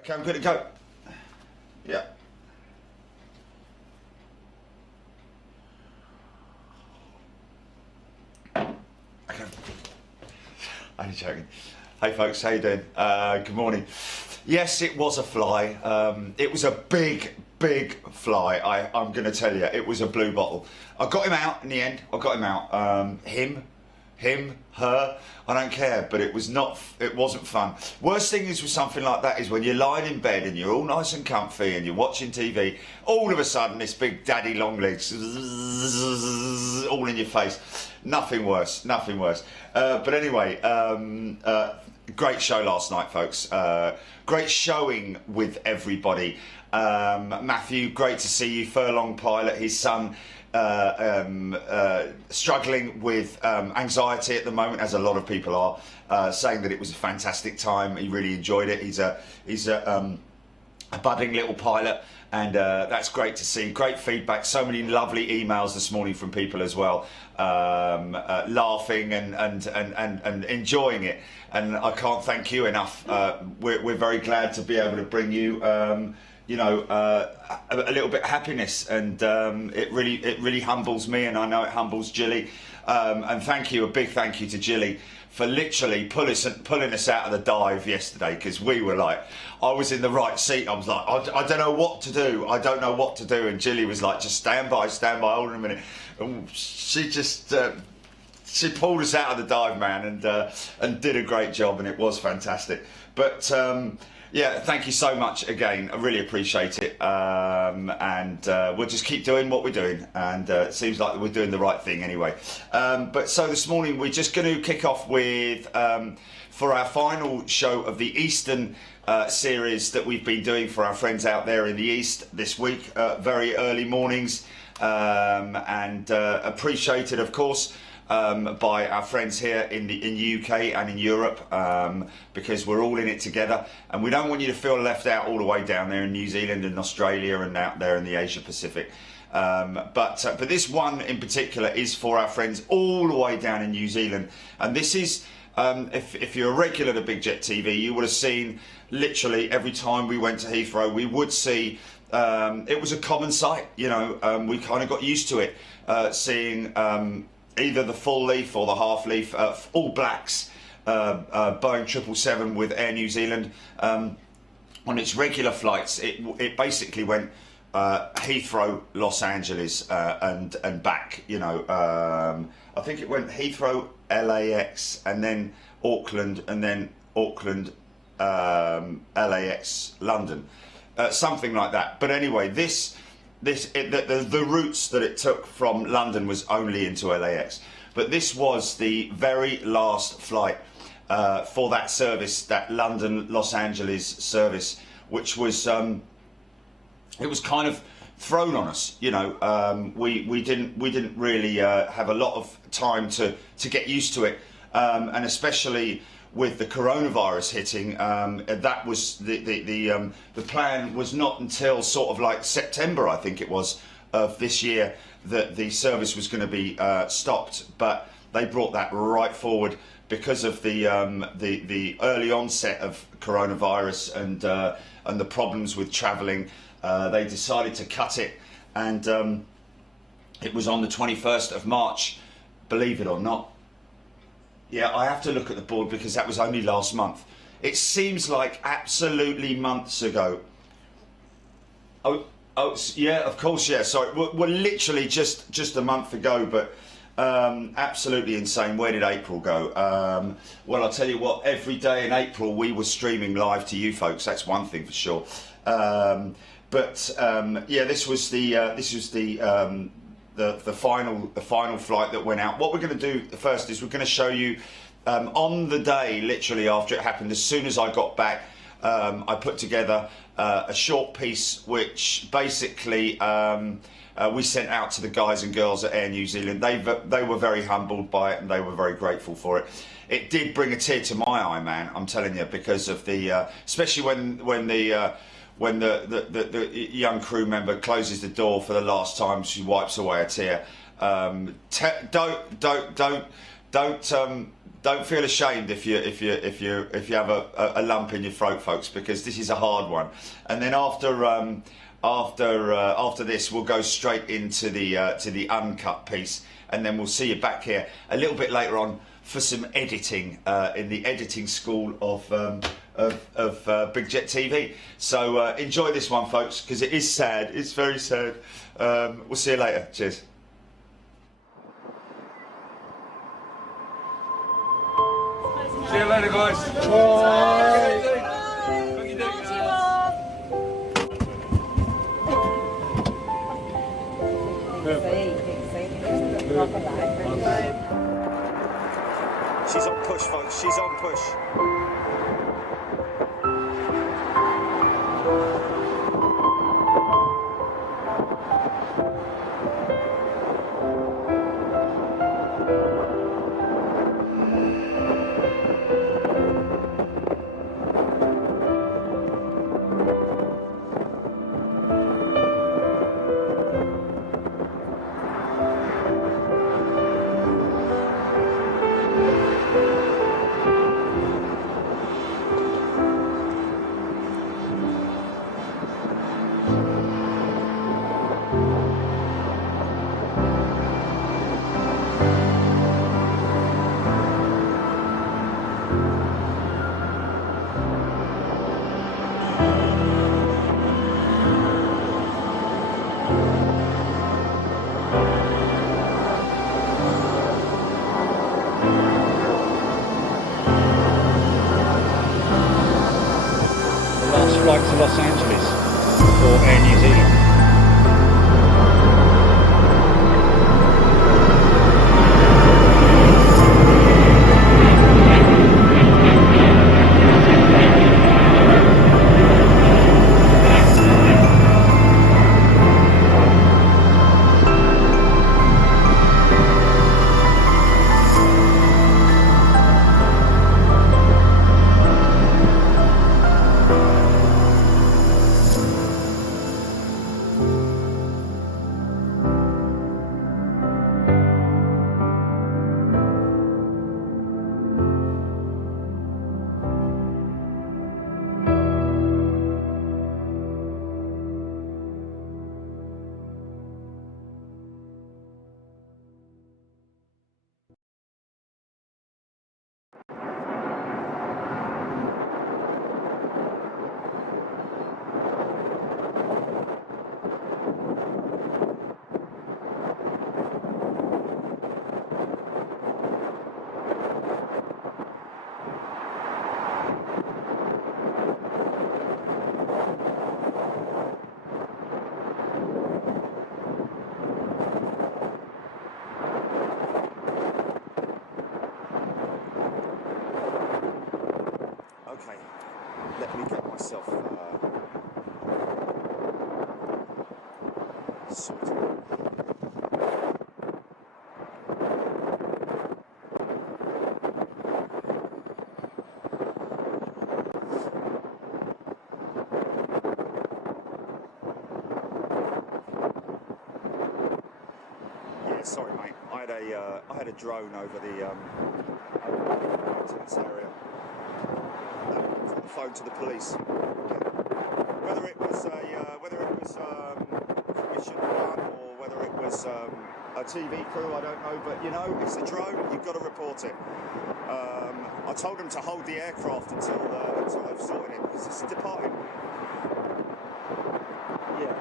Okay, I'm good to go. Yeah. Okay. I'm joking. Hey folks, how you doing? Good morning. Yes, it was a fly. It was a big fly. I'm going to tell you, it was a blue bottle. I got him out in the end. I got him out. Him, her, I don't care, but it wasn't fun. Worst thing is with something like that is when you're lying in bed and you're all nice and comfy and you're watching TV, all of a sudden this big daddy long legs all in your face. Nothing worse. But anyway, great show last night, folks. Great showing with everybody. Matthew, great to see you. Furlong Pilot, his son, struggling with anxiety at the moment, as a lot of people are, saying that it was a fantastic time. He really enjoyed it. He's a budding little pilot, and that's great to see. Great feedback. So many lovely emails this morning from people as well, laughing and enjoying it. And I can't thank you enough. We're very glad to be able to bring you a little bit of happiness, and it really humbles me, and I know it humbles Jilly. And thank you, a big thank you to Jilly for literally pulling us out of the dive yesterday, because we were like, I was in the right seat. I was like, I don't know what to do. And Jilly was like, just stand by, hold on a minute. And she just she pulled us out of the dive, man, and did a great job, and it was fantastic. But yeah, thank you so much again. I really appreciate it. And we'll just keep doing what we're doing. And it seems like we're doing the right thing anyway. But so this morning, we're just going to kick off with, for our final show of the Eastern series that we've been doing for our friends out there in the East this week, very early mornings. And appreciated, of course, by our friends here in the UK and in Europe, because we're all in it together, and we don't want you to feel left out all the way down there in New Zealand and Australia and out there in the Asia Pacific. But this one in particular is for our friends all the way down in New Zealand, and this is if you're a regular to Big Jet TV, you would have seen literally every time we went to Heathrow, we would see it was a common sight. We kind of got used to it, seeing either the full leaf or the half leaf, all blacks, Boeing 777 with Air New Zealand. On its regular flights, it basically went Heathrow, Los Angeles, and back. I think it went Heathrow, LAX, and then Auckland, LAX, London, something like that. But anyway, the routes that it took from London was only into LAX, but this was the very last flight for that service, that London Los Angeles service, which was it was kind of thrown on us. We didn't really have a lot of time to get used to it, and especially with the coronavirus hitting, that was the plan was not until sort of like September, I think it was, of this year that the service was going to be stopped. But they brought that right forward because of the early onset of coronavirus and the problems with travelling. They decided to cut it, and it was on the 21st of March, believe it or not. Yeah, I have to look at the board because that was only last month. It seems like absolutely months ago. Oh, yeah, of course, yeah. Sorry, we're literally just a month ago, but absolutely insane. Where did April go? Well, I'll tell you what. Every day in April, we were streaming live to you folks. That's one thing for sure. But yeah, this was the final flight that went out. What we're going to do first is we're going to show you on the day, literally after it happened, as soon as I got back, I put together a short piece which basically we sent out to the guys and girls at Air New Zealand. They were very humbled by it, and they were very grateful for it. It did bring a tear to my eye, man, I'm telling you, because of the especially when the young crew member closes the door for the last time, she wipes away a tear. Don't don't feel ashamed if you have a lump in your throat, folks, because this is a hard one. And then after this, we'll go straight into the uncut piece, and then we'll see you back here a little bit later on for some editing in the editing school of Big Jet TV. So enjoy this one, folks, because it is sad. It's very sad. We'll see you later. Cheers. See you later, guys. She's on push, folks. She's on push. Flight to Los Angeles for Air New Zealand. Okay, let me get myself sorted. Yeah, sorry, mate. I had a drone over the maintenance area. The phone to the police. Whether it was commissioned one or whether it was a TV crew, I don't know. But you know, it's a drone. You've got to report it. I told them to hold the aircraft until they've sorted it because it's departing. Yeah.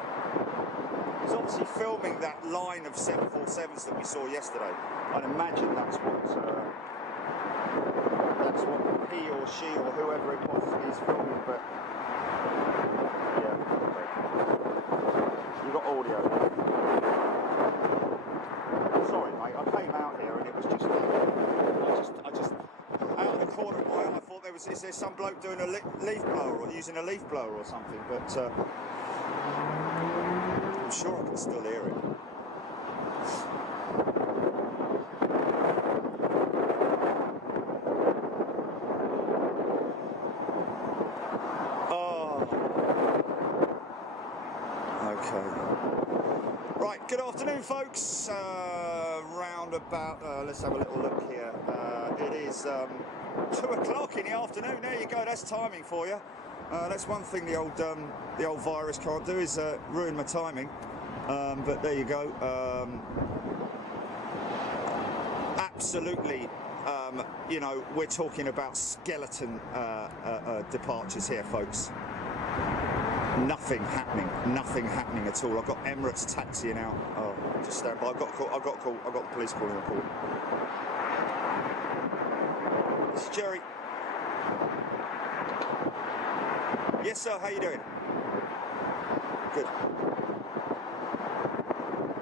It's obviously filming that line of 747s that we saw yesterday. I'd imagine that's what he or she or whoever it was is filming, but yeah, okay. You got audio. Sorry, mate, I came out here and it was I just out of the corner of my eye, I thought is there some bloke doing a leaf blower or using a leaf blower or something, but I'm sure I can still hear it. Right, good afternoon, folks. Round about, let's have a little look here. It is 2 o'clock in the afternoon. There you go. That's timing for you. That's one thing the old virus can't do is ruin my timing. But there you go. Absolutely. You know, we're talking about skeleton departures here, folks. Nothing happening at all. I've got Emirates taxiing out. Oh, just stand by. I've got the police calling a call. This is Jerry. Yes, sir. How you doing? Good.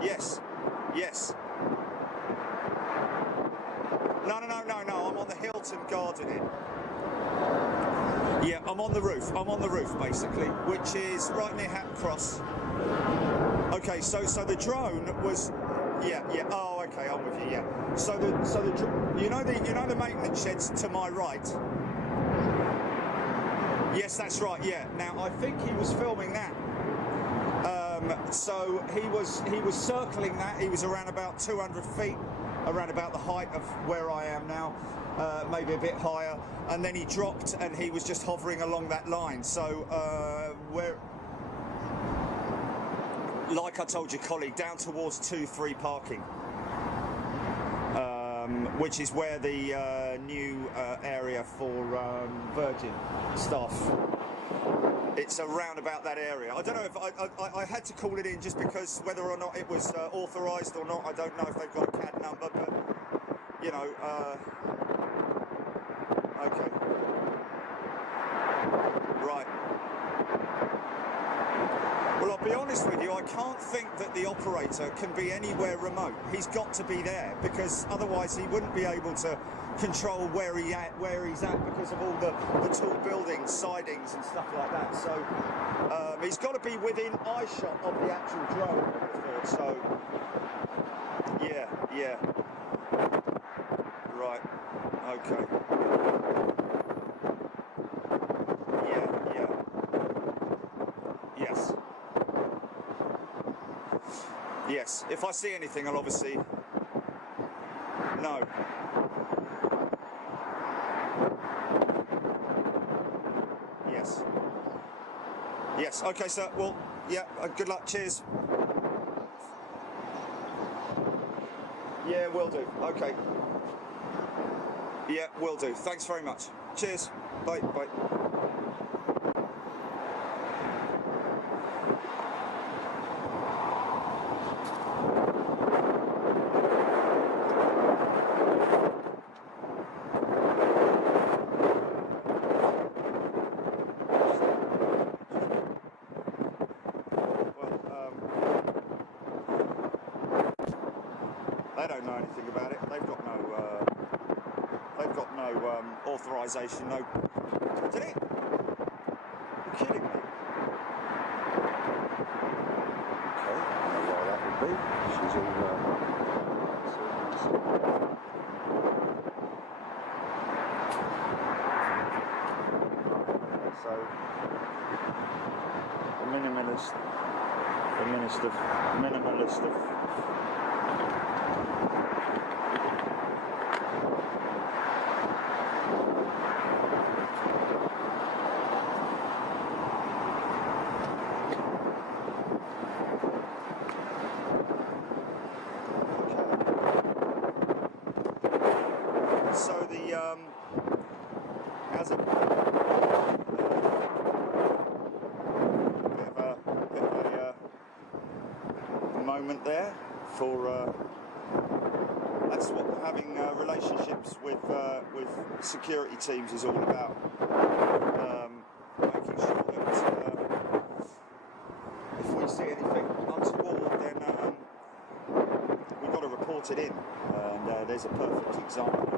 Yes. No. I'm on the Hilton Garden Inn. Yeah, I'm on the roof. Basically, which is right near Hatton Cross. Okay, so the drone was, yeah. Oh, okay, I'm with you. Yeah. So the you know the maintenance sheds to my right. Yes, that's right. Yeah. Now I think he was filming that. So he was circling that. He was around about 200 feet, around about the height of where I am now. Maybe a bit higher, and then he dropped and he was just hovering along that line. So we're, like I told your colleague, down towards 2-3 parking, which is where the new area for Virgin staff. It's around about that area. I don't know if I had to call it in just because whether or not it was authorised or not. I don't know if they've got a CAD number, but you know. Okay. Right. Well, I'll be honest with you, I can't think that the operator can be anywhere remote. He's got to be there, because otherwise he wouldn't be able to control where he's at because of all the tall buildings, sidings and stuff like that. So he's got to be within eyeshot of the actual drone, I would have thought. So yeah. Right. Okay. Yes, if I see anything, I'll obviously... No. Yes, okay, sir. Well, yeah, good luck. Cheers. Yeah, will do. Okay. Yeah, will do. Thanks very much. Cheers. Bye. They don't know anything about it. They've got no authorization. No. Did it? You're kidding me. Okay, I don't know why that would be. She's all. So the minimalist of. Has a bit of a moment there for that's what having relationships with security teams is all about. Making sure that if we see anything untoward, then we've got to report it in. And there's a perfect example of that.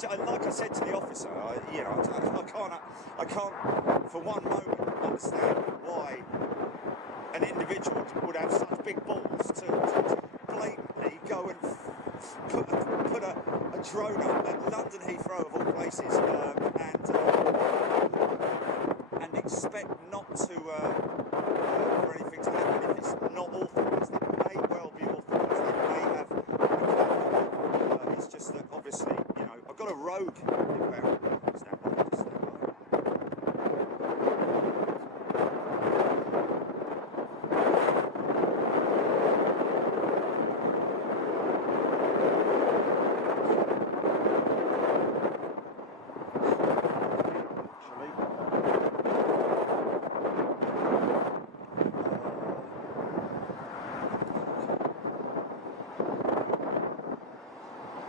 Like I said to the officer, I can't for one moment understand why an individual would have such big balls to blatantly go and put a drone up at London Heathrow of all places and expect not to for anything to happen if it's not authorised. It may well be authorised. It may have. It's just that obviously, you know, I've got a rogue inbound. Stand by, just stand by.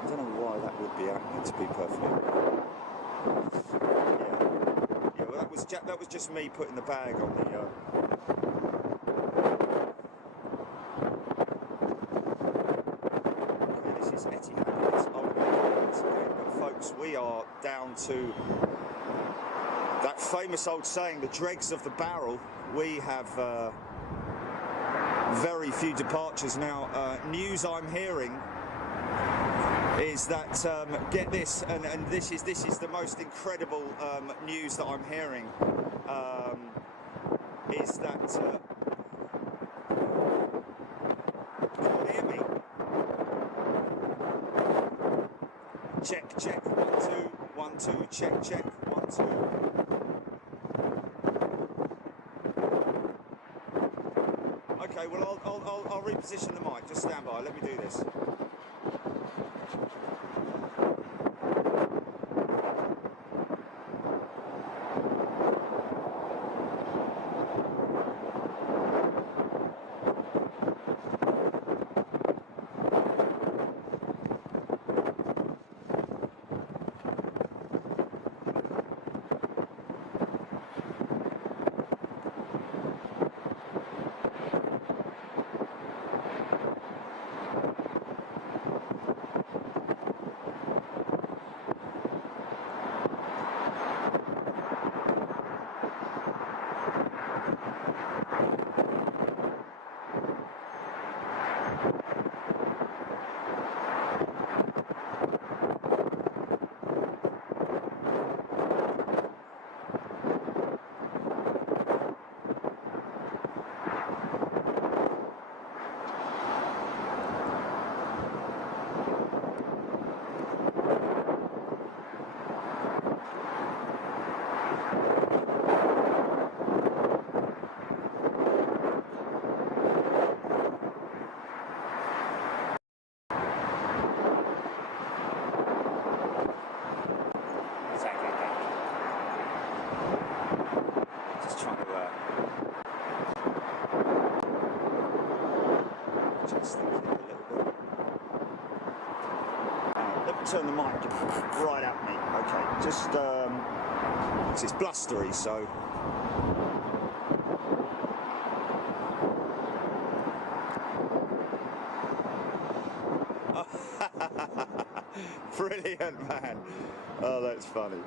I don't know why that would be happening, to be perfectly honest. Yeah, well, that was just me putting the bag on the. Okay, this is Etihad. It's Old Emirates again, but folks, we are down to that famous old saying, the dregs of the barrel. We have very few departures now. News I'm hearing is that get this, and this is the most incredible news that I'm hearing, is that can you hear me? Check 1 2 1 2 check 1 2. Okay, well I'll reposition the mic. Just stand by. Let me do this. Turn the mic right at me. Okay, just it's blustery, so brilliant, man. Oh, that's funny.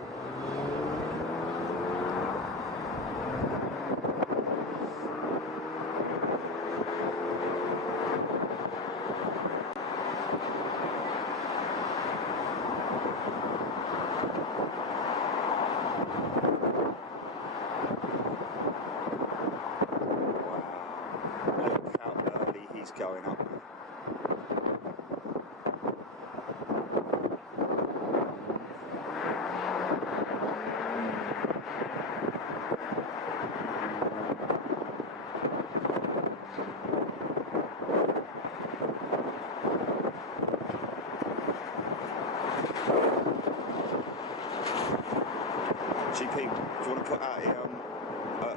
Going up. GP, do you want to put out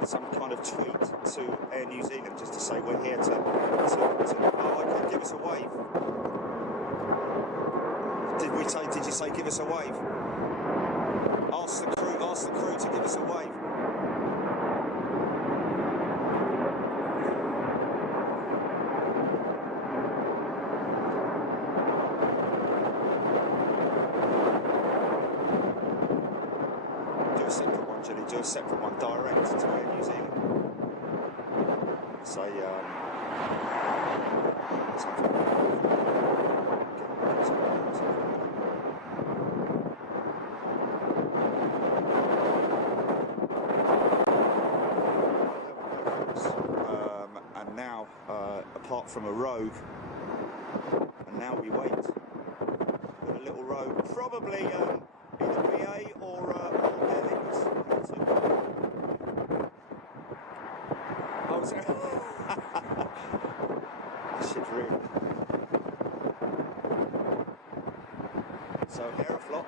some kind of tweet to Air New Zealand just to say we're here to oh, okay, give us a wave. Did you say give us a wave? Ask the crew to give us a wave. Do a separate one, Jilly. Do a separate one direct to Air New Zealand. Say from a rogue, and now we wait. Got a little rogue, probably either BA or Airlinks. Oh, so I should really. So Aeroflot.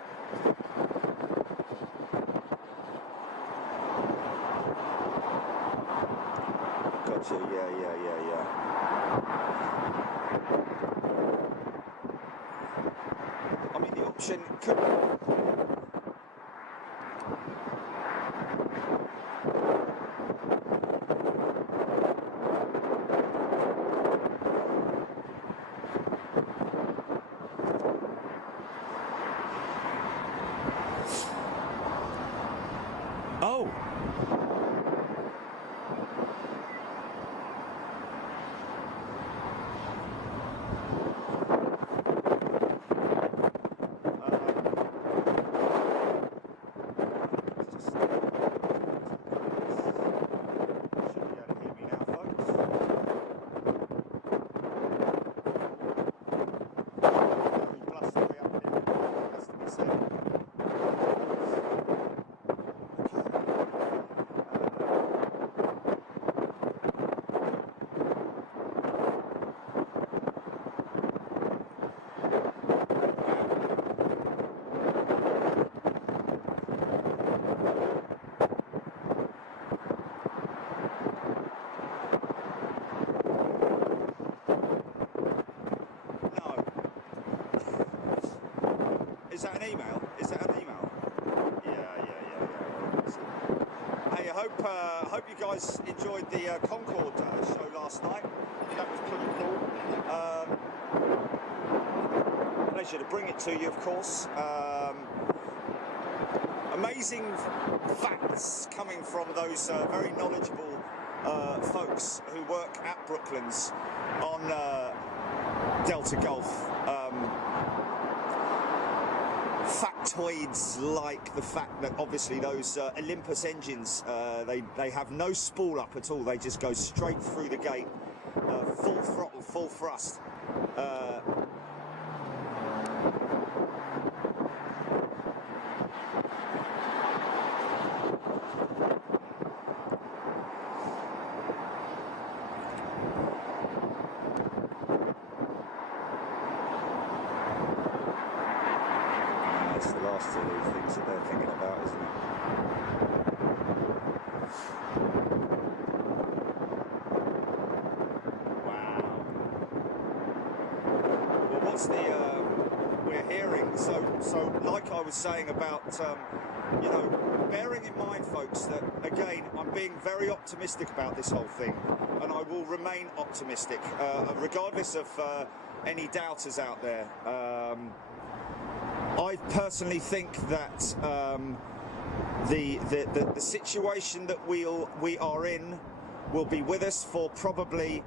Gotcha, yeah. I mean, the option could... Oh! Is that an email? Yeah. Hey, I hope you guys enjoyed the Concorde show last night. That was pretty cool. Pleasure to bring it to you, of course. Amazing facts coming from those very knowledgeable folks who work at Brooklands on Delta Golf. Factoids like the fact that obviously those Olympus engines, they have no spool up at all. They just go straight through the gate, full throttle, full thrust. Last of these things that they're thinking about, isn't it? Wow. Well, what's the we're hearing? So like I was saying about you know, bearing in mind, folks, that again I'm being very optimistic about this whole thing, and I will remain optimistic regardless of any doubters out there. I personally think that the situation that we are in will be with us for probably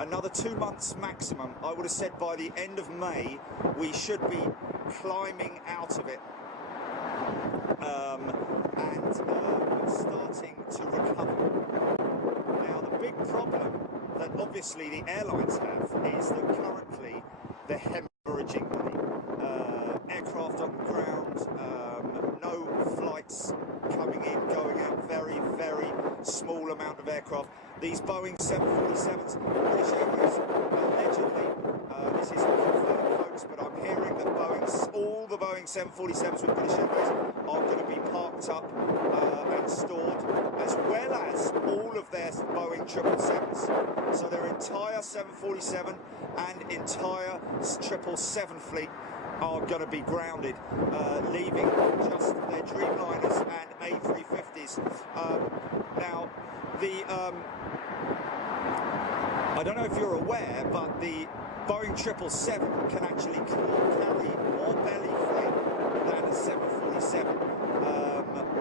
another 2 months maximum. I would have said by the end of May we should be climbing out of it and starting to recover. Now the big problem that obviously the airlines have is that currently they're hemorrhaging money. Aircraft on the ground, no flights coming in, going out, very, very small amount of aircraft. These Boeing 747s, British Airways, allegedly, this isn't confirmed, folks, but I'm hearing that all the Boeing 747s with British Airways are going to be parked up and stored, as well as all of their Boeing 777s. So their entire 747 and entire 777 fleet are going to be grounded, leaving just their Dreamliners and A350s. Now, I don't know if you're aware, but the Boeing 777 can actually carry more belly freight than a 747,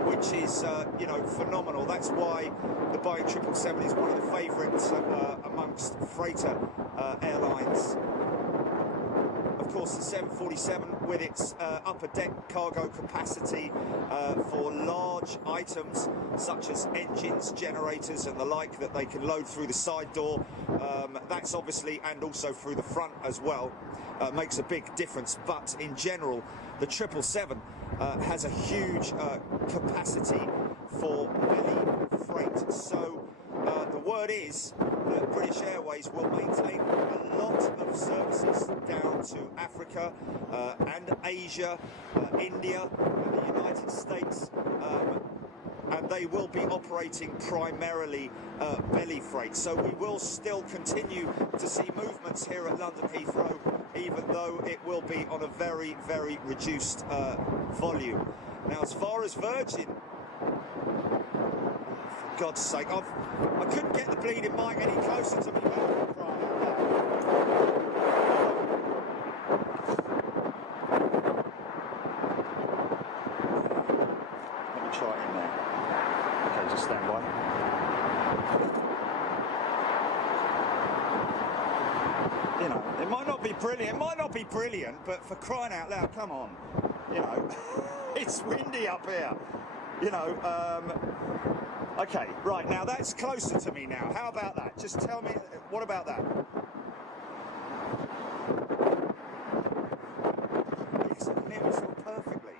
which is, you know, phenomenal. That's why the Boeing 777 is one of the favourites amongst freighter airlines. Of course, the 747 with its upper deck cargo capacity for large items such as engines, generators and the like that they can load through the side door. That's obviously, and also through the front as well, makes a big difference. But in general, the 777 has a huge capacity for belly freight. So the word is that British Airways will maintain a lot of services down to Africa and Asia, India and the United States, and they will be operating primarily belly freight. So we will still continue to see movements here at London Heathrow, even though it will be on a very, very reduced volume. Now, as far as Virgin, for God's sake, I couldn't get the bleeding mic any closer to me. Let me try it in there. Okay, just stand by. You know, it might not be brilliant, but for crying out loud, come on. You know, it's windy up here. You know, okay, right, now that's closer to me now. How about that? Just tell me, what about that? Yes, I can hear myself perfectly.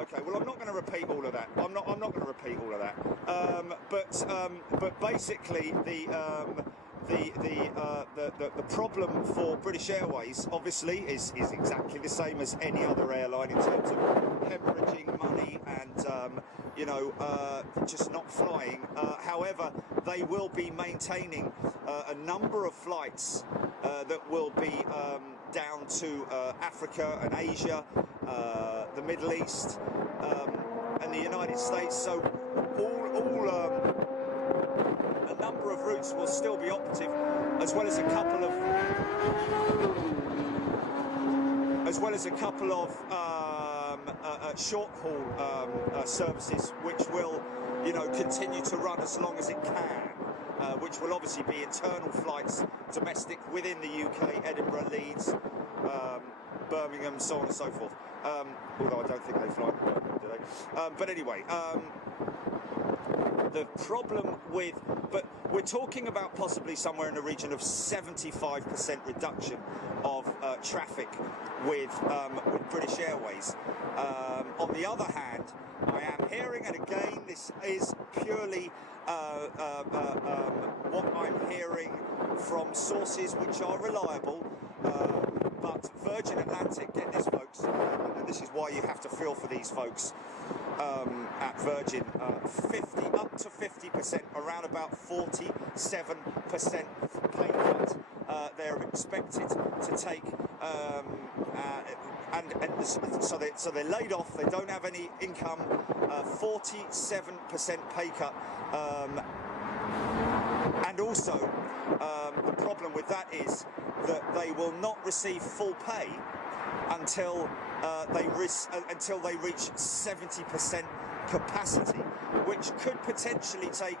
Okay, well, I'm not going to repeat all of that. I'm not going to repeat all of that. But basically, the problem for British Airways obviously is exactly the same as any other airline in terms of hemorrhaging money and just not flying. However, they will be maintaining a number of flights that will be down to Africa and Asia, the Middle East, and the United States. So a number of routes will still be operative, as well as a couple of short haul services, which will, continue to run as long as it can. Which will obviously be internal flights, domestic within the UK, Edinburgh, Leeds, Birmingham, so on and so forth. Although I don't think they fly to Birmingham, do they? But anyway, the problem with, but we're talking about possibly somewhere in the region of 75% reduction of traffic with British Airways. On the other hand, I am hearing, and again, this is purely what I'm hearing from sources which are reliable, but Virgin Atlantic, get this folks, and this is why you have to feel for these folks at Virgin, up to 50%, around about 47% pay cut they're expected to take, so they're laid off, they don't have any income, 47% pay cut, and also the problem with that is that they will not receive full pay until they reach 70% capacity, which could potentially take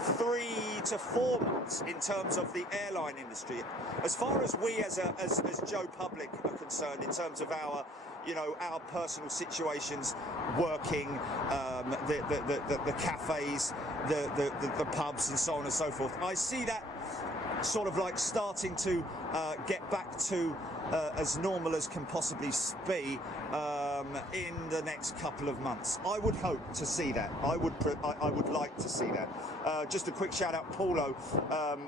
3 to 4 months in terms of the airline industry. As far as we as Joe Public are concerned, in terms of our personal situations, working, the cafes, the pubs, and so on and so forth, I see that sort of like starting to get back to as normal as can possibly be in the next couple of months. I would hope to see that. I would like to see that. Just a quick shout out, Paulo,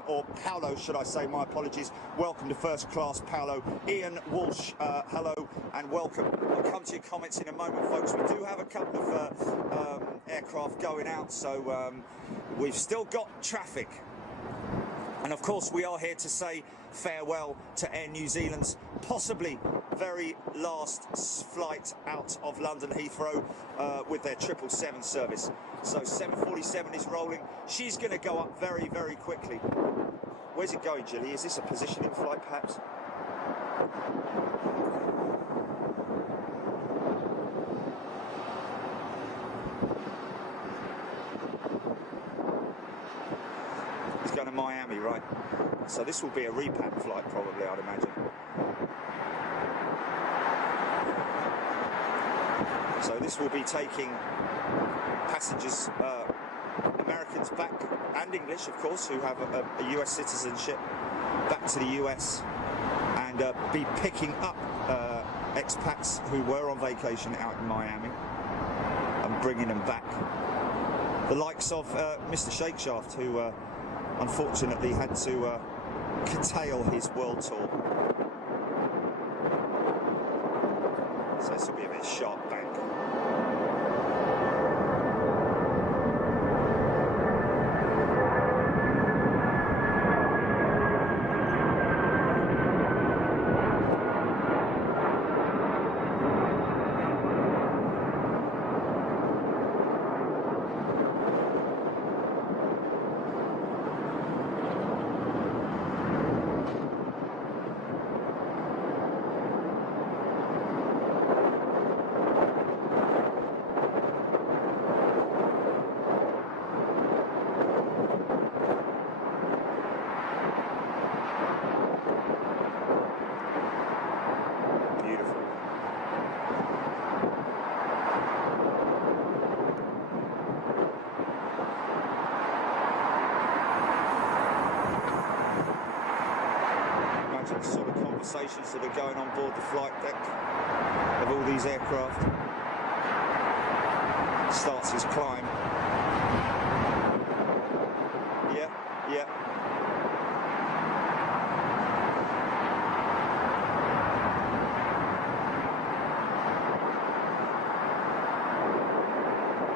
or Paolo, should I say? My apologies. Welcome to First Class, Paolo. Ian Walsh, hello and welcome. I'll come to your comments in a moment, folks. We do have a couple of aircraft going out, so we've still got traffic. And of course, we are here to say farewell to Air New Zealand's possibly very last flight out of London Heathrow with their 777 service. So 747 is rolling. She's going to go up very, very quickly. Where's it going, Gilly? Is this a positioning flight, perhaps? Going to Miami, right? So this will be a repack flight, probably, I'd imagine. So this will be taking passengers, Americans back, and English, of course, who have a US citizenship, back to the US, and be picking up expats who were on vacation out in Miami and bringing them back. The likes of Mr. Shakeshaft, who unfortunately had to curtail his world tour. So this will be a bit sharp bank. The sort of conversations that are going on board the flight deck of all these aircraft. Starts his climb. Yeah, yeah.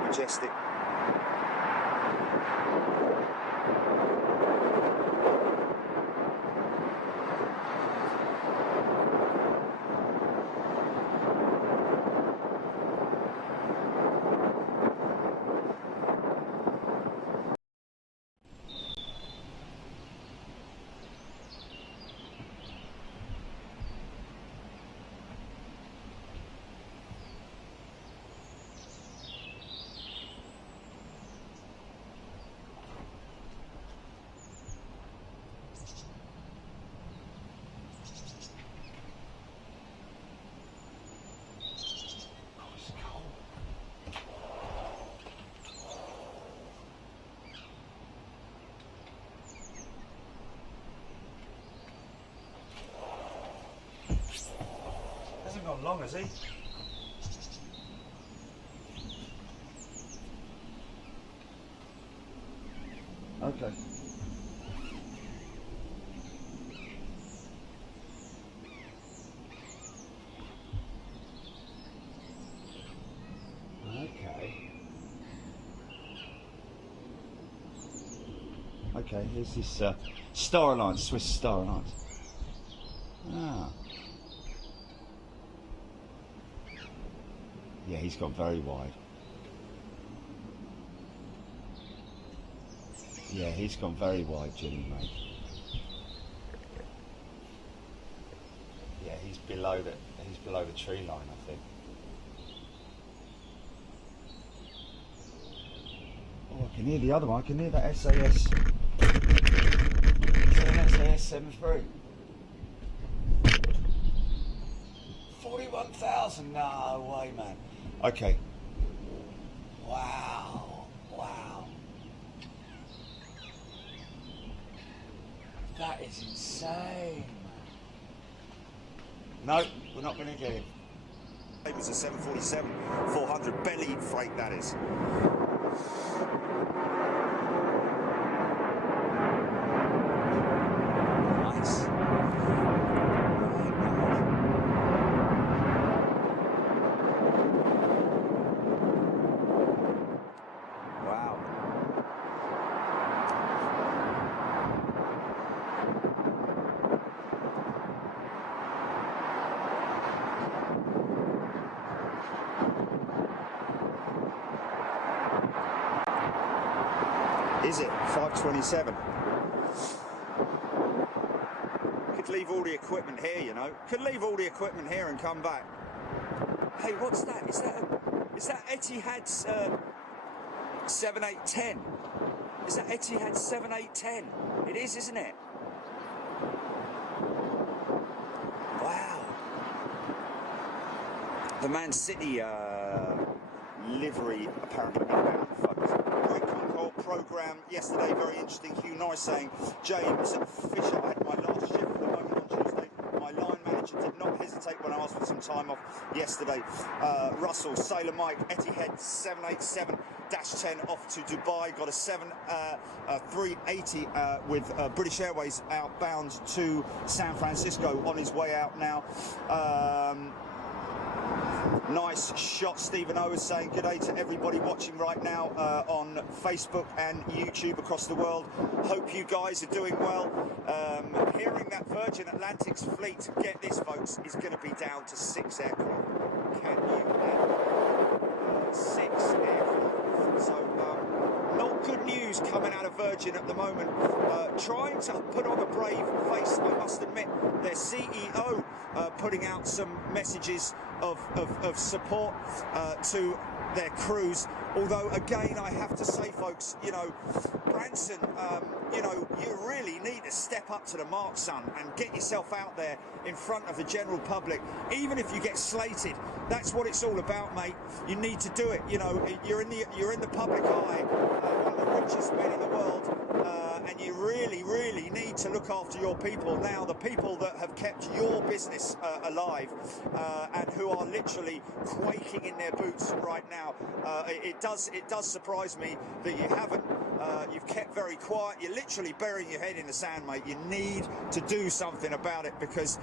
Majestic. Hasn't gone long, has he? Okay. Okay, here's this Star Alliance, Swiss Star Alliance. Ah. Yeah, he's gone very wide. Yeah, he's gone very wide, Jimmy, mate. Yeah, he's below the tree line, I think. Oh, I can hear the other one. I can hear that SAS. Is that an SAS 73? 41,000? No way, man. Okay. Wow. Wow. That is insane. No, we're not going to get him. It was a 747-400 bellied freight, that is. Nice. Wow. Is it 5:27? Could leave all the equipment here, you know. Could leave all the equipment here and come back. Hey, what's that? Is that Etihad's 7810? Is that Etihad 7810? It is, isn't it? Wow. The Man City livery apparently inbound, folks. Great Concord programme yesterday, very interesting. Hugh Norris saying, James Fisher, I had my last shift for the moment on Tuesday. My line manager did not hesitate when I asked for some time off yesterday. Russell, Sailor Mike, Etihad 787-10 off to Dubai. Got a 380 with British Airways outbound to San Francisco on his way out now. Nice shot. Stephen O is saying good day to everybody watching right now on Facebook and YouTube across the world. Hope you guys are doing well. Hearing that Virgin Atlantic's fleet, get this folks, is going to be down to 6 aircraft. Can you add 6 aircraft? So not good news coming out of Virgin at the moment. Trying to put on a brave face, I must admit. Their CEO putting out some messages of support to their crews. Although, again, I have to say, folks, you know, Branson, you know, you really need to step up to the mark, son, and get yourself out there in front of the general public. Even if you get slated, that's what it's all about, mate. You need to do it. You know, you're in the public eye, one of the richest men in the world. And you really need to look after your people now, the people that have kept your business alive and who are literally quaking in their boots right now. It does surprise me that you haven't. You've kept very quiet. You're literally burying your head in the sand, mate. You need to do something about it because,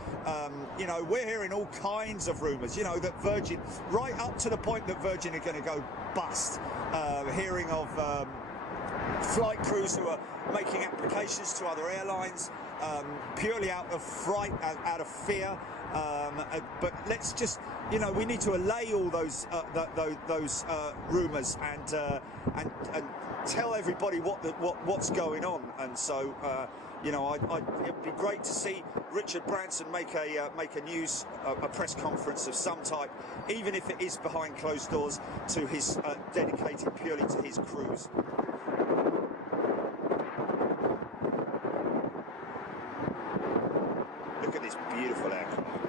you know, we're hearing all kinds of rumours, you know, that Virgin, right up to the point that Virgin are going to go bust. Hearing of flight crews who are making applications to other airlines purely out of fright, out of fear. But let's just, you know, we need to allay all those rumours and tell everybody what's going on. And so, you know, it'd be great to see Richard Branson make a press conference of some type, even if it is behind closed doors, to his dedicated purely to his crews. Look at this beautiful aircraft.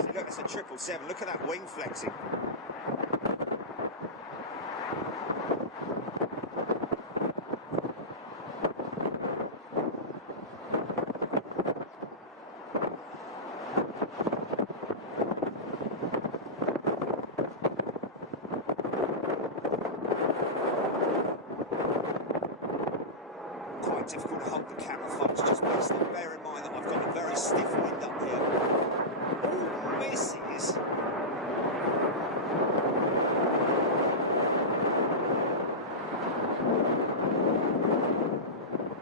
See, look, it's a 777. Look at that wing flexing. Difficult to hold the camera, folks. Just bear in mind that I've got a very stiff wind up here. Oh, misses.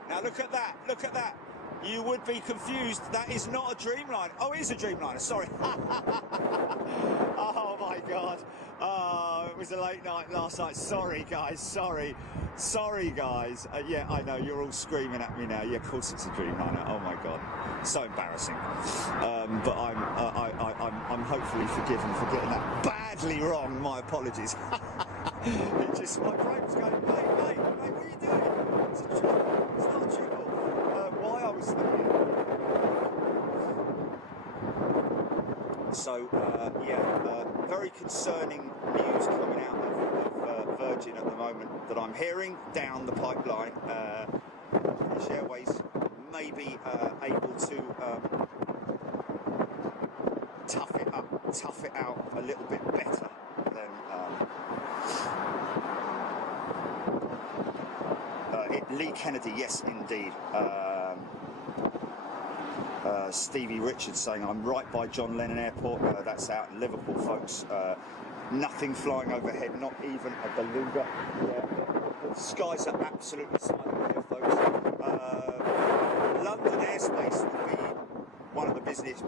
Now look at that. Look at that. You would be confused. That is not a Dreamliner. Oh, it is a Dreamliner. Sorry. Oh my God. Oh, it was a late night last night. Sorry, guys. Sorry, guys. Yeah, I know you're all screaming at me now. Yeah, of course it's a Dreamliner. Oh my God, so embarrassing. But I'm hopefully forgiven for getting that badly wrong. My apologies. It just, my brain was going, mate, what are you doing? It's a triple. It's not a triple. Why I was thinking. So very concerning news coming out of Virgin at the moment that I'm hearing down the pipeline. British Airways may be able to tough it out a little bit better than Lee Kennedy. Yes, indeed. Stevie Richards saying, I'm right by John Lennon Airport. That's out in Liverpool, folks. Nothing flying overhead, not even a beluga. Yeah. The skies are absolutely silent here, folks. London airspace will be one of the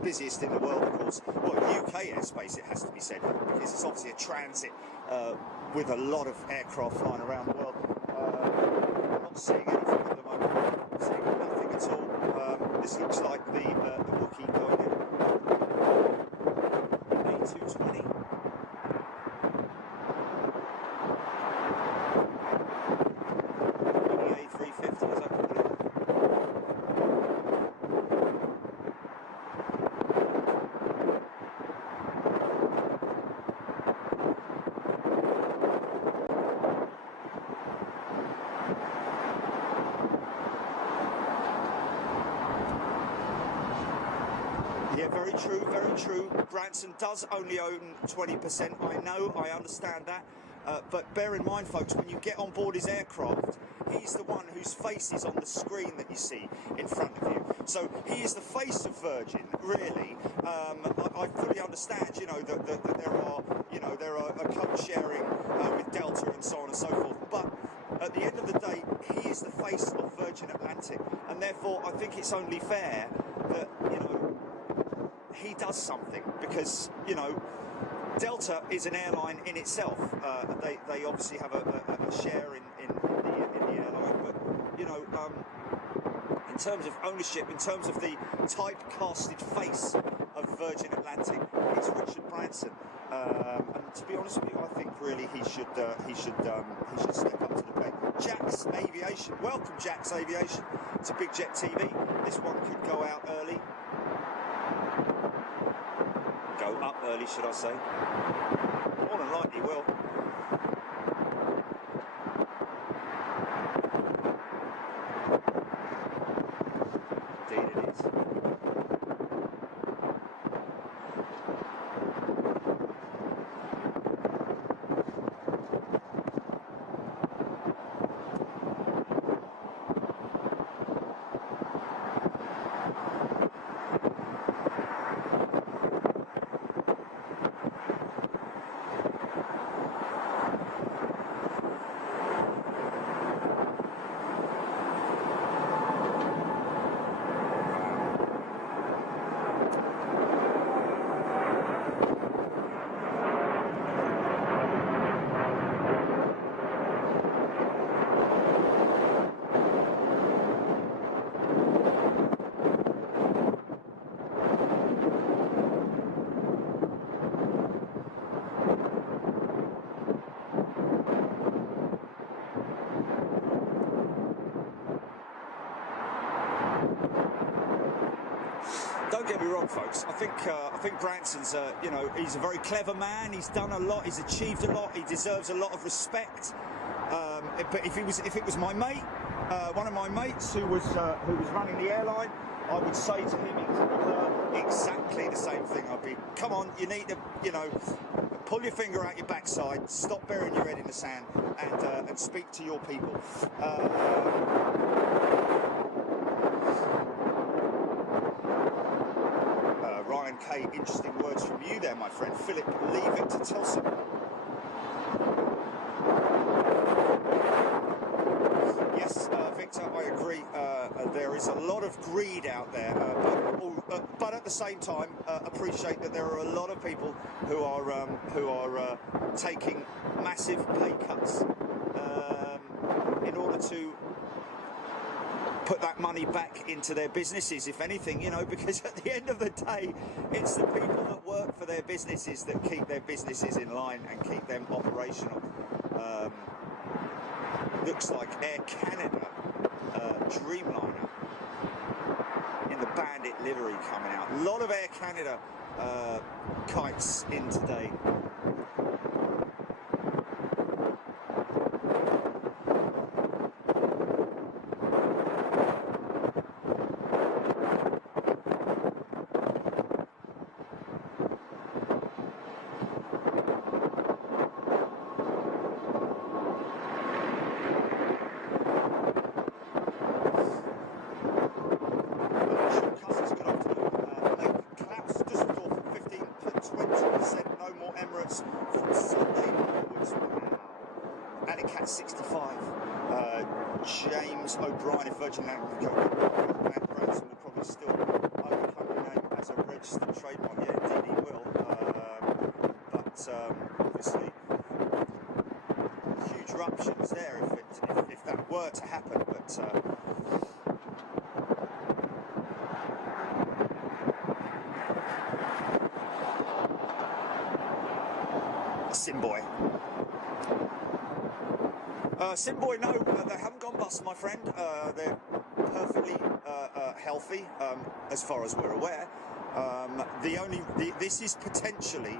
busiest in the world, of course. Well, UK airspace, it has to be said, because it's obviously a transit with a lot of aircraft flying around the world. I'm not seeing anything at the moment. I'm seeing nothing at all. This looks like the Wookiee going in. A220. The A350, as I call it. Yeah, very true, very true. Branson does only own 20%. I know, I understand that. But bear in mind, folks, when you get on board his aircraft, he's the one whose face is on the screen that you see in front of you. So he is the face of Virgin, really. I fully understand, you know, that there are a code sharing with Delta and so on and so forth. But at the end of the day, he is the face of Virgin Atlantic, and therefore I think it's only fair that, you know, he does something, because, you know, Delta is an airline in itself. They obviously have a share in the airline, but, you know, in terms of ownership, in terms of the typecasted face of Virgin Atlantic, it's Richard Branson. And to be honest with you, I think really he should step up to the plate. Jack's Aviation, welcome Jack's Aviation to Big Jet TV. This one could go out early. Go up early, should I say? More than likely will. Indeed it is. Don't get me wrong, folks. I think Branson's, you know, he's a very clever man. He's done a lot. He's achieved a lot. He deserves a lot of respect. But if it was my mate, one of my mates who was running the airline, I would say to him exactly the same thing. I'd be, come on, you need to, you know, pull your finger out your backside, stop burying your head in the sand, and speak to your people. Ryan K, interesting words from you there, my friend. Philip, leave it to Tilson. Yes, Victor, I agree. There is a lot of greed out there, but at the same time, appreciate that there are a lot of people who are taking massive pay cuts in order to put that money back into their businesses, if anything, you know, because at the end of the day, it's the people that work for their businesses that keep their businesses in line and keep them operational. Looks like Air Canada Dreamliner in the Bandit livery coming out. A lot of Air Canada kites in today. From Sunday onwards. Alicat 65. James O'Brien, if Virgin Atlantic Branson will probably still own the company name as a registered trademark. Yeah, indeed he will. But obviously, huge eruptions there if that were to happen. But Simboy. Simboy, no, they haven't gone bust, my friend. They're perfectly healthy, as far as we're aware. This is potentially,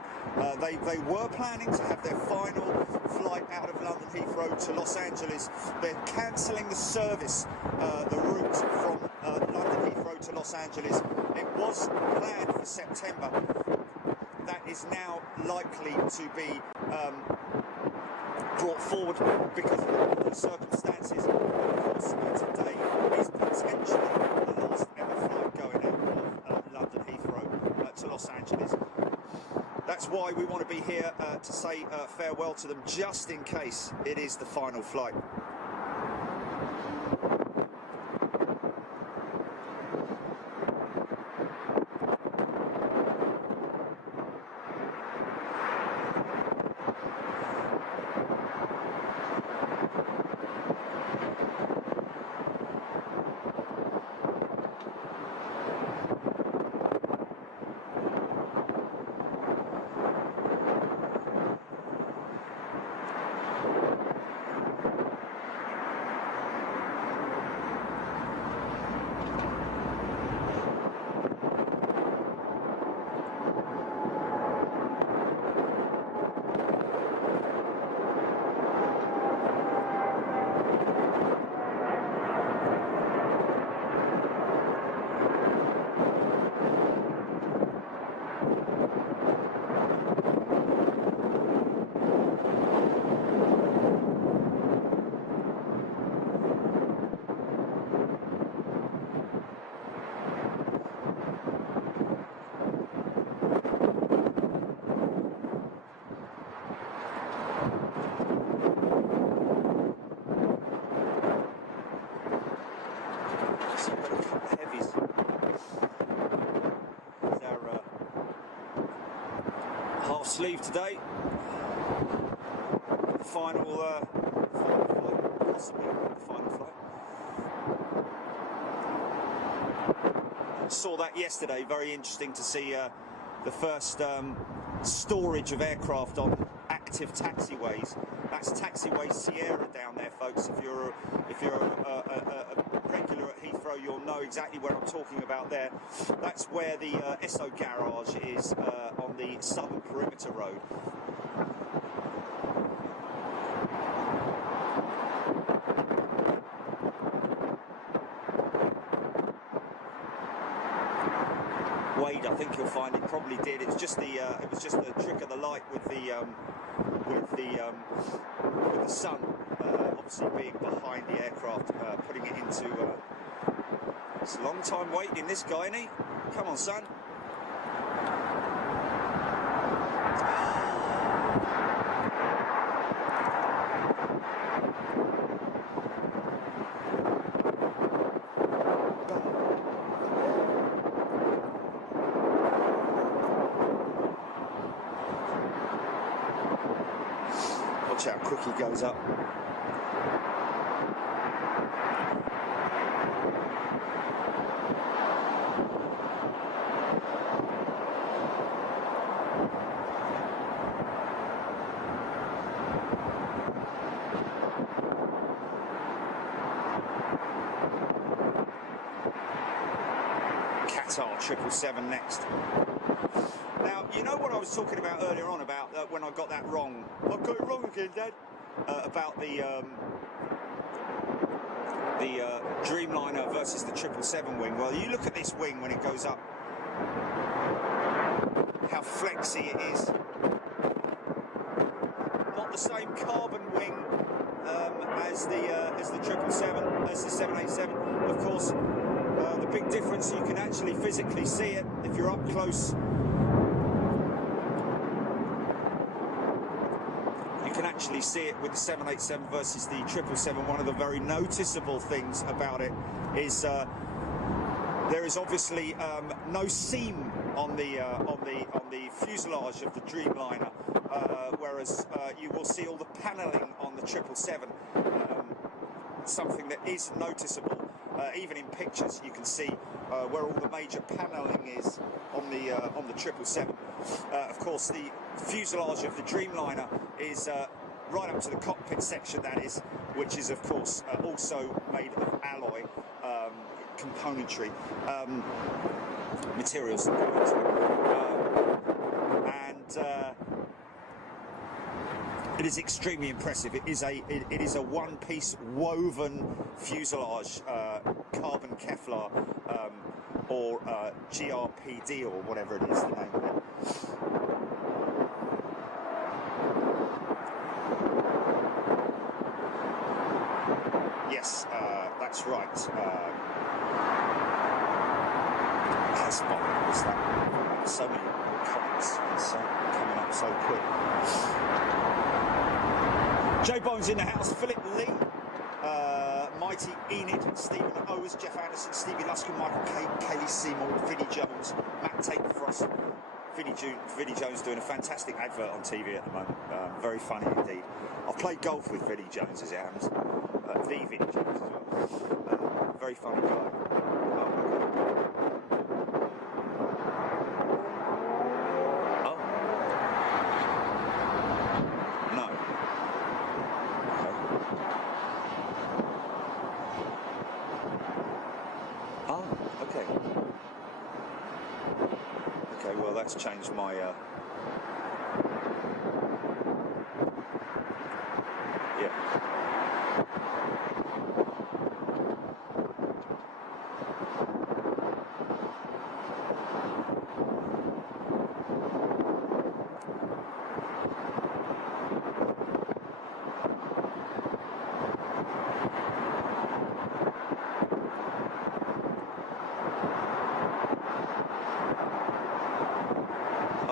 they were planning to have their final flight out of London Heathrow to Los Angeles. They're cancelling the service, the route from London Heathrow to Los Angeles It was planned for September. That is now likely to be brought forward because of the circumstances. Of course, today is potentially the last ever flight going out of London Heathrow to Los Angeles. That's why we want to be here to say farewell to them, just in case it is the final flight. Leave today. Final flight, possibly the final flight. Saw that yesterday. Very interesting to see the first storage of aircraft on active taxiways. That's taxiway Sierra down there, folks. If you're a regular at Heathrow, you'll know exactly where I'm talking about there. That's where the Esso garage is on the southern perimeter road. Wade, I think you'll find it probably did. It was just the trick of the light with the sun obviously being behind the aircraft, putting it into. It's a long time waiting, this guy, isn't he? Come on, son. Watch how quick he goes up. Qatar 777 next. Now, you know what I was talking about earlier on about when I got that wrong. I got it wrong again, Dad. About the Dreamliner versus the 777 wing. Well, you look at this wing when it goes up. How flexy it is. Not the same carbon wing as the 777, as the 787. Of course, the big difference, you can actually physically see it if you're up close. You can actually see it with the 787 versus the 777. One of the very noticeable things about it is there is obviously no seam on the fuselage of the Dreamliner, whereas you will see all the panelling on the 777. Something that is noticeable. Even in pictures, you can see where all the major panelling is on the 777. Of course, the fuselage of the Dreamliner is right up to the cockpit section, that is, which is, of course, also made of alloy componentry materials that go into it. It is extremely impressive. It is a one-piece woven fuselage, carbon Kevlar, or GRPD or whatever it is, the name of it. Yes, that's right. Hasbon was that. So many comments, it's coming up so quick. J Bones in the house, Philip Lee, Mighty Enid, Stephen Owens, Jeff Anderson, Stevie Luskin, Michael Kay, Kaylee Seymour, Vinnie Jones, Matt Takefrost. Vinnie Jones doing a fantastic advert on TV at the moment. Very funny indeed. I've played golf with Vinnie Jones as it happens. The Vinnie Jones as well. Very funny guy. That's changed my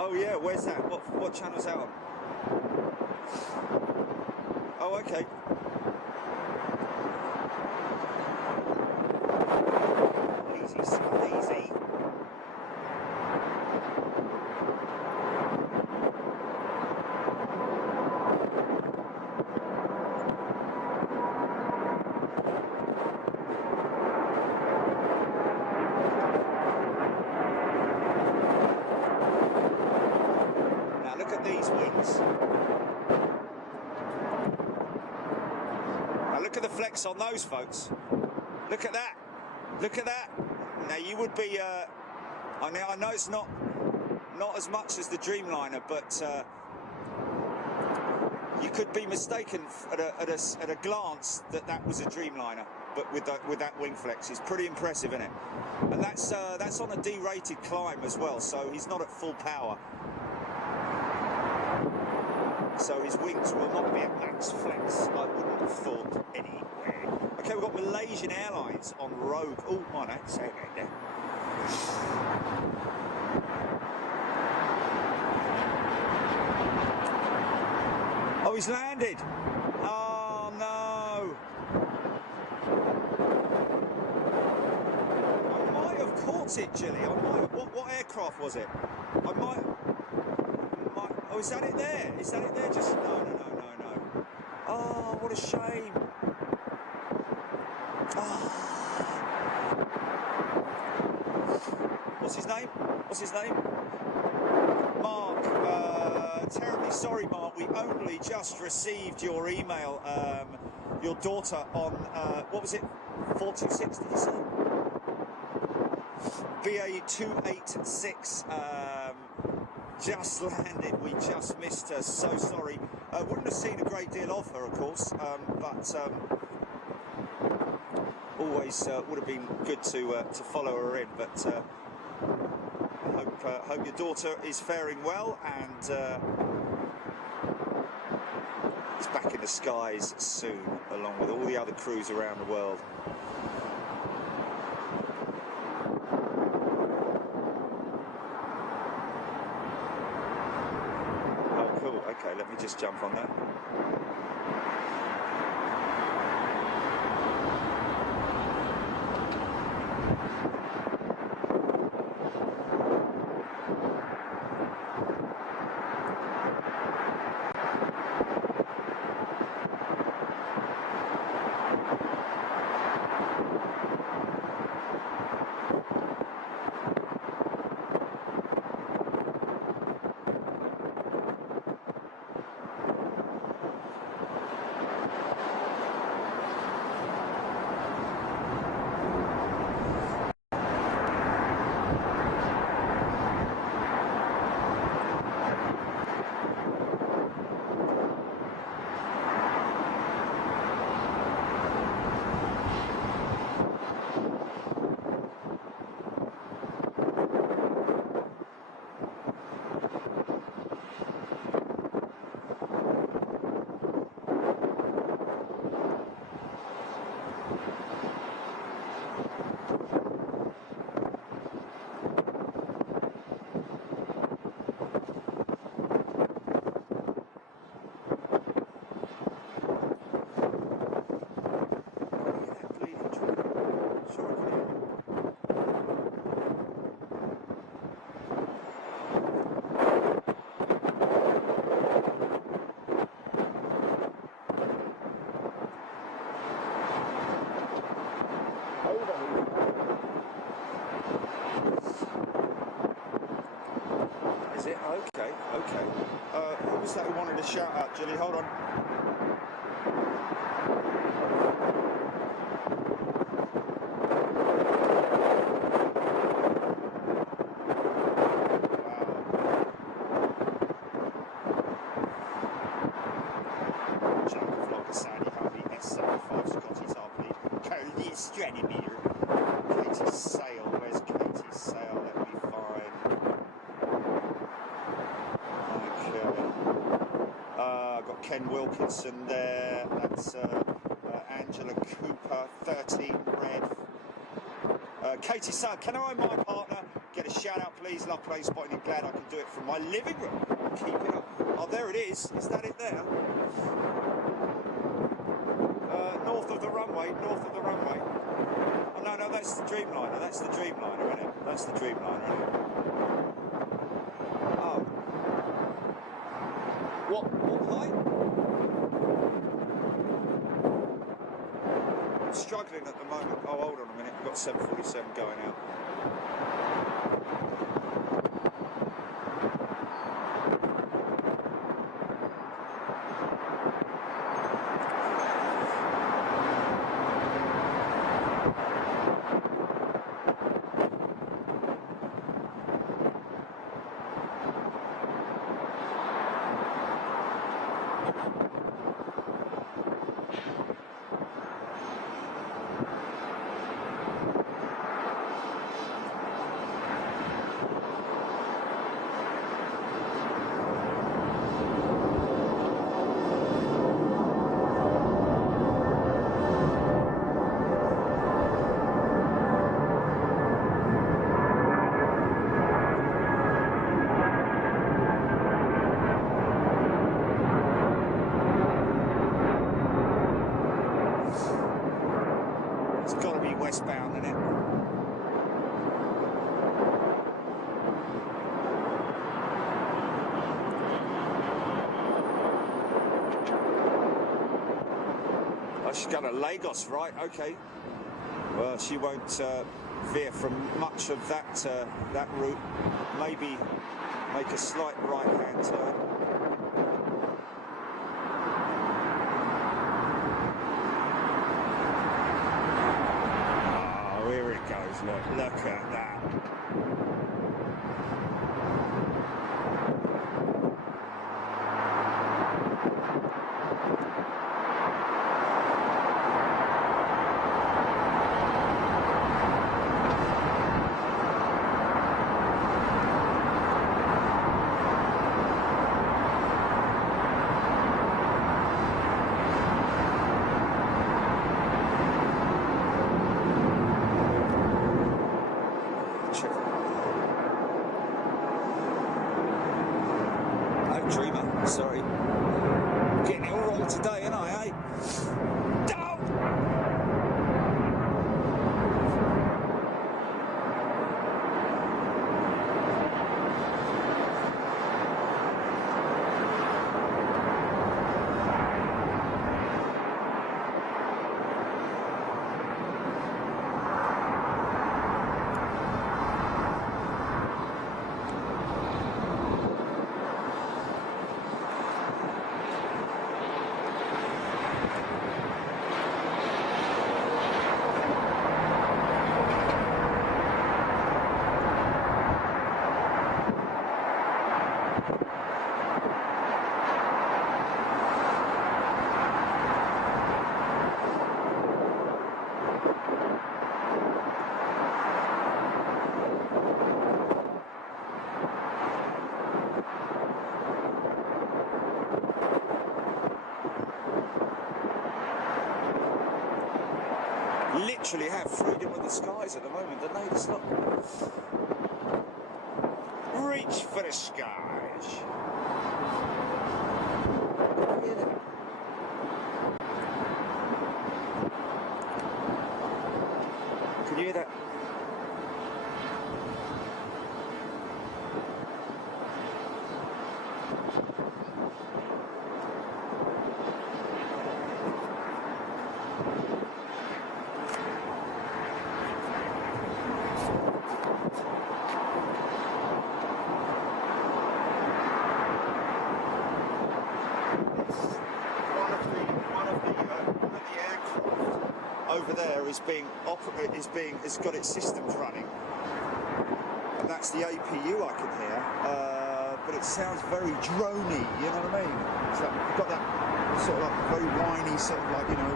Oh yeah, where's that? What channel's that on? Oh, okay. Easy, son, easy. On those folks, look at that, look at that. Now you would be I know it's not as much as the Dreamliner, but you could be mistaken at a glance that was a Dreamliner, but with that wing flex. It's pretty impressive, isn't it? And that's on a derated climb as well, so he's not at full power, so his wings will not be at max flex. I wouldn't have thought anyway. Okay, we've got Malaysian Airlines on Rogue. Oh, my no, say it again there. Oh, he's landed. Oh no. I might have caught it, Jilly. I might have, what aircraft was it? I might. Oh, is that it there? Is that it there? Just no. Oh, what a shame. What's his name? Mark. Terribly sorry, Mark. We only just received your email. Your daughter on what was it? 426, did you say? BA 286. Just landed. We just missed her. So sorry. Wouldn't have seen a great deal of her, of course, but always would have been good to follow her in. But hope your daughter is faring well and is back in the skies soon, along with all the other crews around the world. Okay, let me just jump on that. is it? Okay, okay. Who was that who wanted to shout out, Julie? Hold on. Katie Sale, where's Katie Sale? Let me find. Okay. I've got Ken Wilkinson there. That's Angela Cooper, 13 red. Katie Sale, can I, my partner, get a shout out, please? Love playing spotting and glad I can do it from my living room. Keep it up. Oh, there it is. Is that it there? North of the runway, north of the runway. Oh, no, that's the Dreamliner. That's the Dreamliner, isn't it? That's the Dreamliner, isn't it? Oh. What height? I'm struggling at the moment. Oh, hold on a minute. We've got 747 going out. Westbound, isn't it? Oh, she's got a Lagos, right? Okay. Well, she won't veer from much of that route. Maybe make a slight right-hand turn. Here it goes, look at that. Sorry. Getting it all wrong today, ain't I, eh? Literally have freedom of the skies at the moment, don't they? It's not... Reach for the skies. Can you hear that? Can you hear that? there has got its systems running, and that's the APU I can hear. But it sounds very drony. You know what I mean? It's like you've got that sort of like very whiny, sort of like, you know,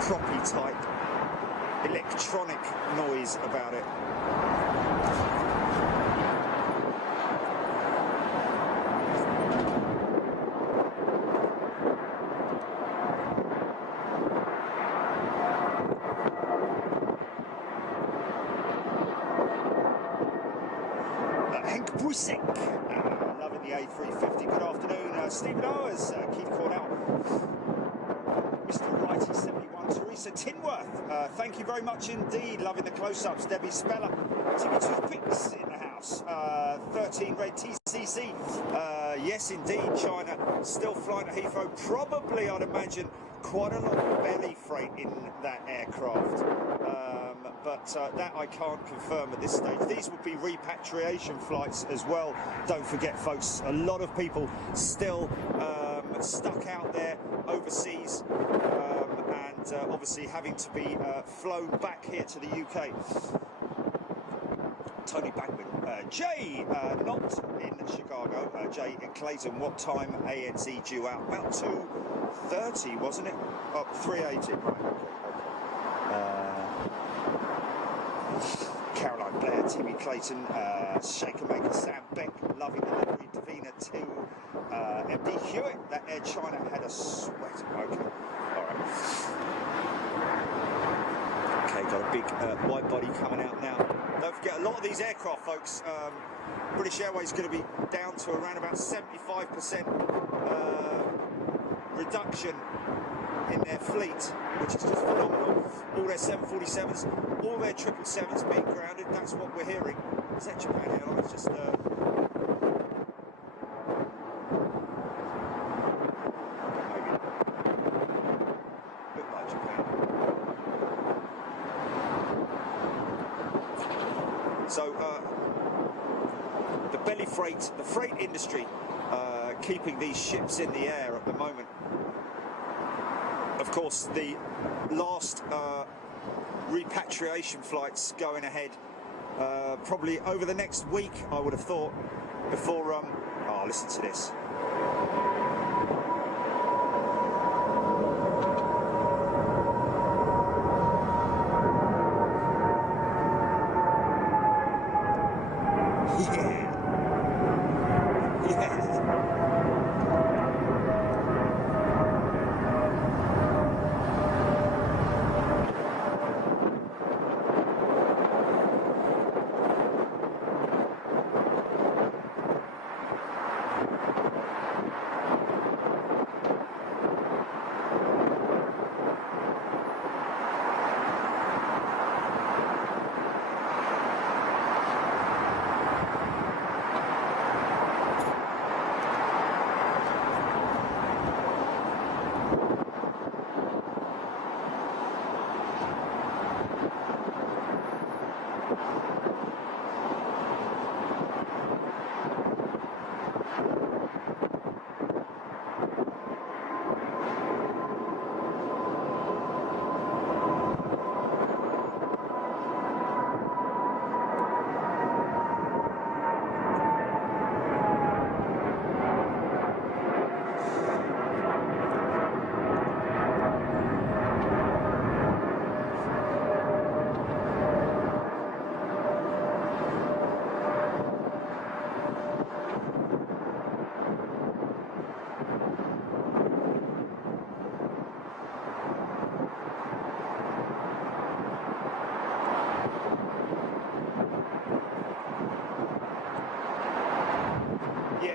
proppy type electronic noise about it. Loving the A350. Good afternoon, Stephen Owers, Keith Cornell, Mr. Righty 71, Teresa Tinworth. Thank you very much indeed. Loving the close-ups. Debbie Speller, Timmy Toothpicks in the house. 13 Red TCC. Yes, indeed. China still flying at Heathrow. Probably, I'd imagine, quite a lot of belly freight in that aircraft. But that I can't confirm at this stage. These would be repatriation flights as well. Don't forget, folks, a lot of people still stuck out there overseas and obviously having to be flown back here to the UK. Tony Bankman. Jay, not in Chicago. Jay in Clayton, what time ANZ due out? About 2:30, wasn't it? Oh, 3:80, right. Caroline Blair, Timmy Clayton, Shaker Maker, Sam Beck, loving the livery, Davina 2, MD Hewitt, that Air China had a sweat. Okay, alright. Okay, got a big wide body coming out now. Don't forget, a lot of these aircraft, folks, British Airways is going to be down to around about 75% reduction in their fleet, which is just phenomenal. All their 747s, all their 777s being grounded, that's what we're hearing. Is that Japan Airlines? Just maybe. Look like Japan. So, the belly freight, the freight industry, keeping these ships in the air at the moment. Of course, the last repatriation flights going ahead probably over the next week, I would have thought, before oh, listen to this.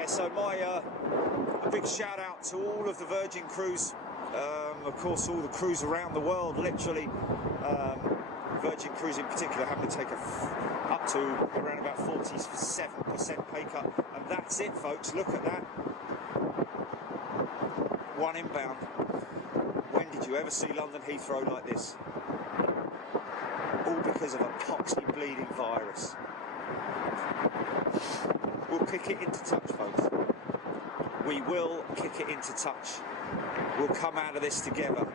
So a big shout out to all of the Virgin crews, of course all the crews around the world, literally, Virgin crews in particular having to take up to around about 47% pay cut, and that's it, folks. Look at that, one inbound. When did you ever see London Heathrow like this? All because of a poxy bleeding virus. We'll kick it into touch, folks. We will kick it into touch. We'll come out of this together.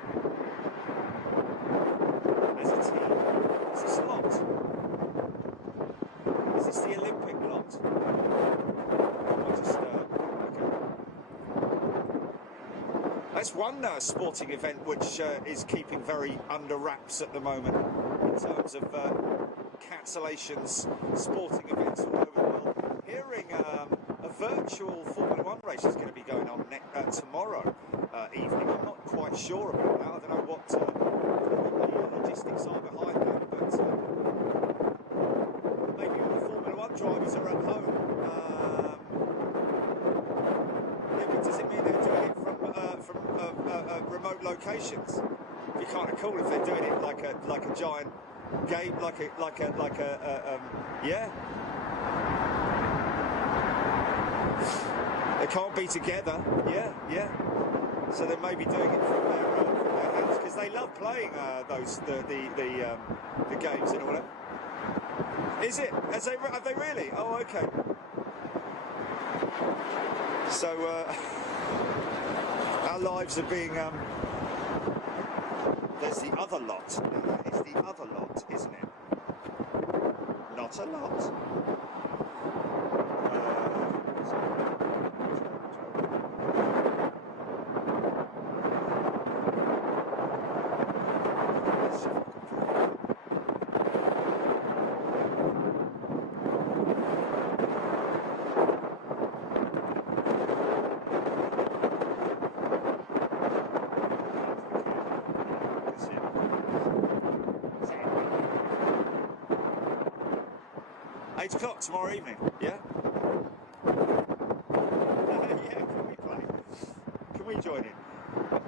There's one sporting event which is keeping very under wraps at the moment in terms of cancellations, sporting events all over the world. Hearing a virtual Formula One race is going to be going on tomorrow evening. I'm not quite sure about that. I don't know what the logistics are behind that, but maybe all the Formula One drivers are at home. Does it mean they're doing it from remote locations? It'd be kind of cool if they're doing it like a giant game, yeah. They can't be together, yeah. So they may be doing it from their hands because they love playing the games and all that. Is it? Have they really? Oh, okay. So our lives are being. There's the other lot. It's the other lot, isn't it? Not a lot. O'clock tomorrow evening, yeah? Yeah, can we play? Can we join in?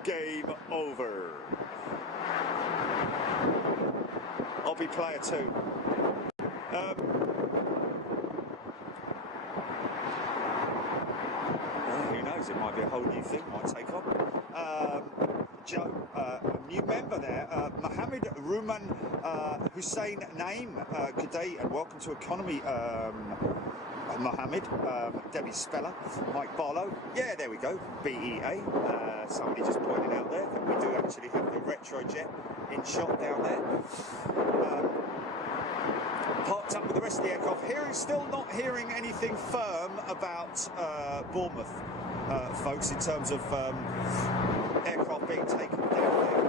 Game over. I'll be player 2. Who knows, it might be a whole new thing, might take on. Joe, a new member there, Mohammed Ruman Hussein Naim. Good day and welcome to Economy, Mohammed. Debbie Speller, Mike Barlow. Yeah, there we go. BEA. Somebody just pointed out there that we do actually have the Retrojet in shot down there. Parked up with the rest of the aircraft. Still not hearing anything firm about Bournemouth, folks, in terms of aircraft being taken down there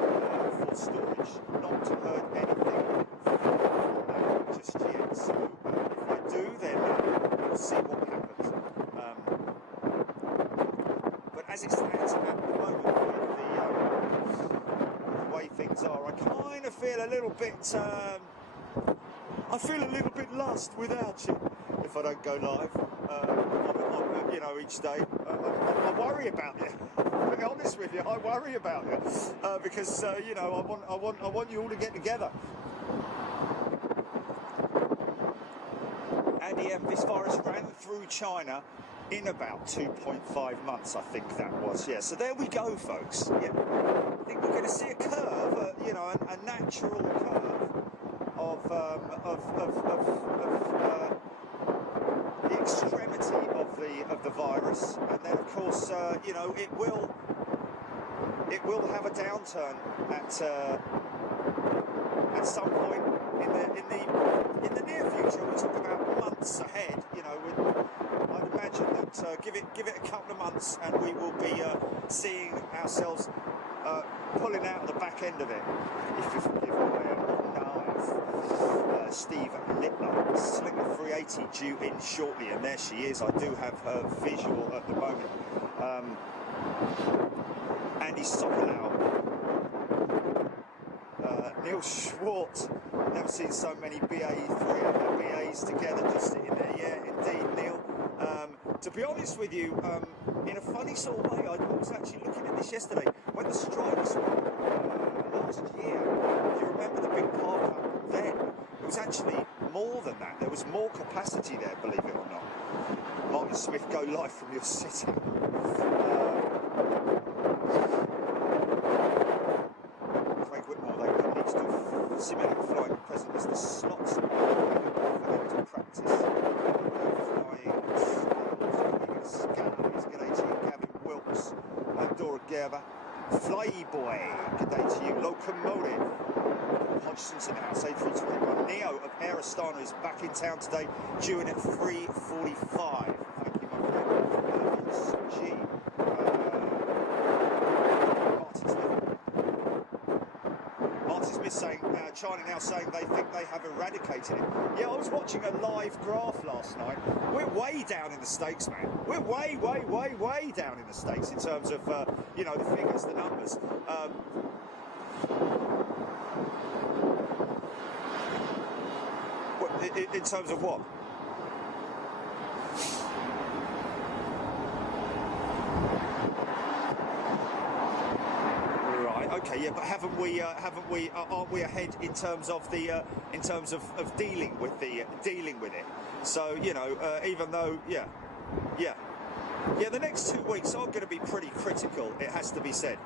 for storage. Not heard anything just yet. So if I do, then we'll see what happens. But as it stands at the moment, with the way things are, I kind of feel a little bit. I feel a little bit lost without you if I don't go live. Each day. I worry about you. To be honest with you, I worry about you because I want you all to get together. Andy M. This virus ran through China in about 2.5 months, I think that was. Yeah. So there we go, folks. Yeah. I think we're going to see a curve, a natural curve of the extremity of the virus, and then of course it will have a downturn at some point in the near future. We talk about months ahead. I'd imagine that give it a couple of months, and we will be seeing ourselves pulling out the back end of it. If you forgive my knife. Steve Littler, Slinger 380 due in shortly, and there she is. I do have her visual at the moment. Andy Sokolau, Neil Schwartz. Never seen so many BAs together just sitting there. Yeah, indeed, Neil. To be honest with you, in a funny sort of way, I was actually looking at this yesterday when the strikes were last year. Do you remember the big park up then? It was actually more than that. There was more capacity there, believe it or not. Martin Smith, go live from your city. Craig Whitmore, they need to do simulated flying present as the slots for them to practice flying. Scanners, good day to you. Gavin Wilkes, Dora Gerber, Flyboy, good day to you. Locomotive, Hodgson's in the house, A321. Neo of Air Astana is back in town today, due in at 3:45. Thank you, my friend. G. China now saying they think they have eradicated it. Yeah, I was watching a live graph last night. We're way down in the stakes, man. We're way down in the stakes in terms of, you know, the figures, the numbers. In terms of what? Okay, yeah, but aren't we ahead in terms of the of dealing with it? So, you know, even though, yeah, the next 2 weeks are going to be pretty critical. It has to be said.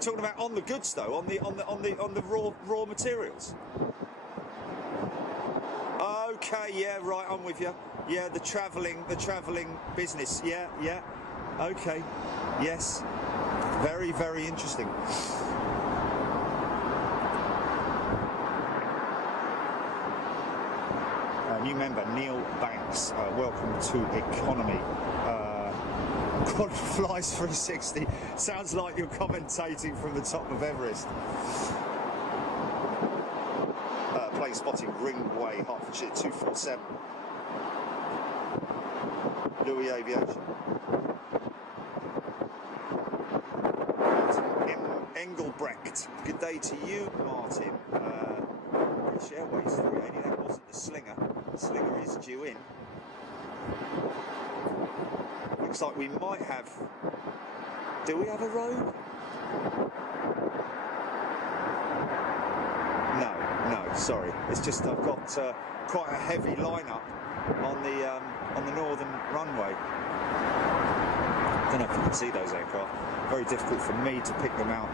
Talking about on the goods though, on the raw materials. Okay, yeah, right, I'm with you. Yeah, the travelling business. Yeah. Okay, yes, very interesting. New member Neil Banks, welcome to Economy. God flies 360. Sounds like you're commentating from the top of Everest. Plane spotting Ringway, Hertfordshire 247. Louis Aviation. Engelbrecht. Good day to you, Martin. British Airways 380. That wasn't the Slinger. The Slinger is due in. Looks like we might have. Do we have a road? No. Sorry. It's just I've got quite a heavy lineup on the northern runway. I don't know if you can see those aircraft. Very difficult for me to pick them out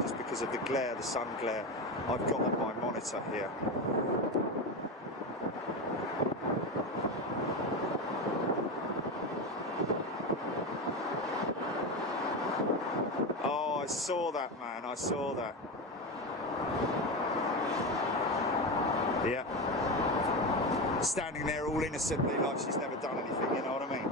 just because of the glare, the sun glare I've got on my monitor here. I saw that, man. I saw that. Yeah. Standing there all innocently like she's never done anything, you know what I mean?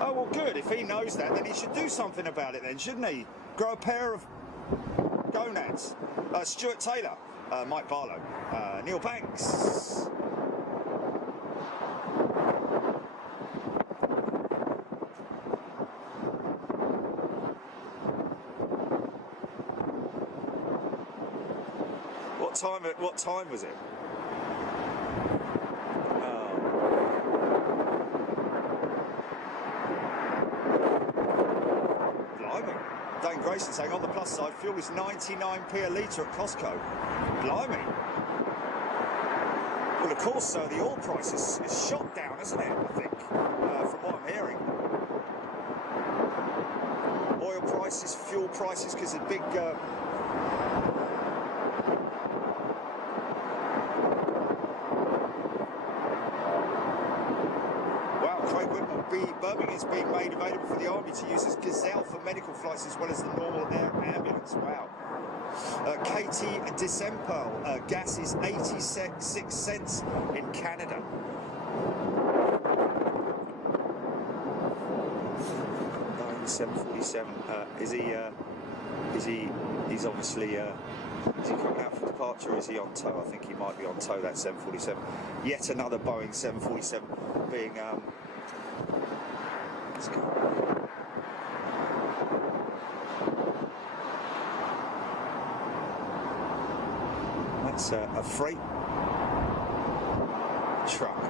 Oh, well, good. If he knows that, then he should do something about it then, shouldn't he? Grow a pair of gonads. Stuart Taylor, Mike Barlow, Neil Banks. What time was it? Blimey. Dane Grayson saying on the plus side, fuel is 99p a litre at Costco. Blimey. Well, of course, the oil price is shot down, isn't it? I think, from what I'm hearing. Oil prices, fuel prices, because the big. Birmingham is being made available for the Army to use as Gazelle for medical flights as well as the normal air ambulance. Wow. Katie Decempo, gas is 86 cents in Canada. Boeing 747. He's obviously. Is he coming out for departure or is he on tow? I think he might be on tow, that 747. Yet another Boeing 747 being. Let's go. That's a freight truck.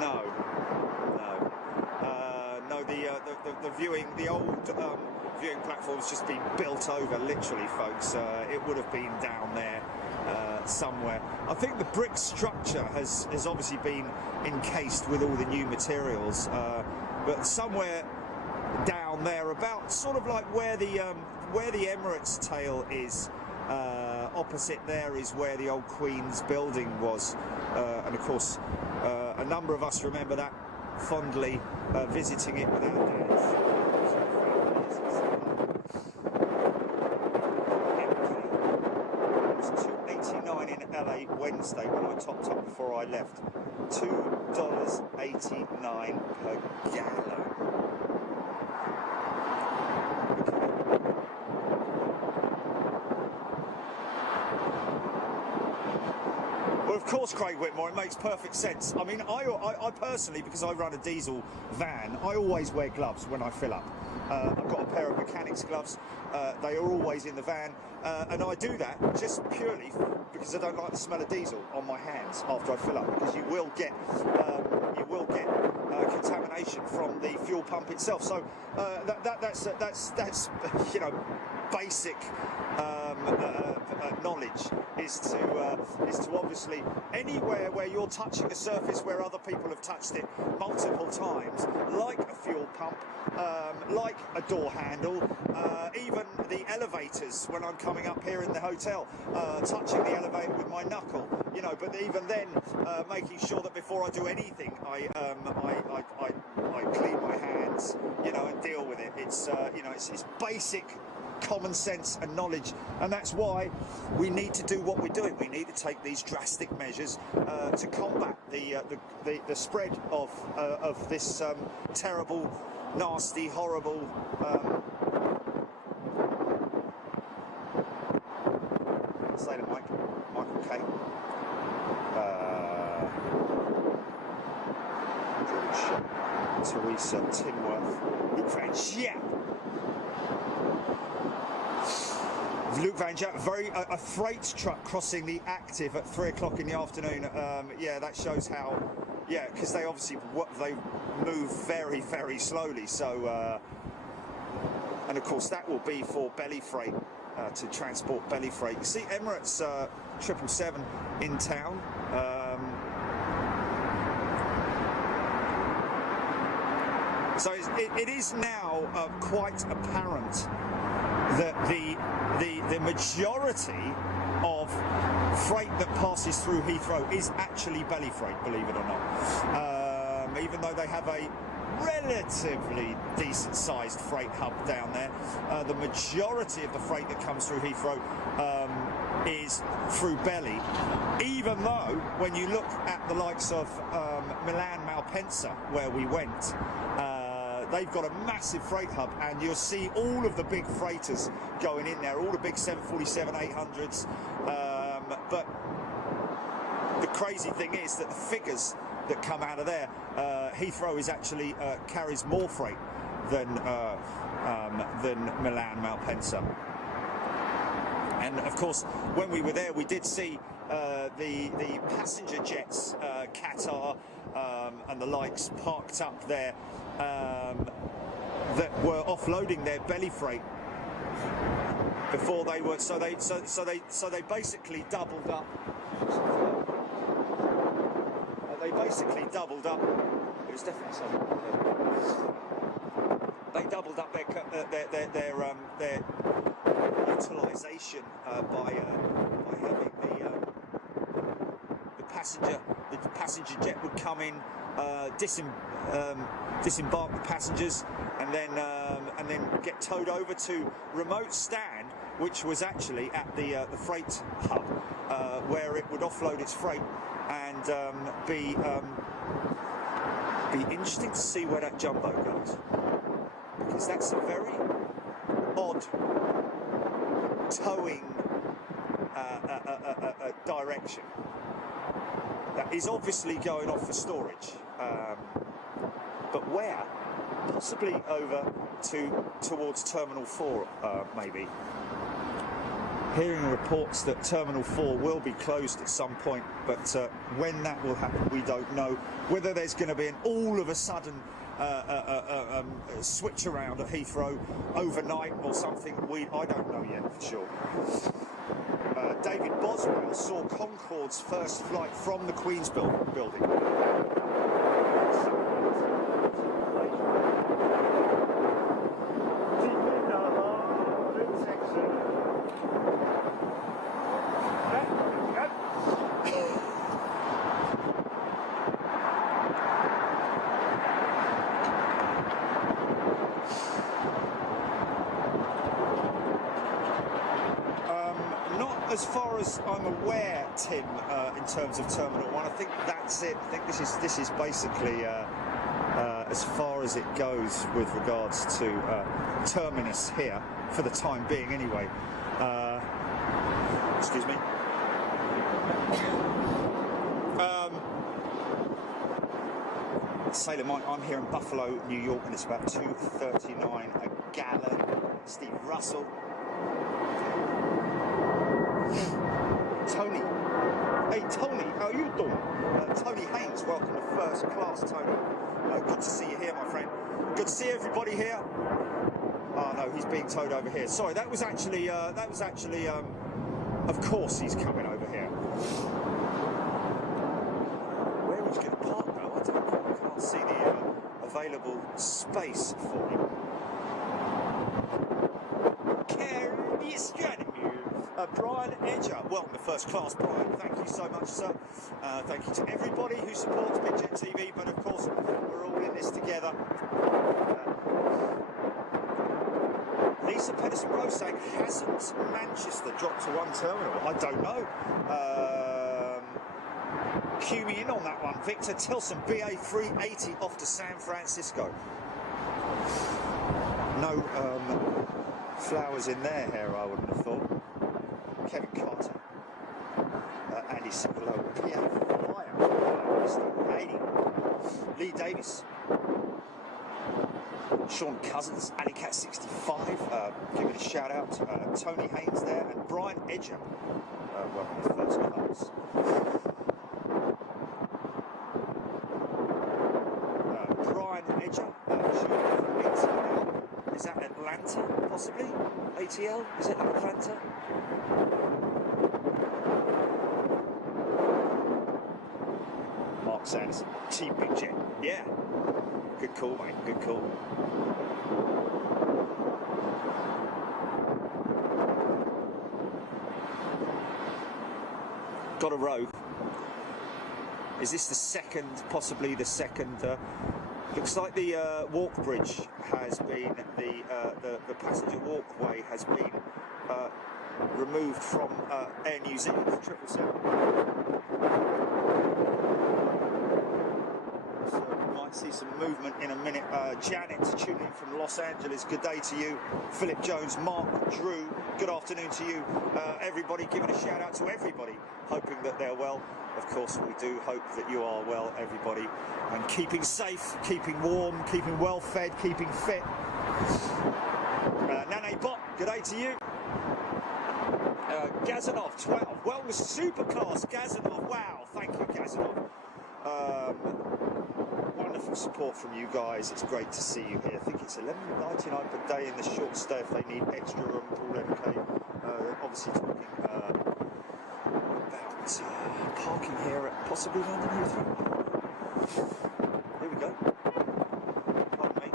No. The viewing, the old viewing platform's just been built over, literally, folks. It would have been down there somewhere. I think the brick structure has obviously been encased with all the new materials, but somewhere down there, about sort of like where the Emirates tail is. Opposite there is where the old Queen's building was, and of course a number of us remember that fondly, visiting it with our dads. It was $2.89 in LA Wednesday when I topped up before I left. $2.89 per gallon. Of course, Craig Whitmore, it makes perfect sense. I mean, I personally, because I run a diesel van, I always wear gloves when I fill up. I've got a pair of mechanics gloves. They are always in the van, and I do that just purely because I don't like the smell of diesel on my hands after I fill up, because you will get contamination from the fuel pump itself. So that's you know, basic knowledge is to obviously anywhere where you're touching a surface where other people have touched it multiple times, like a fuel pump, like a door handle, even the elevators when I'm coming up here in the hotel, touching the elevator with my knuckle, you know. But even then, making sure that before I do anything, I clean my hands, you know, and deal with it. It's you know, it's basic common sense and knowledge, and that's why we need to do what we're doing. We need to take these drastic measures to combat the spread of this terrible, nasty, horrible say to Michael K. Teresa Tinworth, Luke Van Jap. Luke Van Jap, a freight truck crossing the Active at 3 o'clock in the afternoon. Yeah, that shows how. Yeah, because they obviously they move very, very slowly. So, and of course that will be for belly freight, to transport belly freight. You see Emirates 777 in town. So it is now quite apparent that the majority of freight that passes through Heathrow is actually belly freight, believe it or not. Even though they have a relatively decent-sized freight hub down there, the majority of the freight that comes through Heathrow is through belly. Even though, when you look at the likes of Milan Malpensa, where we went, they've got a massive freight hub, and you'll see all of the big freighters going in there, all the big 747 800s. But the crazy thing is that the figures that come out of there, Heathrow is actually carries more freight than Milan Malpensa. And of course, when we were there, we did see the passenger jets, Qatar and the likes, parked up there, that were offloading their belly freight before they were. So they basically doubled up. They basically doubled up. It was definitely something. They doubled up their utilisation by having the passenger jet would come in, disembark the passengers, and then get towed over to remote stand, which was actually at the freight hub, where it would offload its freight, and be interesting to see where that jumbo goes, because that's a very odd towing direction that is obviously going off for storage, but where? Possibly over towards Terminal 4, maybe. Hearing reports that Terminal 4 will be closed at some point, but when that will happen, we don't know. Whether there's going to be an all of a sudden switch around at Heathrow overnight or something. I don't know yet for sure. David Boswell saw Concorde's first flight from the Queen's building. As far as I'm aware, Tim, in terms of Terminal 1, I think that's it. I think this is basically as far as it goes with regards to Terminus here, for the time being anyway. Excuse me. Sailor Mike, I'm here in Buffalo, New York, and it's about $2.39 a gallon. Steve Russell. Tony. Hey Tony, how you doing? Tony Haynes, welcome to First Class, Tony. Good to see you here, my friend. Good to see everybody here. Oh no, he's being towed over here. Sorry, that was actually, of course he's coming over here. Where he's going to park though, I don't know. I can't see the available space for him. Brian Edger, welcome to First Class, Brian. Thank you so much, sir. Thank you to everybody who supports Big Jet TV, but of course we're all in this together. Lisa Pedersen-Rose saying, hasn't Manchester dropped to one terminal? I don't know. Cue me in on that one. Victor Tilson, BA 380 off to San Francisco. No flowers in their hair, I wouldn't have thought. Kevin Carter, Andy Cicolo, Pierre Flyer, Lee Davis, Sean Cousins, Alicat 65, giving a shout out to Tony Haynes there, and Brian Edger, welcome to First Class. Brian Edger, is that Atlanta, possibly? ATL? Is it Atlanta? Mark Sanderson, Team Big Jet. Yeah. Good call, mate. Good call. Got a row. Is this the second, possibly the second? Looks like the walk bridge has been, the passenger walkway has been removed from Air New Zealand 777. So we might see some movement in a minute. Janet tuning in from Los Angeles, good day to you. Philip Jones, Mark, Drew, good afternoon to you. Everybody, giving a shout out to everybody, hoping that they're well. Of course, we do hope that you are well, everybody, and keeping safe, keeping warm, keeping well fed, keeping fit. Nane Bot, good day to you. Gazanov, 12. Wellness Superclass, Gazanov, wow, thank you, Gazanov. Wonderful support from you guys, it's great to see you here. I think it's $11.99 per day in the short stay if they need extra room. Paul MK, obviously talking about parking here at possibly London Heathrow. Here we go. Pardon me.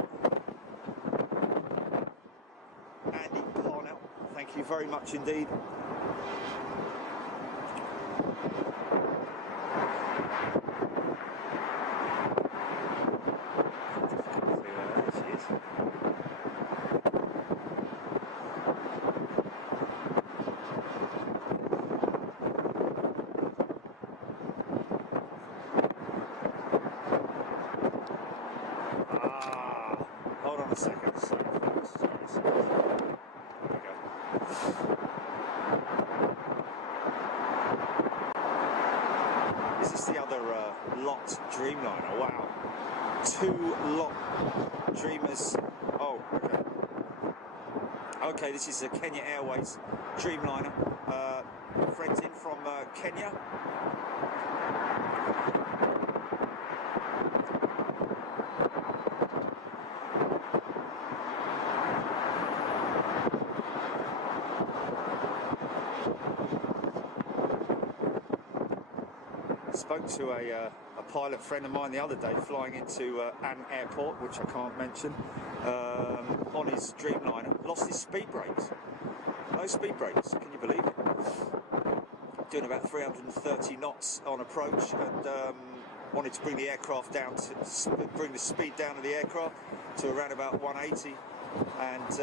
Andy Parnell, thank you very much indeed. Dreamliner, wow. 2 lot Dreamers. Oh, okay. Okay, this is a Kenya Airways Dreamliner. Friends in from Kenya. spoke to a pilot friend of mine the other day flying into an airport, which I can't mention, on his Dreamliner, lost his speed brakes. No speed brakes, can you believe it? Doing about 330 knots on approach, and wanted to bring the aircraft down, bring the speed down of the aircraft to around about 180, and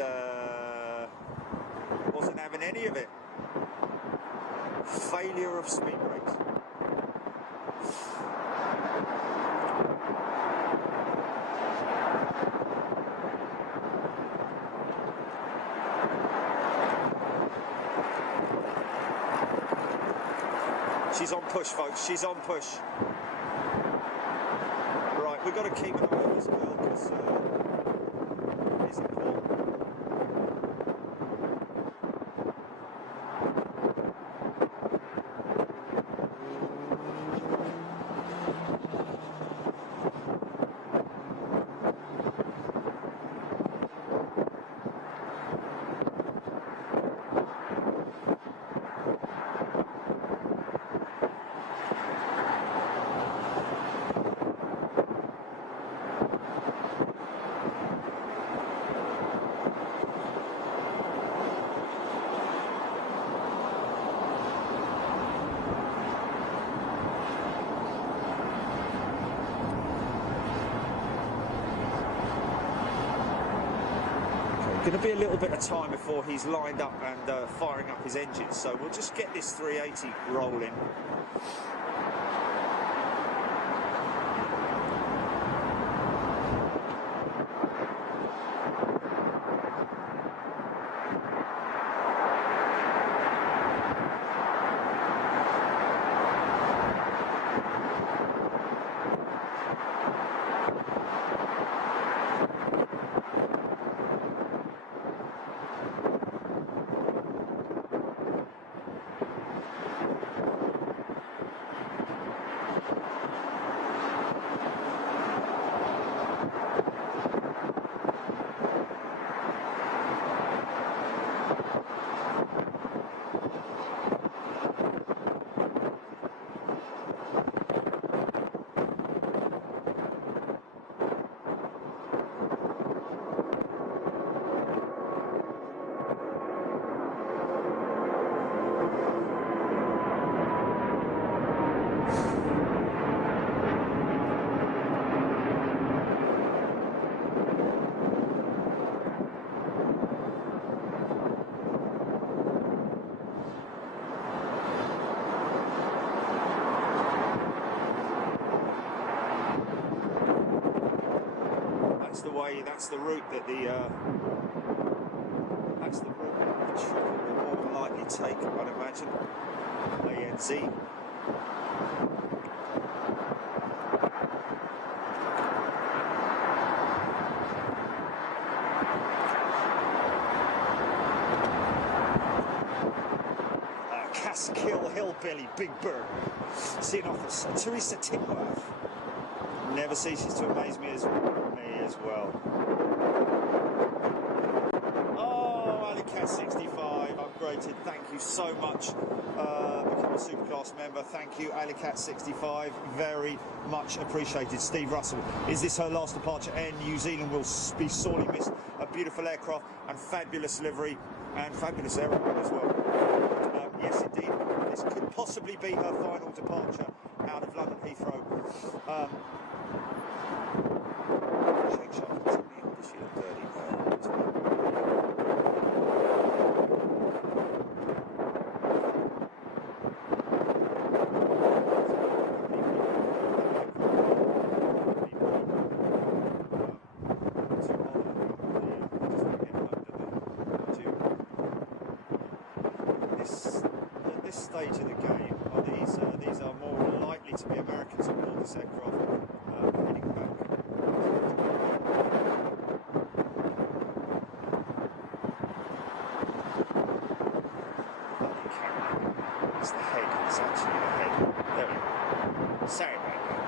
wasn't having any of it. Failure of speed brakes. She's on push, folks. She's on push. Right, we've got to keep an eye on this girl because it's important. Going to be a little bit of time before he's lined up and firing up his engine, so we'll just get this 380 rolling. That's the route that the trooper will more than likely take, I'd imagine. ANZ. Caskill Hillbilly Big Bird. Seeing officer Teresa Tinworth never ceases to amaze me as well. Oh, Alicat 65 upgraded. Thank you so much. Become a Superclass member. Thank you, Alicat 65. Very much appreciated. Steve Russell. Is this her last departure? Air New Zealand will be sorely missed. A beautiful aircraft and fabulous livery and fabulous aeroplane as well. Yes, indeed. This could possibly be her final departure out of London Heathrow. Shake shaft, does she look dirty? At this stage of the game, these are more likely to be Americans on board this aircraft heading back. It's the head. It's actually the head. There we go. Sorry about that.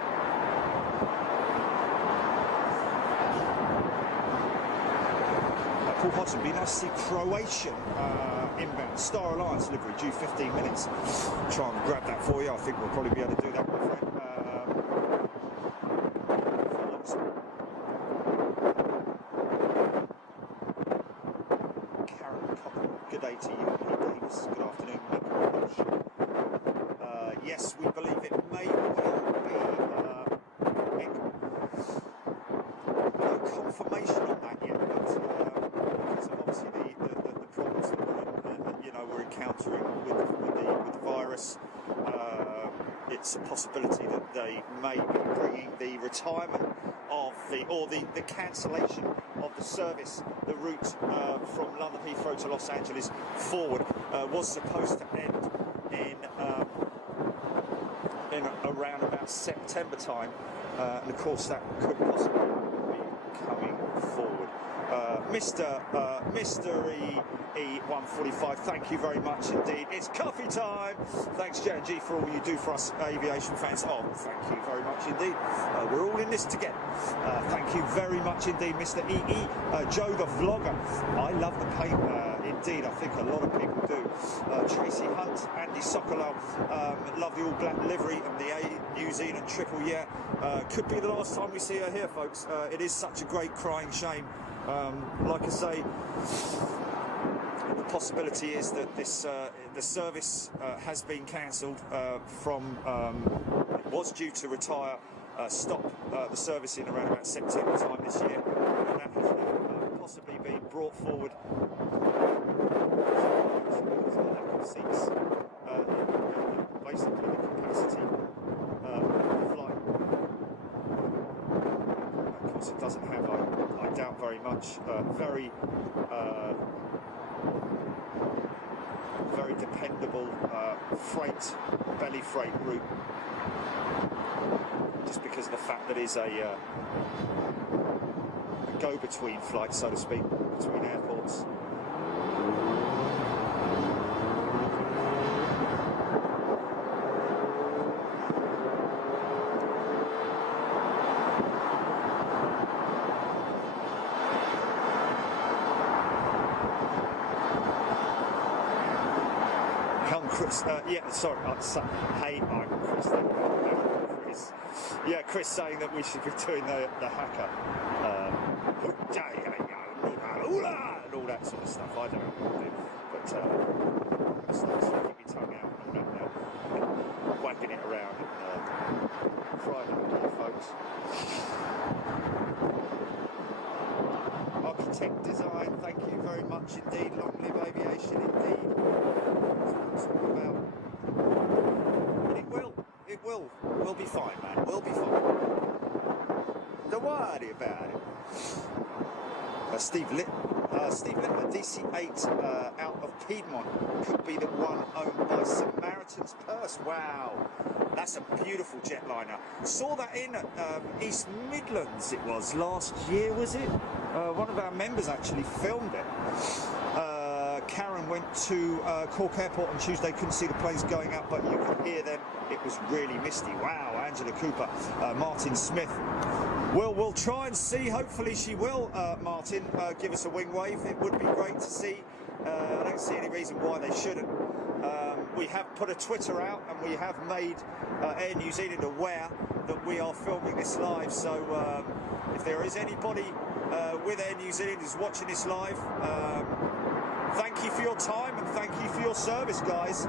Paul Hodgson, be nice to see Croatian inbound Star Alliance delivery due 15 minutes. Try and grab that for you. I think we'll probably be able to do that, my friend. good day to you, Lee Davis. Good afternoon, Nick Walsh. Yes, we believe it may well be Nick. No confirmation on that yet, but because of obviously the problems that we're encountering with the virus, it's a possibility that they may be bringing the retirement of the cancellation of the service, the route from London Heathrow to Los Angeles forward was supposed to end in around about September time, and of course that could possibly be coming forward. Mr. E145, thank you very much indeed. It's coffee time. Thanks, J&G, for all you do for us aviation fans. Oh, thank you very much indeed. We're all in this together. Thank you very much indeed, Mr. EE. Joe the vlogger. I love the paint, indeed. I think a lot of people do. Tracy Hunt, Andy Sokolow, love the all black livery and the New Zealand triple. Yeah, could be the last time we see her here, folks. It is such a great crying shame. Like I say, the possibility is that this the service has been cancelled from. It was due to stop the service in around about September time this year, and that has now possibly been brought forward. Seats, basically the capacity of the flight. Of course, it doesn't have, I doubt very much, very dependable belly freight route, just because of the fact that it's a go-between flight, so to speak, between airports. Hey, I'm Chris. Chris. Yeah, Chris saying that we should be doing the hacker. And all that sort of stuff. I don't know what to do. But I'm going to start sticking my tongue out and all that now. Whacking it around and Friday morning, folks. Architect Design, thank you very much indeed. Long live aviation indeed. That's what it's all about. And it will. We'll be fine, man. We'll be fine. Don't worry about it. Steve Littler, DC-8 out of Piedmont, could be the one owned by Samaritan's Purse. Wow, that's a beautiful jetliner. Saw that in East Midlands, it was last year, was it? One of our members actually filmed it. Karen went to Cork Airport on Tuesday, couldn't see the planes going up, but you could hear them. It was really misty. Wow, Angela Cooper, Martin Smith. We'll try and see. Hopefully she will, Martin, give us a wing wave. It would be great to see. I don't see any reason why they shouldn't. We have put a Twitter out and we have made Air New Zealand aware that we are filming this live. So if there is anybody with Air New Zealand who's watching this live, thank you for your time and thank you for your service, guys.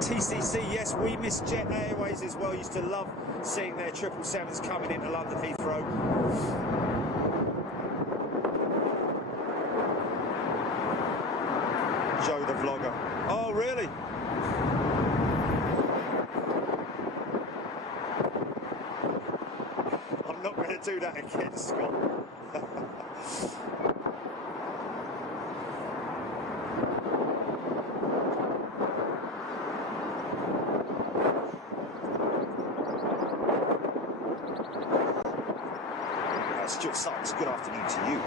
TCC, yes, we miss Jet Airways as well. Used to love seeing their 777s coming into London Heathrow. Joe the vlogger. Oh, really? I'm not going to do that again, Scott. Stuart Sykes, good afternoon to you.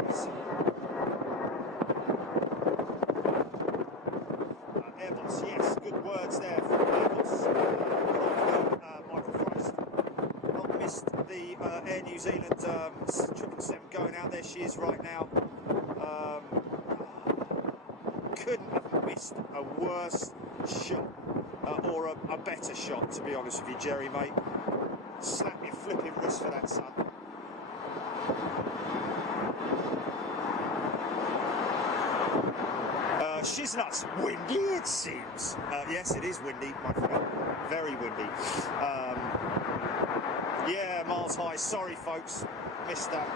Airbus. Airbus, yes, good words there from Airbus. Michael Forrest. Not missed the Air New Zealand 777 going out. There she is right now. Couldn't have missed a worse shot or a better shot, to be honest with you, Jerry, mate. Slap your flipping wrist for that, son. She's nuts. Windy, it seems. Yes, it is windy, my friend. Very windy. Yeah, miles high. Sorry, folks. Missed that.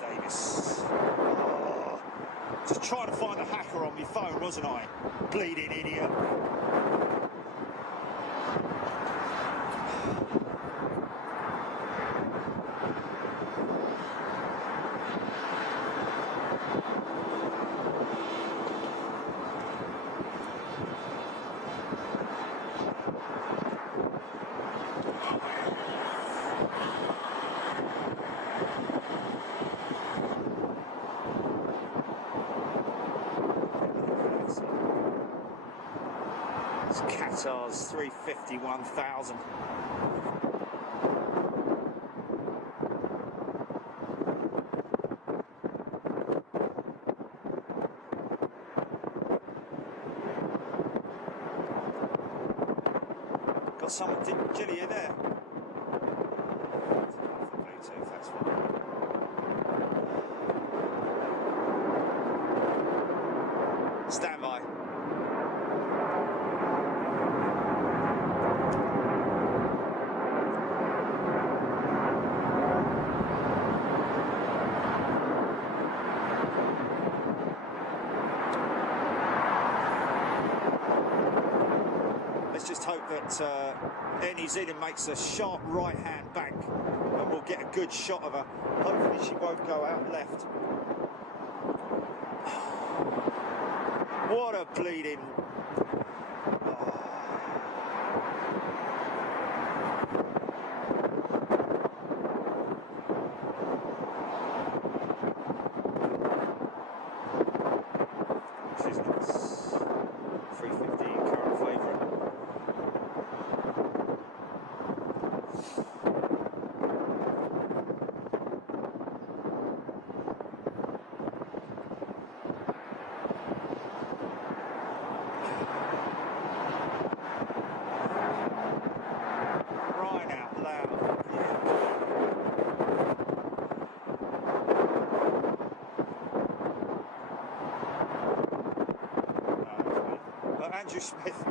Davis. Oh, just trying to find the hacker on my phone, wasn't I? Bleeding idiot. Qatar's 351,000. Got someone, Jilly, you there? Bluetooth, that's fine. Stand by. Just hope that Air New Zealand makes a sharp right hand bank and we'll get a good shot of her. Hopefully she won't go out left. What a bleeding... She's nuts. 350 current favourite. Crying out loud. Andrew Smith.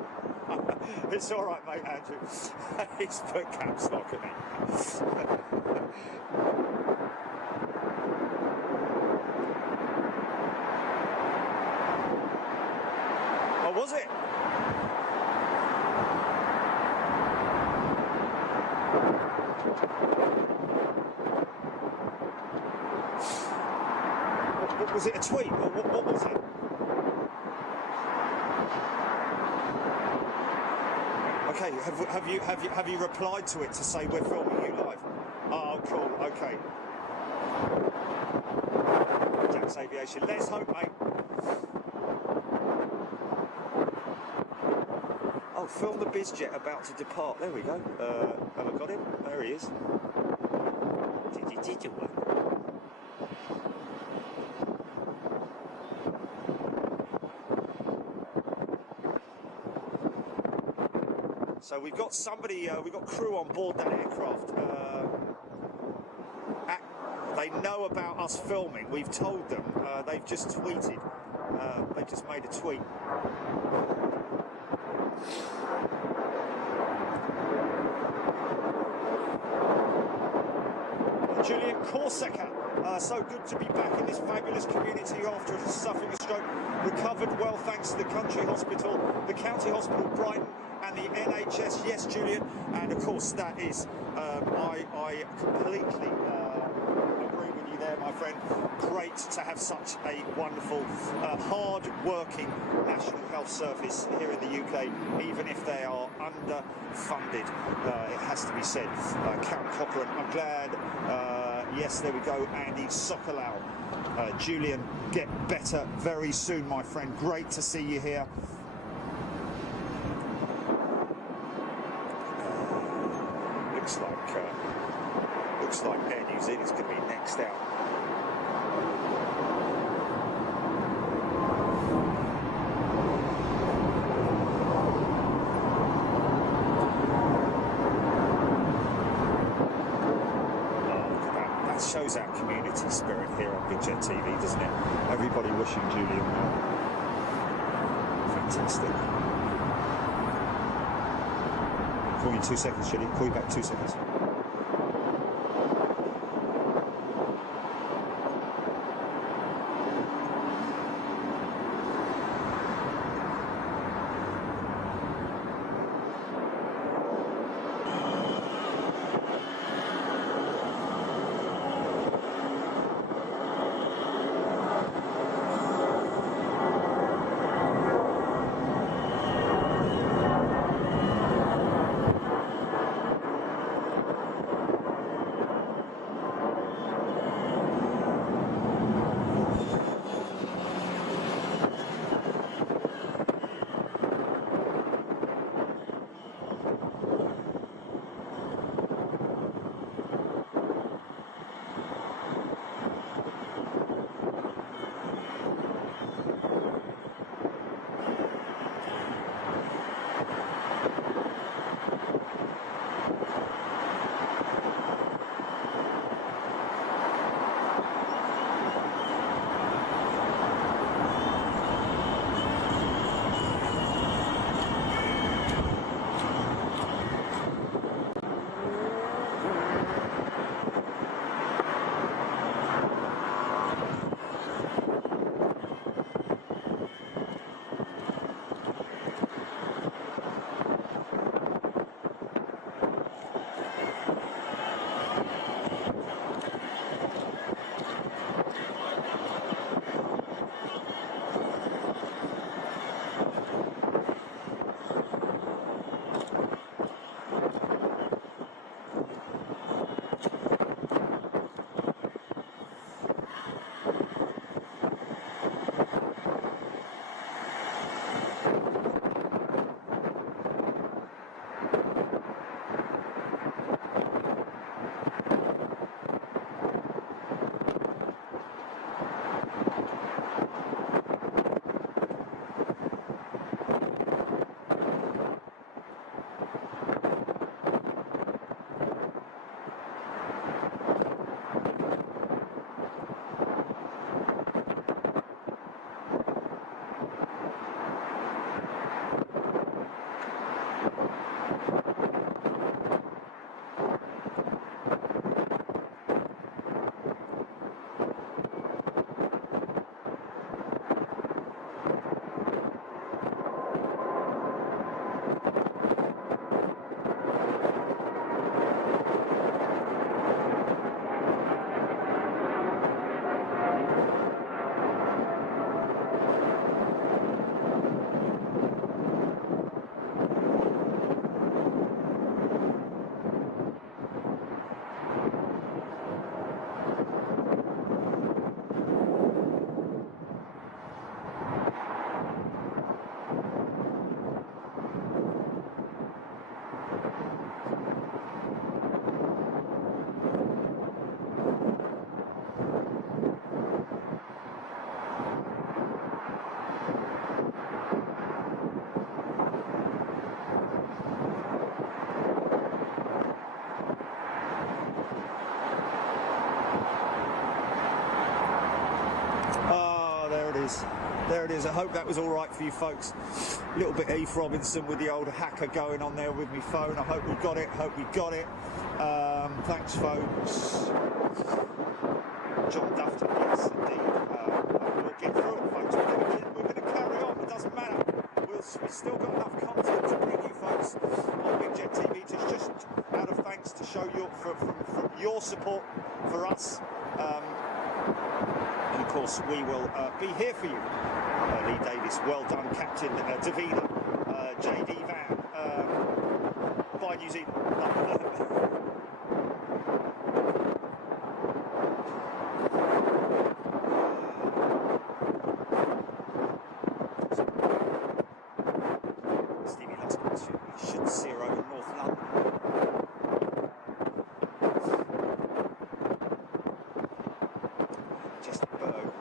It's all right, mate, Andrew. He's put caps lock at me. Oh, was it? What was it, a tweet? Or what was it? Okay, have you replied to it to say we're filming you live? Oh, cool. Okay. Jack's Aviation. Let's hope, mate. Oh, film the BizJet about to depart. There we go. Have I got him? There he is. Did you work? So we've got somebody, we've got crew on board that aircraft. They know about us filming. We've told them. They've just tweeted. They've just made a tweet. Julian Corsica. So good to be back in this fabulous community after suffering a stroke. Recovered well thanks to the country hospital, the county hospital Brighton, and the NHS. Yes, Julian, and of course that is I completely agree with you there. there, my friend. Great to have such a wonderful, hard-working National Health Service here in the UK, even if they are underfunded. It has to be said. Count Cochrane, I'm glad. Yes, there we go. Andy Sokolau. Julian, get better very soon, my friend. Great to see you here. Looks like Air New Zealand's going to be next out. Shows our community spirit here on Big Jet TV, doesn't it? Everybody wishing Julian well. Fantastic. Call you in 2 seconds, Chili. Call you back 2 seconds. There it is. I hope that was all right for you folks. A little bit Eve Robinson with the old hacker going on there with my phone. I hope we got it. Thanks, folks. John Dufton, yes, indeed. We'll get through it, folks. We're going to carry on. It doesn't matter. We've still got enough content to bring you folks on Big Jet TV. Just out of thanks to show your from your support for us. And of course, we will be here for you. Lee Davis, well done, Captain Davina, JD Van, by New Zealand. Stevie Luxman should see her over North London.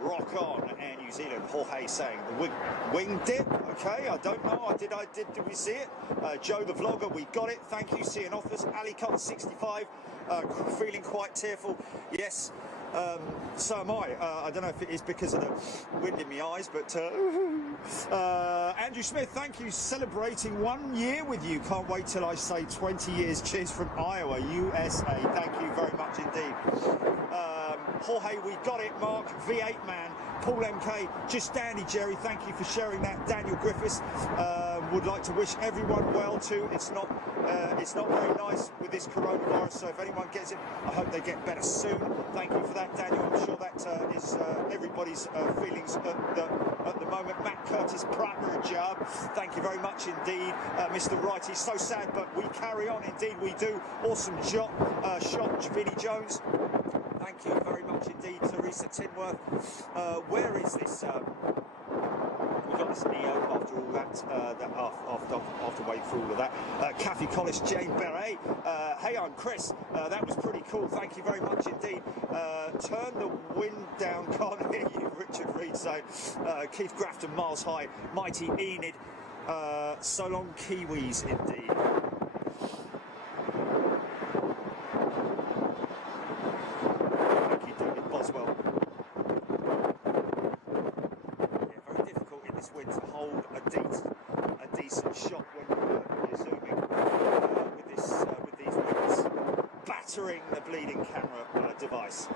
Rock on, Air New Zealand. Jorge saying the wing dip. Okay, I don't know. Did we see it? Joe the vlogger, we got it. Thank you. Seeing offers. Ali Cut 65, feeling quite tearful. Yes. So am I. I don't know if it is because of the wind in my eyes, but Andrew Smith, thank you. Celebrating 1 year with you. Can't wait till I say 20 years. Cheers from Iowa, USA. Thank you very much indeed. Jorge, we got it. Mark, V8 man, Paul MK, just dandy. Jerry, thank you for sharing that. Daniel Griffiths would like to wish everyone well too. It's not very nice with this coronavirus, so if anyone gets it, I hope they get better soon. Thank you for that, Daniel. I'm sure that is everybody's feelings at the moment. Matt Curtis, partner job. Thank you very much indeed, Mr. Wrighty. So sad, but we carry on. Indeed, we do. Awesome shot, Vinnie Jones. Thank you very much indeed, Teresa Tinworth. Where is this? We got this Neo after all that. After waiting for all of that. Kathy Collis, Jane Beret. Hey, I'm Chris. That was pretty cool. Thank you very much indeed. Turn the wind down. Can't hear you, Richard Reed. So Keith Grafton, Miles High, Mighty Enid. So long, Kiwis indeed. The bleeding camera device.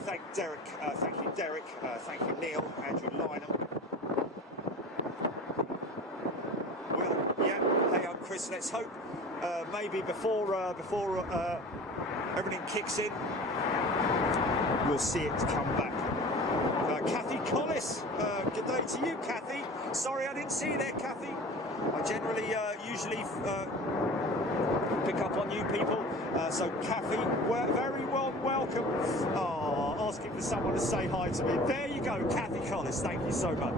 Thank Derek. Thank you, Derek. Thank you, Neil. Andrew Lynham. Well, yeah. Hey, I'm Chris. Let's hope maybe before everything kicks in, we'll see it come back. Kathy Collis. Good day to you, Kathy. Sorry I didn't see you there, Kathy. I generally usually pick up on you people. So Kathy, very warm welcome. Oh, asking for someone to say hi to me. There you go, Kathy Collis. Thank you so much.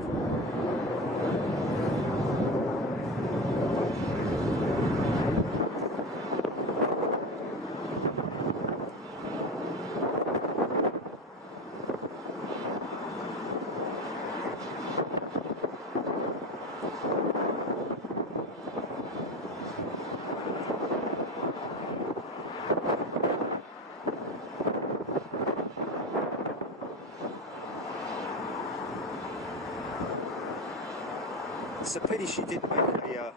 It's a pity she didn't make a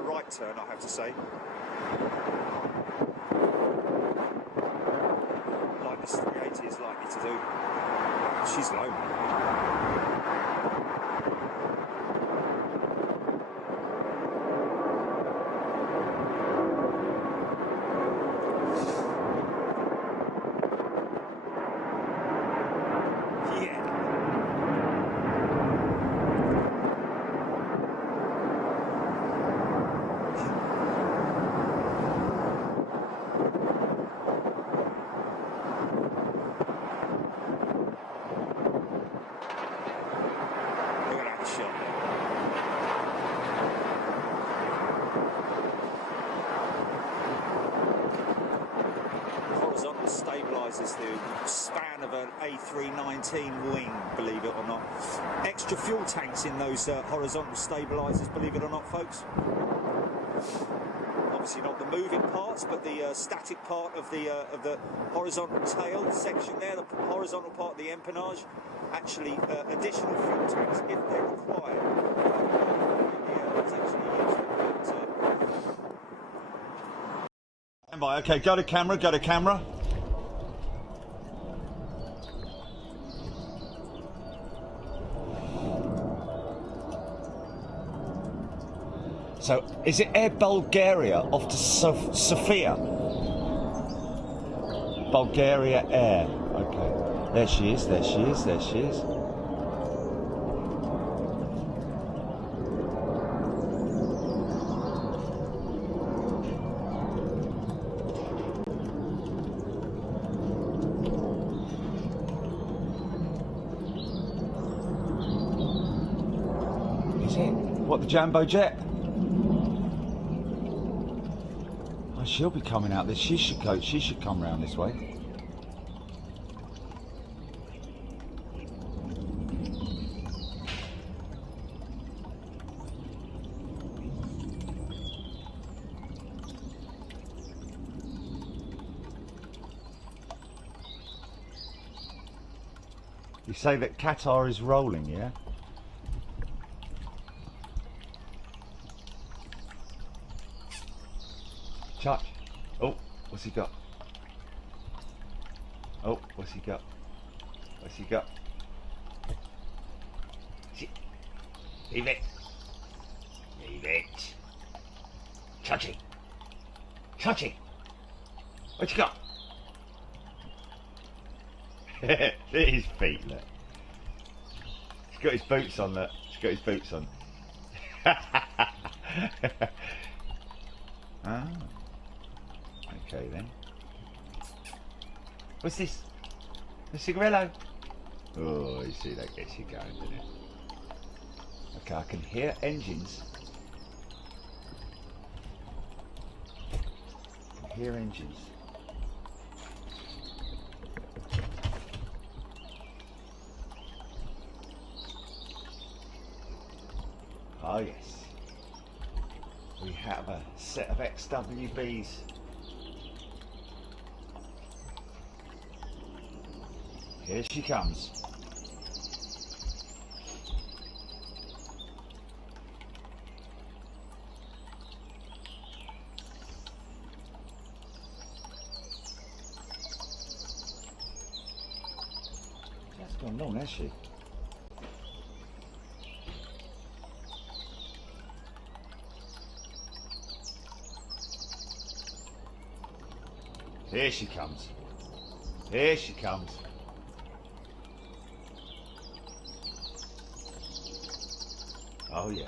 right turn, I have to say. Like this 380 is likely to do. She's low. Stabilises the span of an A319 wing, believe it or not. Extra fuel tanks in those horizontal stabilisers, believe it or not, folks. Obviously not the moving parts, but the static part of the horizontal tail section there, the horizontal part of the empennage. Actually, additional fuel tanks if they're required. Yeah, it's actually used. Stand by. Okay, go to camera. Go to camera. So, is it Air Bulgaria off to Sofia? Bulgaria Air. Okay. There she is, there she is, there she is. Is it? What, the Jumbo Jet? Oh, she'll be coming out this. She should come round this way. You say that Qatar is rolling, yeah? Chuck. Oh, what's he got? Oh, what's he got? What's he got? Leave it. Leave it. Chachi. Chachi. What you got? Look at his feet, look. He's got his boots on, look. He's got his boots on. Ah. Okay then. What's this? A cigarello? Oh, you see, that gets you going, doesn't it? Okay, I can hear engines. I can hear engines. Oh yes. We have a set of XWBs. Here she comes. That's gone long, has she? Here she comes. Here she comes. Oh yeah.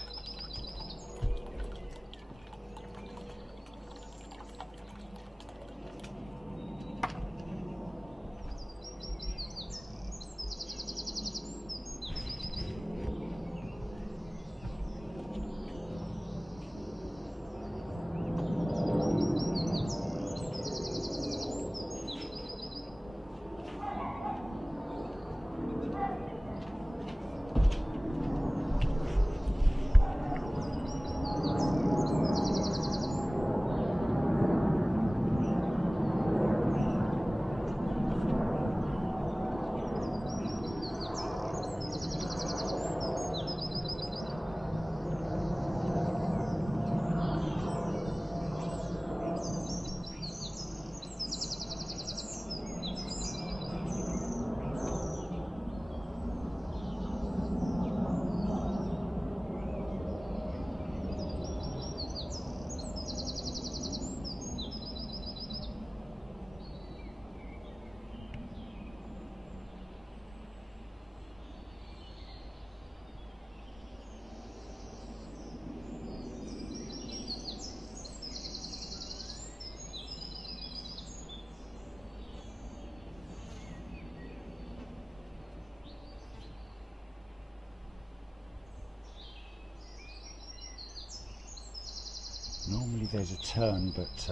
Normally there's a turn, but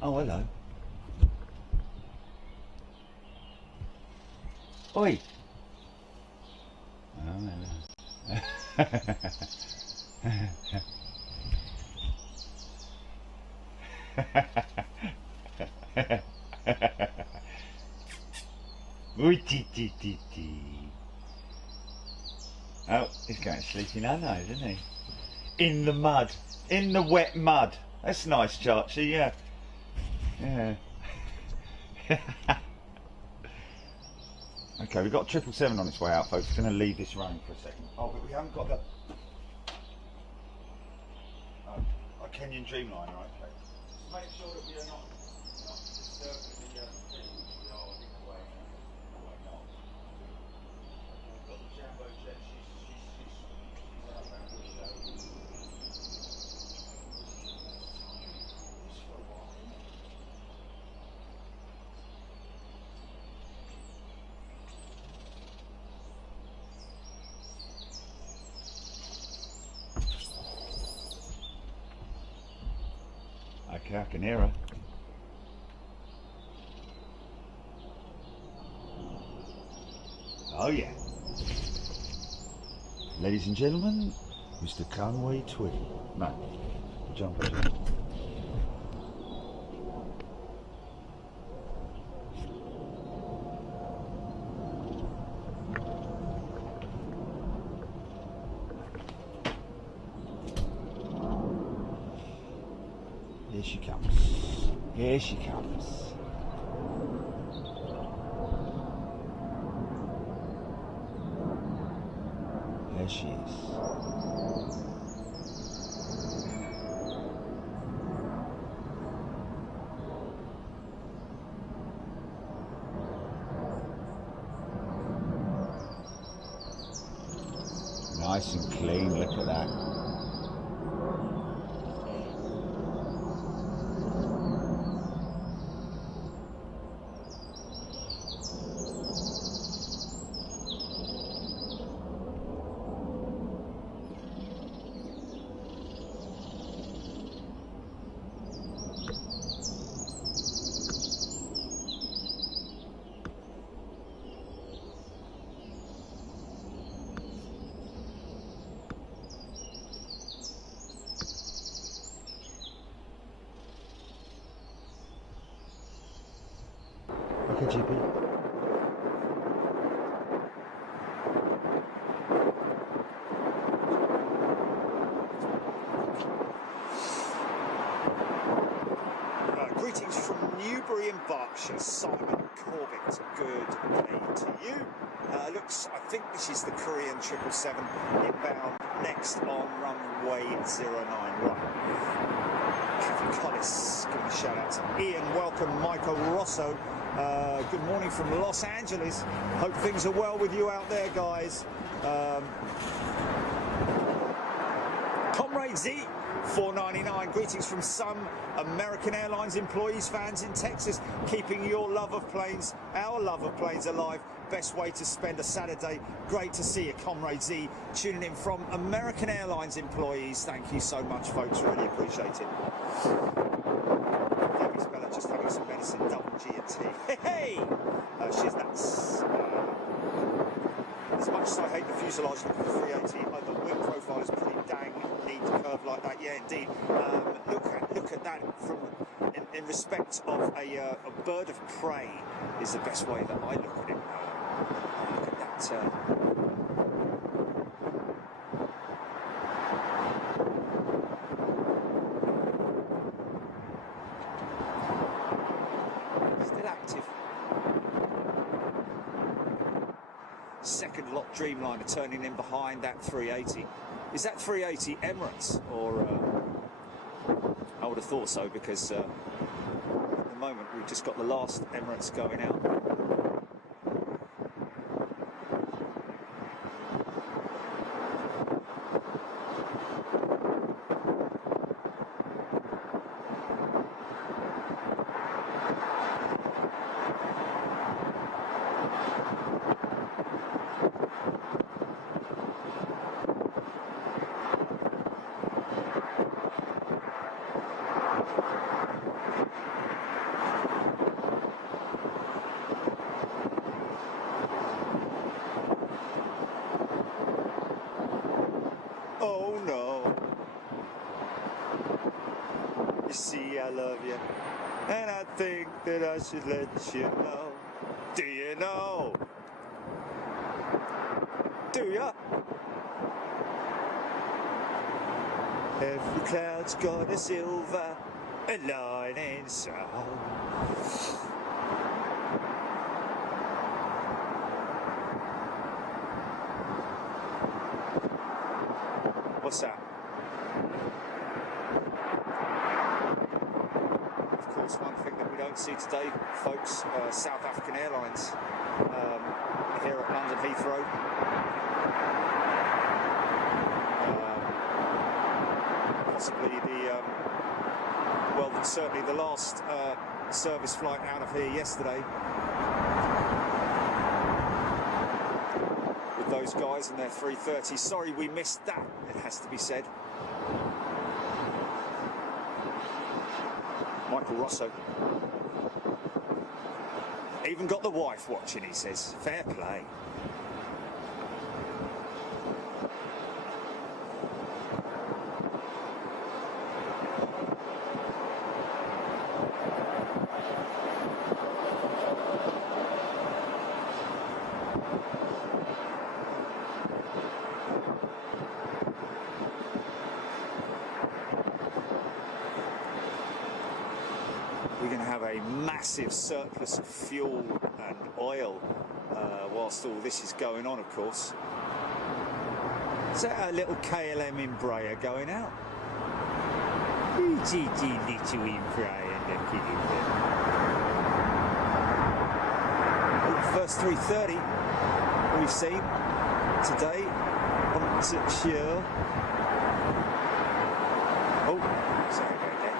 oh, hello. Oi. Oh, hello. Oi, tee, tee, tee, tee. Oh, he's going to sleep in Anno, isn't he? In the mud. In the wet mud. That's nice, Charchie, yeah. Yeah. Okay, we've got 777 on its way out, folks. We're going to leave this running for a second. Oh, but we haven't got the... Oh, our Kenyan Dreamliner, okay. Just make sure that we are not disturbing the... Okay, I can hear her. Oh yeah. Ladies and gentlemen, Mr. Conway Twitty. No, jumper. Here she comes. Here she comes. There she is. Nice and clean, look at that. Okay, GP. Greetings from Newbury in Berkshire, Simon Corbett. Good day to you. I think this is the Korean 777 inbound next on runway 091. Kevin Collis, giving a shout out to Ian. Welcome, Michael Rosso. Good morning from Los Angeles. Hope things are well with you out there, guys. Comrade Z, 499. Greetings from some American Airlines employees, fans in Texas, keeping your love of planes, our love of planes alive. Best way to spend a Saturday. Great to see you, Comrade Z, tuning in from American Airlines employees. Thank you so much, folks. Really appreciate it. Debbie's Bella just having some medicine, double G&T. Hey! She's nuts. As much as I hate the fuselage of the 380, the wing profile is pretty dang neat, curved like that. Yeah, indeed. Look at that from in respect of a bird of prey is the best way that I look at it. Look at that. Still active. Second lot Dreamliner turning in behind that 380. Is that 380 Emirates or? I would have thought so because at the moment we've just got the last Emirates going out. Oh no. You see, I love you, and I think that I should let you know. Do you know? Do ya? Every cloud's got a silver lining sound. What's that? Of course, one thing that we don't see today, folks, South African Airlines here at London Heathrow. Possibly certainly the last service flight out of here yesterday. Those guys and their 330. Sorry we missed that, it has to be said. Michael Rosso. Even got the wife watching, he says. Fair play. We're going to have a massive surplus of fuel and oil whilst all this is going on, of course. Is that our little KLM Embraer going out? Little Embraer, look at him there. First 3:30 we've seen today on Shell. Oh, sorry about that.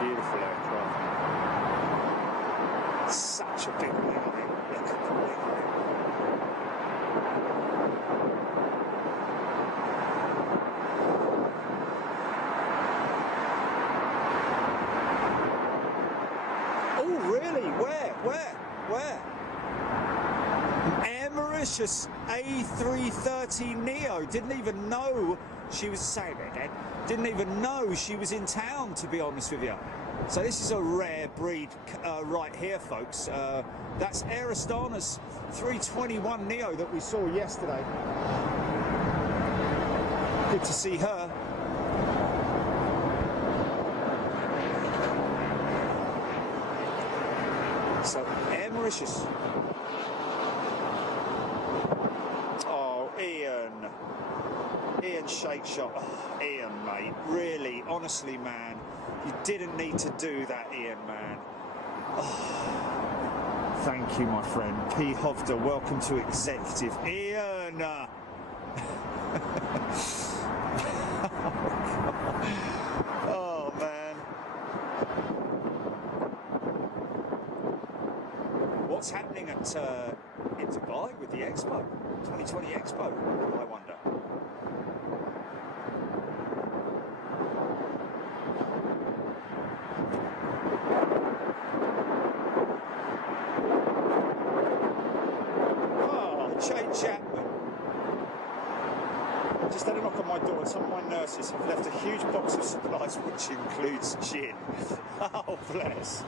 Beautiful aircraft. Such a big wing on it. Look at the wing on it. Oh, really? Where? Air Mauritius A330neo. Didn't even know she was saying it, Dad. Didn't even know she was in town, to be honest with you. So this is a rare breed right here, folks. That's Air Astana's 321neo that we saw yesterday. Good to see her. So Air Mauritius. Oh, Ian Shake Shot. Oh, Ian, mate. Really, honestly, man. You didn't need to do that, Ian, man. Oh, thank you, my friend. P. Hovda, welcome to Executive. Ian! Oh, man. What's happening at in Dubai with the Expo? 2020 Expo, I wonder. Jay Chapman. Just had a knock on my door and some of my nurses have left a huge box of supplies which includes gin. Oh, bless.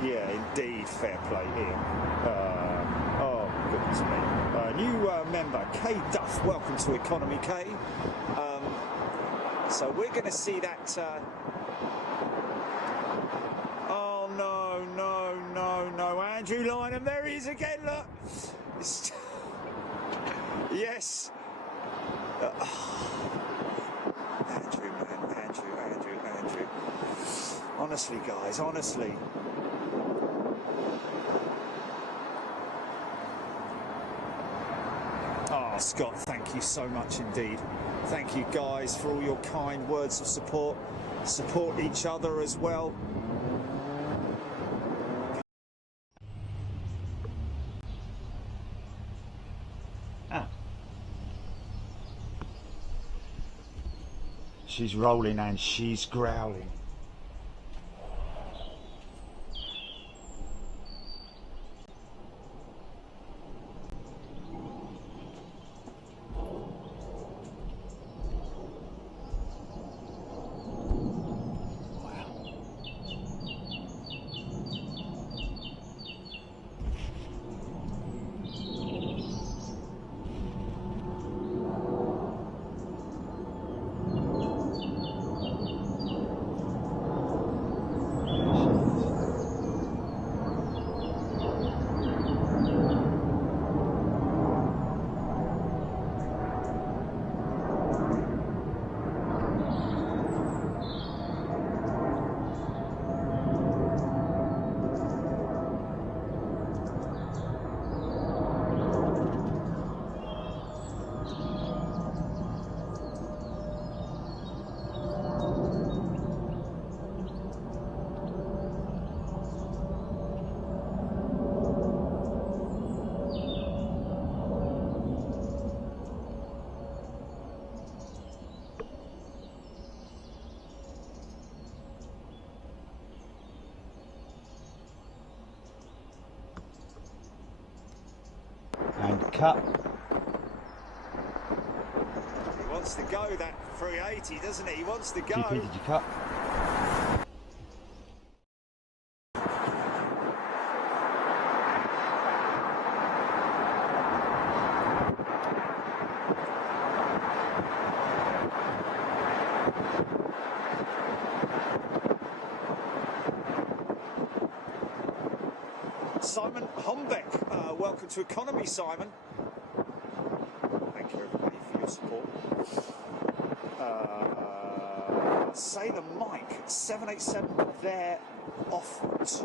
Yeah, indeed, fair play here. Oh, goodness me. New member, Kay Duff, welcome to Economy Kay. So we're going to see that... Oh, no, Andrew Lynham, there he is again, look. Yes. Andrew, man, Andrew. Honestly, guys, honestly. Oh, Scott, thank you so much indeed. Thank you, guys, for all your kind words of support. Support each other as well. She's rolling and she's growling. cut? He wants to go that 380, doesn't he? He wants to go. GP, did you cut? Simon Humbeck, welcome to Economy, Simon. Thank you, everybody, for your support. Sailor Mike, 787 there, off to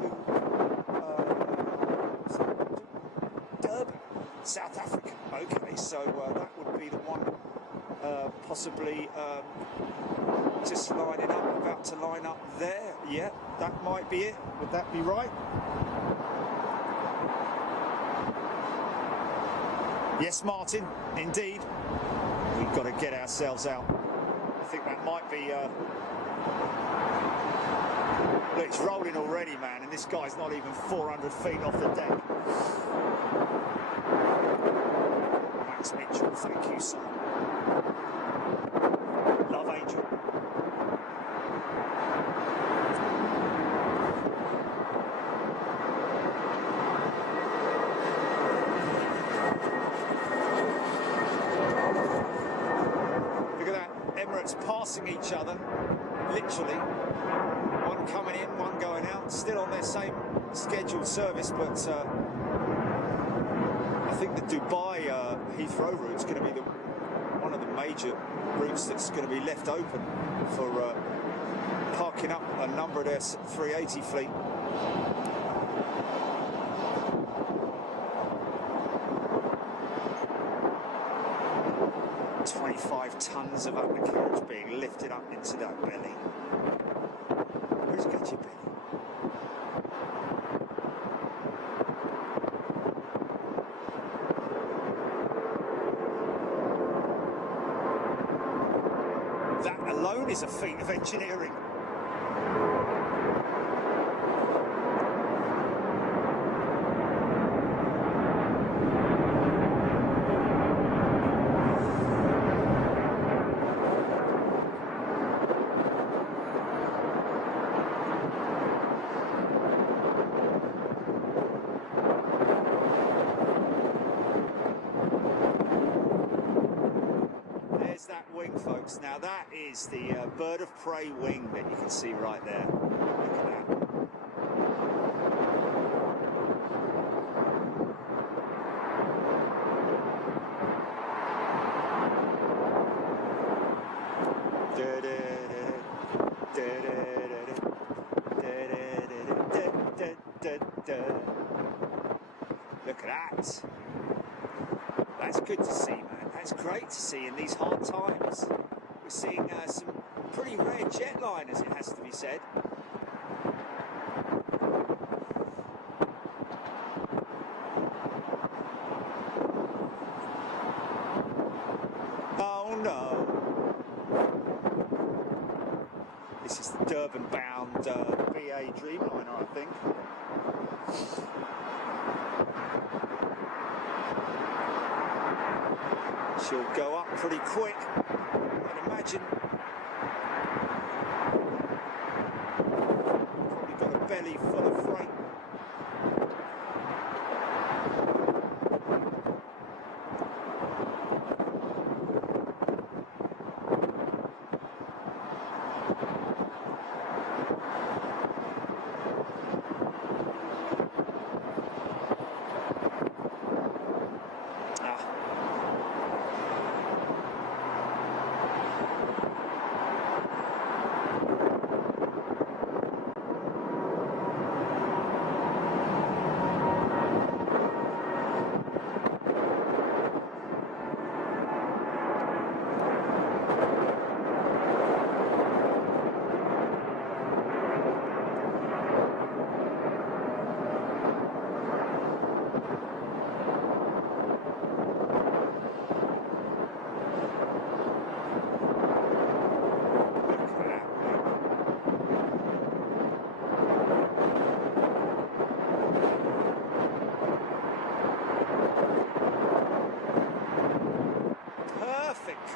Durban, South Africa. Okay, so that would be the one possibly just lining up, about to line up there. Yeah, that might be it. Would that be right? Yes, Martin, indeed. We've got to get ourselves out. I think that might be... Look, it's rolling already, man, and this guy's not even 400 feet off the deck. Max Mitchell, thank you, sir. Love Angel. Passing each other, literally. One coming in, one going out, still on their same scheduled service, but I think the Dubai Heathrow route is going to be one of the major routes that's going to be left open for parking up a number of their 380 fleet. Tons of undercarriage being lifted up into that belly. Who's got your belly? That alone is a feat of engineering. Folks, now that is the bird of prey wing that you can see right there. Look at that. Look at that. That's good to see, man. That's great to see in these hard times. We're seeing some pretty rare jetliners, it has to be said. Oh no. This is the Durban-bound BA Dreamliner, I think. She'll go up pretty quick, I'd imagine. Probably got a belly full of freight.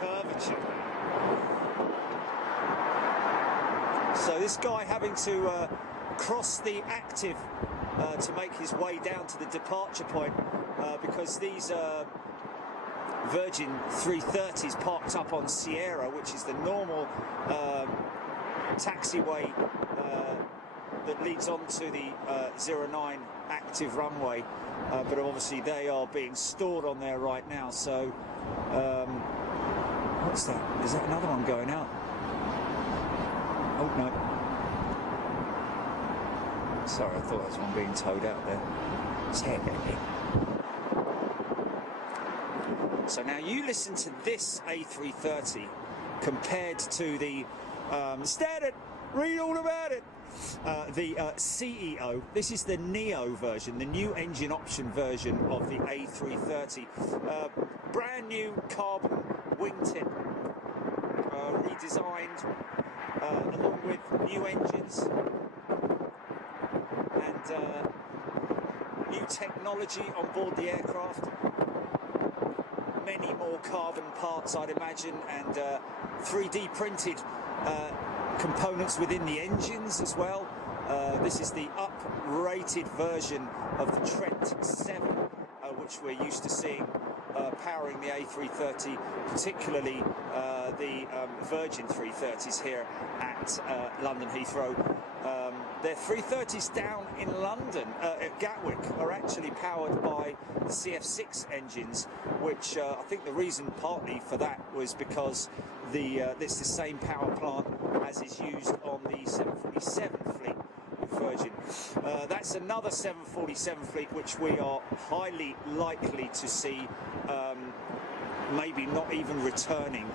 curvature. So this guy having to cross the active to make his way down to the departure point because these Virgin 330s parked up on Sierra, which is the normal taxiway that leads on to the 09 active runway, but obviously they are being stored on there right now. So what's that? Is that another one going out? Oh no, sorry, I thought there was one being towed out there. So now you listen to this A330 compared to the standard, read all about it, the CEO. This is the Neo version, the new engine option version of the A330. Brand new carbon wingtip, redesigned, along with new engines and new technology on board the aircraft. Many more carbon parts, I'd imagine, and 3D printed components within the engines as well. This is the up-rated version of the Trent 7, which we're used to seeing powering the A330, particularly the Virgin 330s here at London Heathrow. Their 330s down in London at Gatwick are actually powered by the CF6 engines, which I think the reason partly for that was because it's the same power plant as is used on the 747 fleet with Virgin. That's another 747 fleet which we are highly likely to see maybe not even returning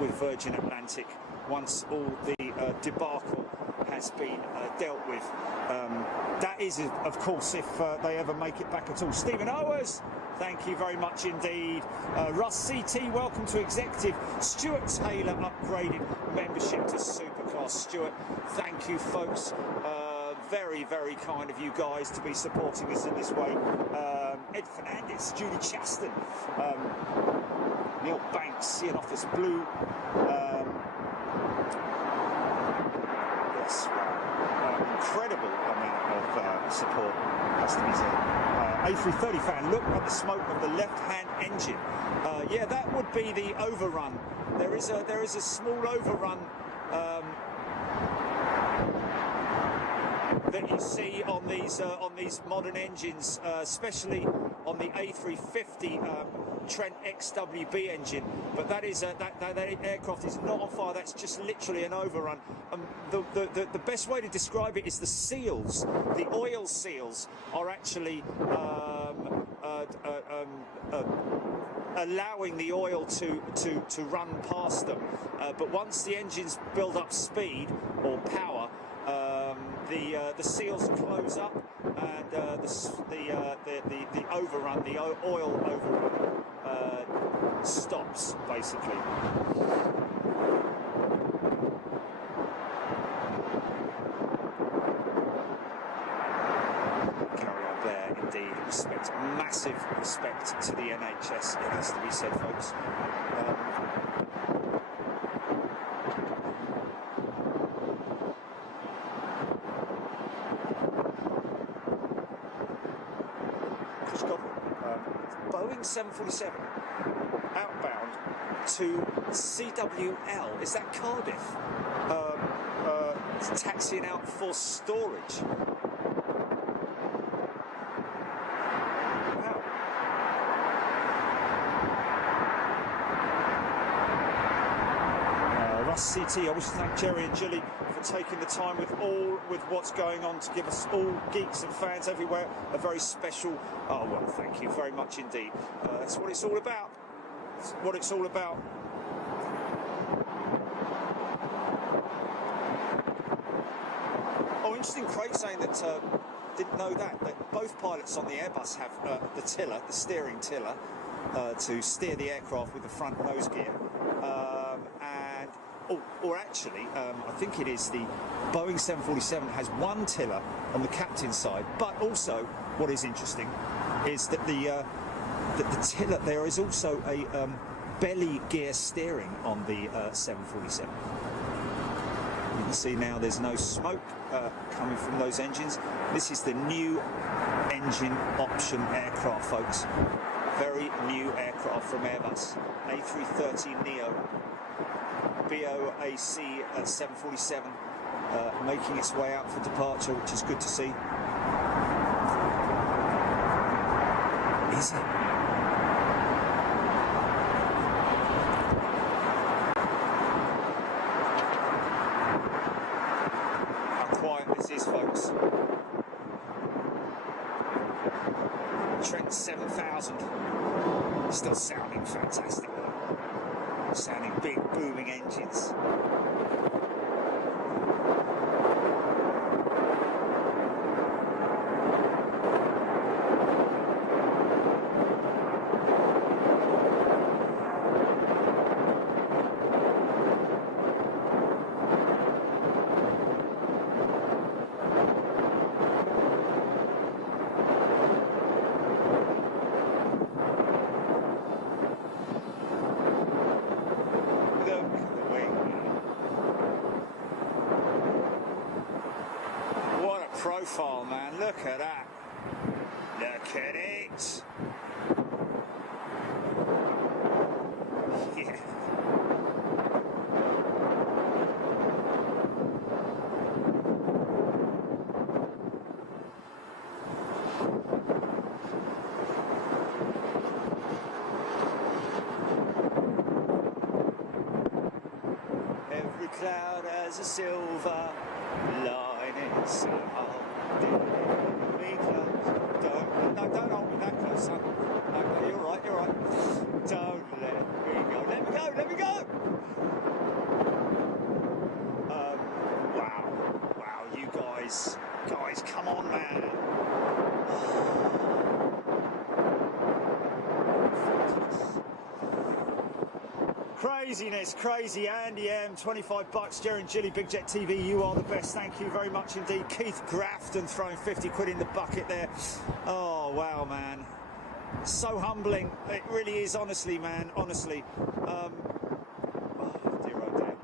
with Virgin Atlantic once all the debacle has been dealt with. That is, of course, if they ever make it back at all. Stephen Owers, thank you very much indeed. Russ CT, welcome to Executive. Stuart Taylor upgraded membership to Superclass. Stuart, thank you, folks. Very, very kind of you guys to be supporting us in this way. Ed Fernandez, Julie Chaston, Neil Banks, Ian Office Blue. Yes, incredible amount of support has to be said. A330 fan, look at the smoke of the left-hand engine. Yeah, that would be the overrun. There is a small overrun that you see on these modern engines, especially on the A350 Trent XWB engine. But that is that aircraft is not on fire. That's just literally an overrun. The best way to describe it is the seals, the oil seals, are actually allowing the oil to run past them. But once the engines build up speed or power, the seals close up, and the overrun, the oil overrun, stops basically. Indeed, massive respect to the NHS, it has to be said, folks. Boeing 747 outbound to CWL, is that Cardiff? Taxiing out for storage. Russ CT, I wish to thank Jerry and Gilly for taking the time with what's going on to give us all geeks and fans everywhere a very special. Oh well, thank you very much indeed. That's what it's all about. That's what it's all about. Oh, interesting. Craig saying that didn't know that both pilots on the Airbus have the tiller, the steering tiller, to steer the aircraft with the front nose gear, or actually, I think it is the Boeing 747 has one tiller on the captain's side, but also what is interesting is that the tiller, there is also a belly gear steering on the 747. You can see now there's no smoke coming from those engines. This is the new engine option aircraft, folks. Very new aircraft from Airbus. A330neo BOAC 747 making its way out for departure, which is good to see. Is it? How quiet this is, folks. Trent 7000 still sounding fantastic though. Sounding big booming engines. Profile, man, look at that. Look at it. Yeah. Every cloud has a silver lining, so hold me close. Don't hold me that close, son. No, you're right. Don't let me go. Let me go. Wow, you guys, come on, man. Craziness, crazy. Andy M, $25. Jerry and Gilly, Big Jet TV, you are the best. Thank you very much indeed. Keith Grafton throwing 50 quid in the bucket there. Oh, wow, man. So humbling. It really is, honestly, man. Honestly. Oh, dear, oh, dear.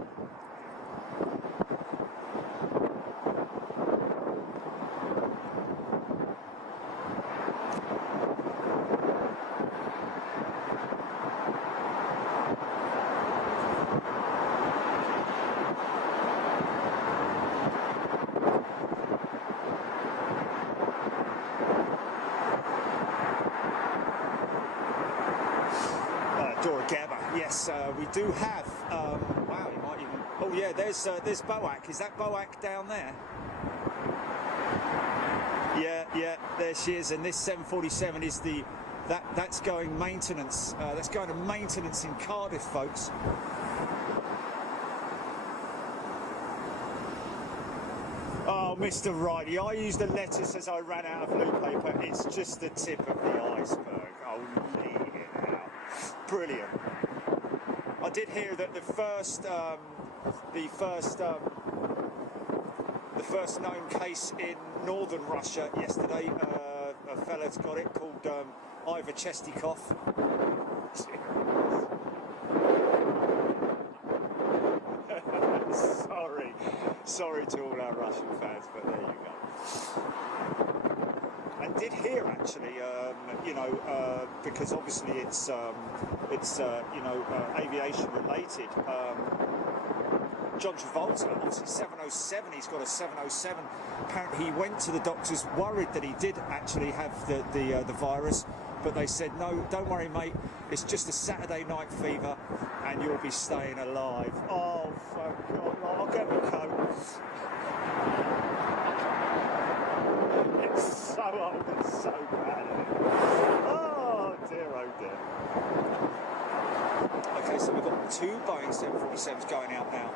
Dora Gabba. Yes, we do have. Wow, you might even. Oh yeah, there's Boak. Is that Boak down there? Yeah, there she is. And this 747 is the that's going maintenance. That's going to maintenance in Cardiff, folks. Oh, Mr. Riley, I used the lettuce as I ran out of blue paper. It's just the tip of the iceberg. Oh, leave it out. Brilliant. I did hear that the first known case in northern Russia yesterday, a fella's got it called Ivor Chestikov. Sorry to all our Russian fans, but there you go. And did hear actually, because obviously it's aviation related. John Travolta, obviously 707. He's got a 707. Apparently, he went to the doctors worried that he did actually have the virus, but they said no, don't worry, mate. It's just a Saturday night fever, and you'll be staying alive. Oh, fuck God! I'll get my coat. It's so old and so bad. Oh dear, oh dear. Okay, so we've got two Boeing 747s going out now.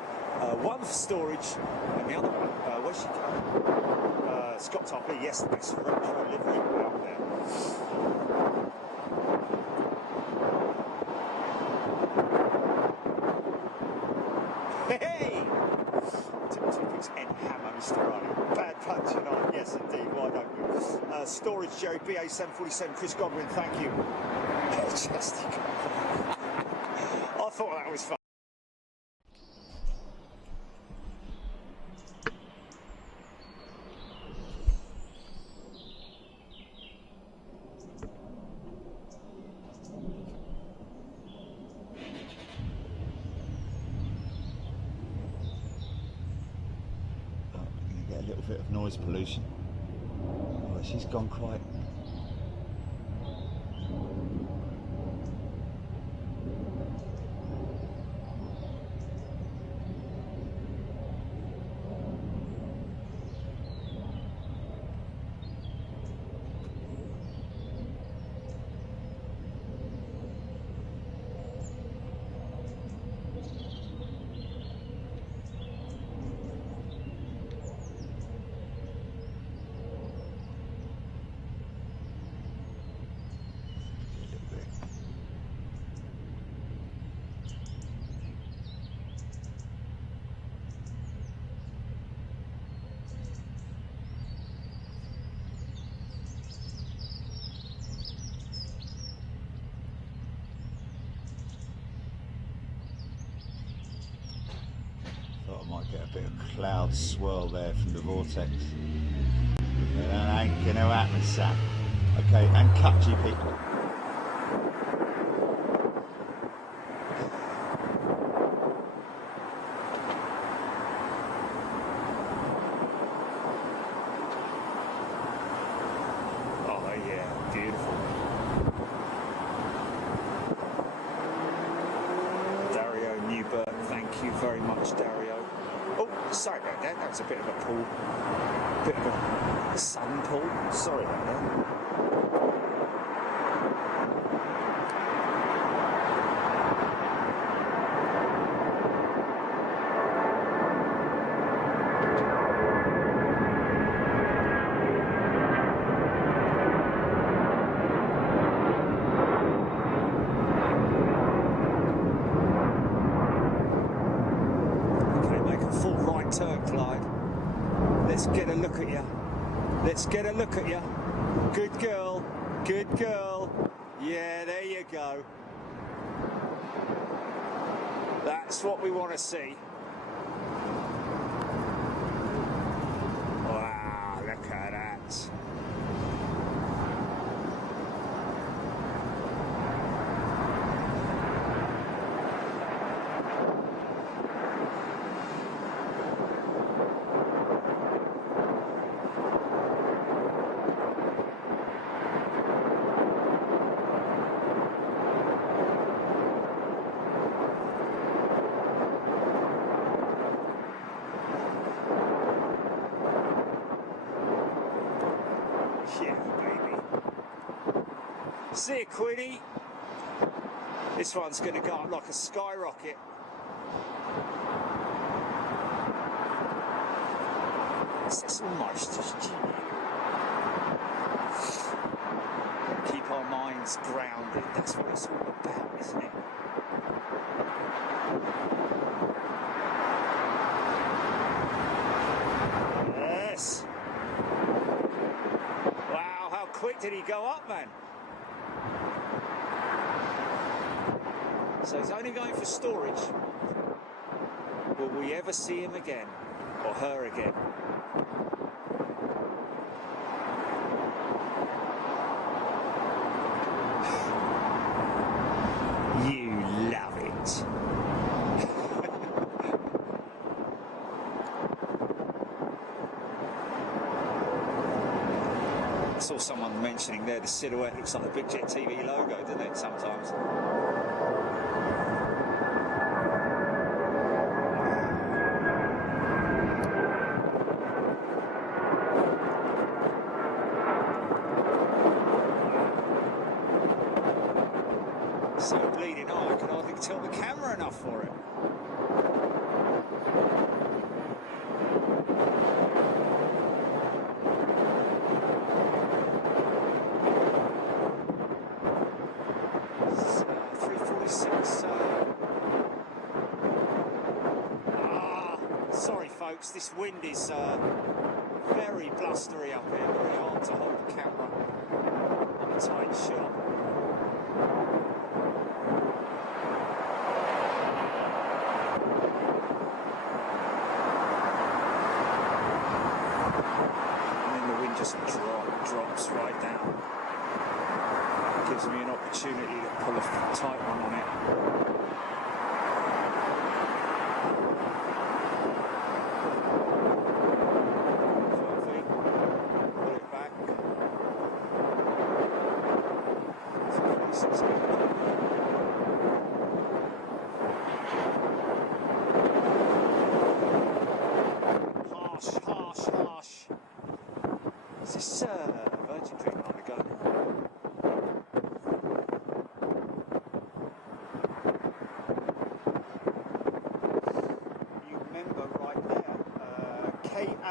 One for storage, and the other one, where's she going? Scott Topley, yes, that's retro livery out there. Hey! Tippers N Hammer, Mr. Ryan. Bad punch tonight, yes indeed, why don't we? Storage, Jerry, BA 747, Chris Godwin, thank you. bit of noise pollution. Oh, she's gone quite. Thought I might get a bit of cloud swirl there from the vortex. But that ain't gonna happen, Sam. Okay, and cut GP. Oh yeah, beautiful. Dario Newbert, thank you very much, Dario. Oh, sorry about that. That was a bit of a pull, bit of a sun pull. Sorry about that. Turn, Clyde. Let's get a look at you. Let's get a look at you. Good girl. Good girl. Yeah, there you go. That's what we want to see. Wow, look at that. See you, Quinny. This one's going to go up like a skyrocket. It's almost just keep our minds grounded. That's what it's all about, isn't it? Yes. Wow, how quick did he go up, man? So he's only going for storage. Will we ever see him again? Or her again? You love it. I saw someone mentioning there the silhouette looks like the Big Jet TV logo, doesn't it, sometimes? So bleeding hard, I can hardly tilt the camera enough for it. It's, 346. Sorry folks, this wind is very blustery up here, very hard to hold the camera on a tight shot. Just drops right down. Gives me an opportunity to pull a tight one on it.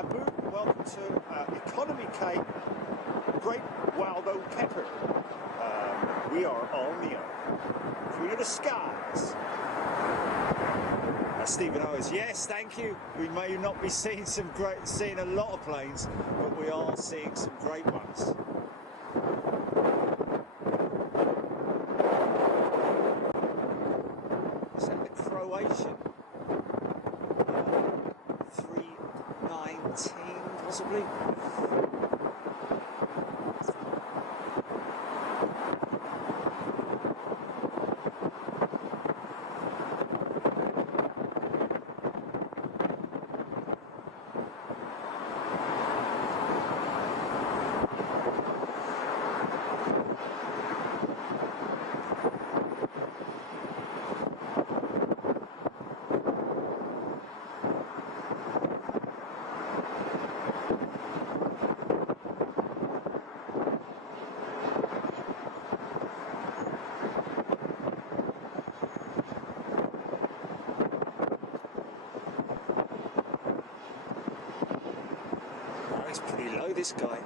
Abu. Welcome to Economy Cape, Great Waldo Pepper. We are all near. Through the skies. Stephen Owens, yes, thank you. We may not be seeing a lot of planes, but we are seeing some great ones. Is that the Croatian? 319 possibly? He's pretty low, this guy.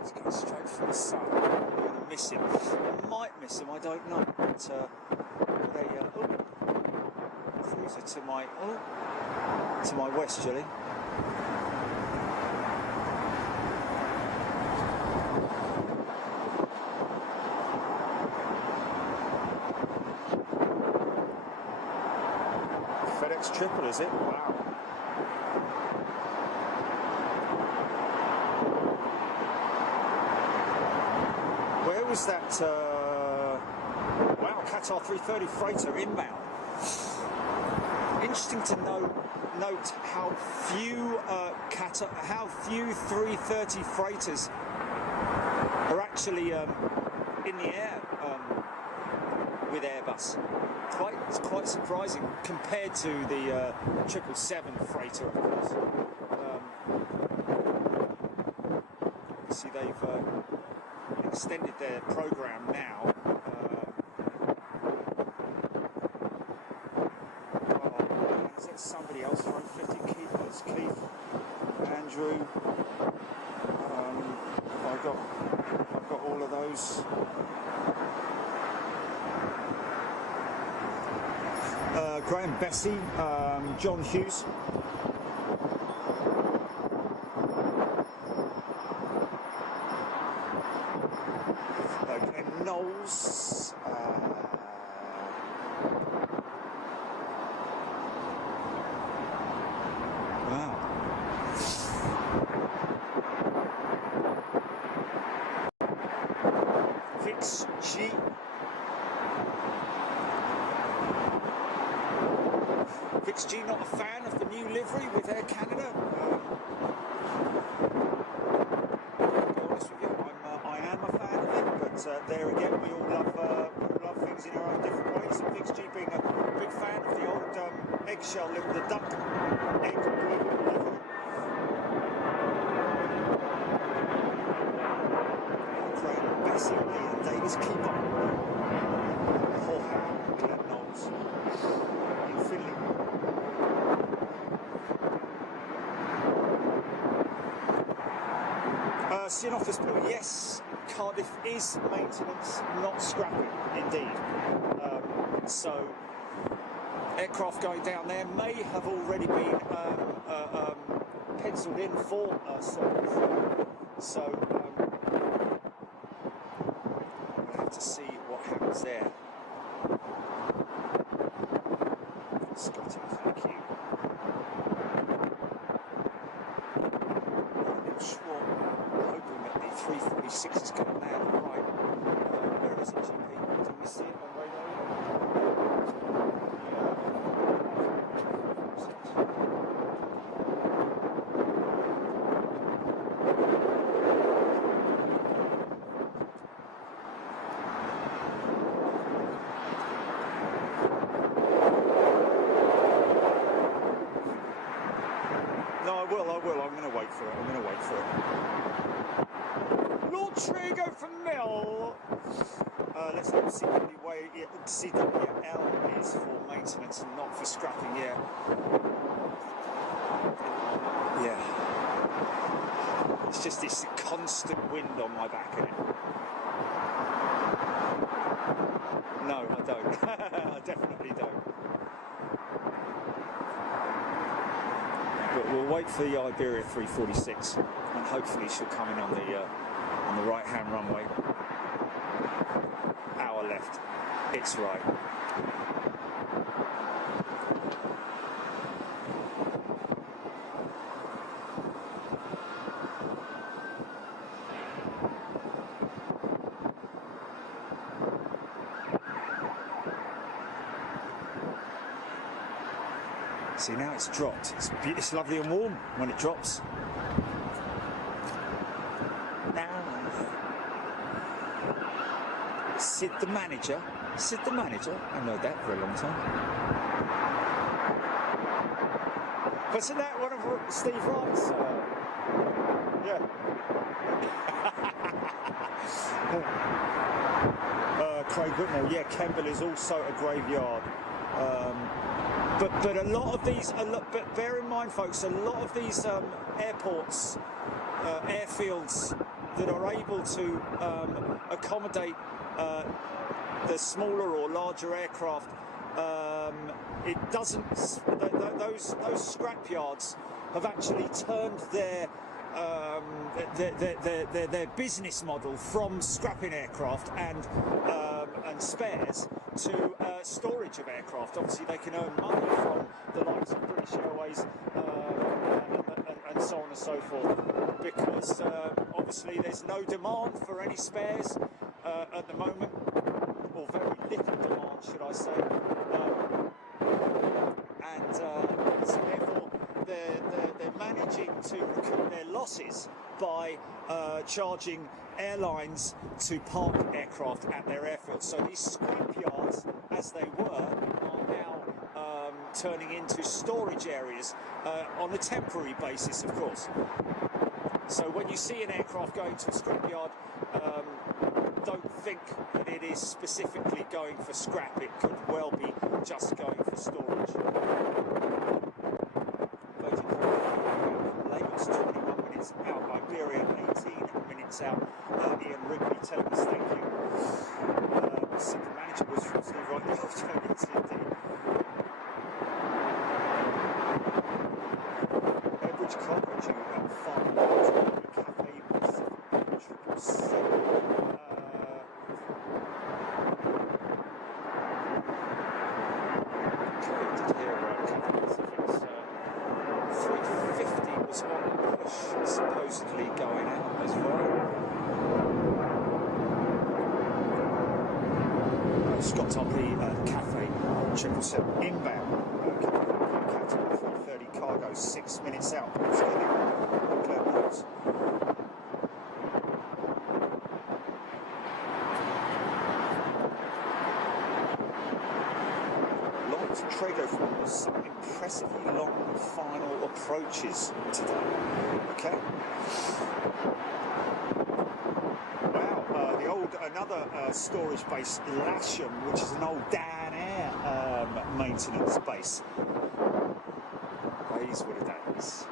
He's going straight for the sun. I'm going to miss him. I might miss him, I don't know. But cruiser to my west, Julie. FedEx triple, is it? Wow. Where was that? Wow, Qatar 330 freighter inbound. Interesting to note how few 330 freighters are actually in the air with Airbus. It's quite surprising compared to the 777 freighter, of course. See, they've extended their program now. Is that somebody else? 50 Keith, Andrew. I've got all of those. Graham Bessie, John Hughes. Glenn Knowles. Wow. Vix G. Vix G, not a fan of the new livery with Air Canada. To be honest with you, I am a fan of it, but there again, we all love things in our own different ways. And Vix G being a big fan of the old eggshell livery, the duck egg livery. Craig Bessie, Leah Davis, keep up. Horham, Glenn Knowles in Finley. Sea Office Blue, yes, Cardiff is maintenance, not scrapping, indeed. So, aircraft going down there may have already been penciled in for service. So, we'll have to see what happens there. Scotty, thank you. Hoping that the 346 is going to land right. Where is it, GP? Do we see it on radar? No, I will. I'm going to wait for it. Lord Trigo from Mill. Let's hope CWL is for maintenance and not for scrapping. Yeah. It's just this constant wind on my back, isn't it? No, I don't. I definitely don't. But we'll wait for the Iberia 346, and hopefully she'll come in on the right-hand runway. Our left, it's right. See, now it's dropped. It's lovely and warm when it drops. Now, Sid the manager. I've known that for a long time. Wasn't that one of Steve Wright's? Craig Whitmore. Yeah, Kemble is also a graveyard. But a lot of these, but bear in mind, folks, a lot of these airports, airfields that are able to accommodate the smaller or larger aircraft, it doesn't. Those scrapyards have actually turned their business model from scrapping aircraft and spares to storage of aircraft. Obviously, they can earn money from the likes of British Airways and so on and so forth, because obviously there's no demand for any spares at the moment, or very little demand, should I say, and so therefore they're managing to recoup their losses by charging airlines to park aircraft at their airfields. So these scrapyards, as they were, are now turning into storage areas on a temporary basis, of course. So when you see an aircraft going to a scrapyard, don't think that it is specifically going for scrap. It could well be just going for storage. Lagos 21 minutes out, Iberia 18 minutes out. Ian Rigby telling us thank you. The manager was from Steve Wright the afternoon, indeed. Airbridge Cargo due at 5 Cafe Pacific 777. Did hear Cafe Pacific's 350 was on push, supposedly going out as well. Scott Topley, Cafe 777 inbound. Category 330 cargo, 6 minutes out. Lawrence Trago from some impressively long final approaches today. Okay. Another storage base, Lasham, which is an old Dan Air maintenance base. Bayswater days.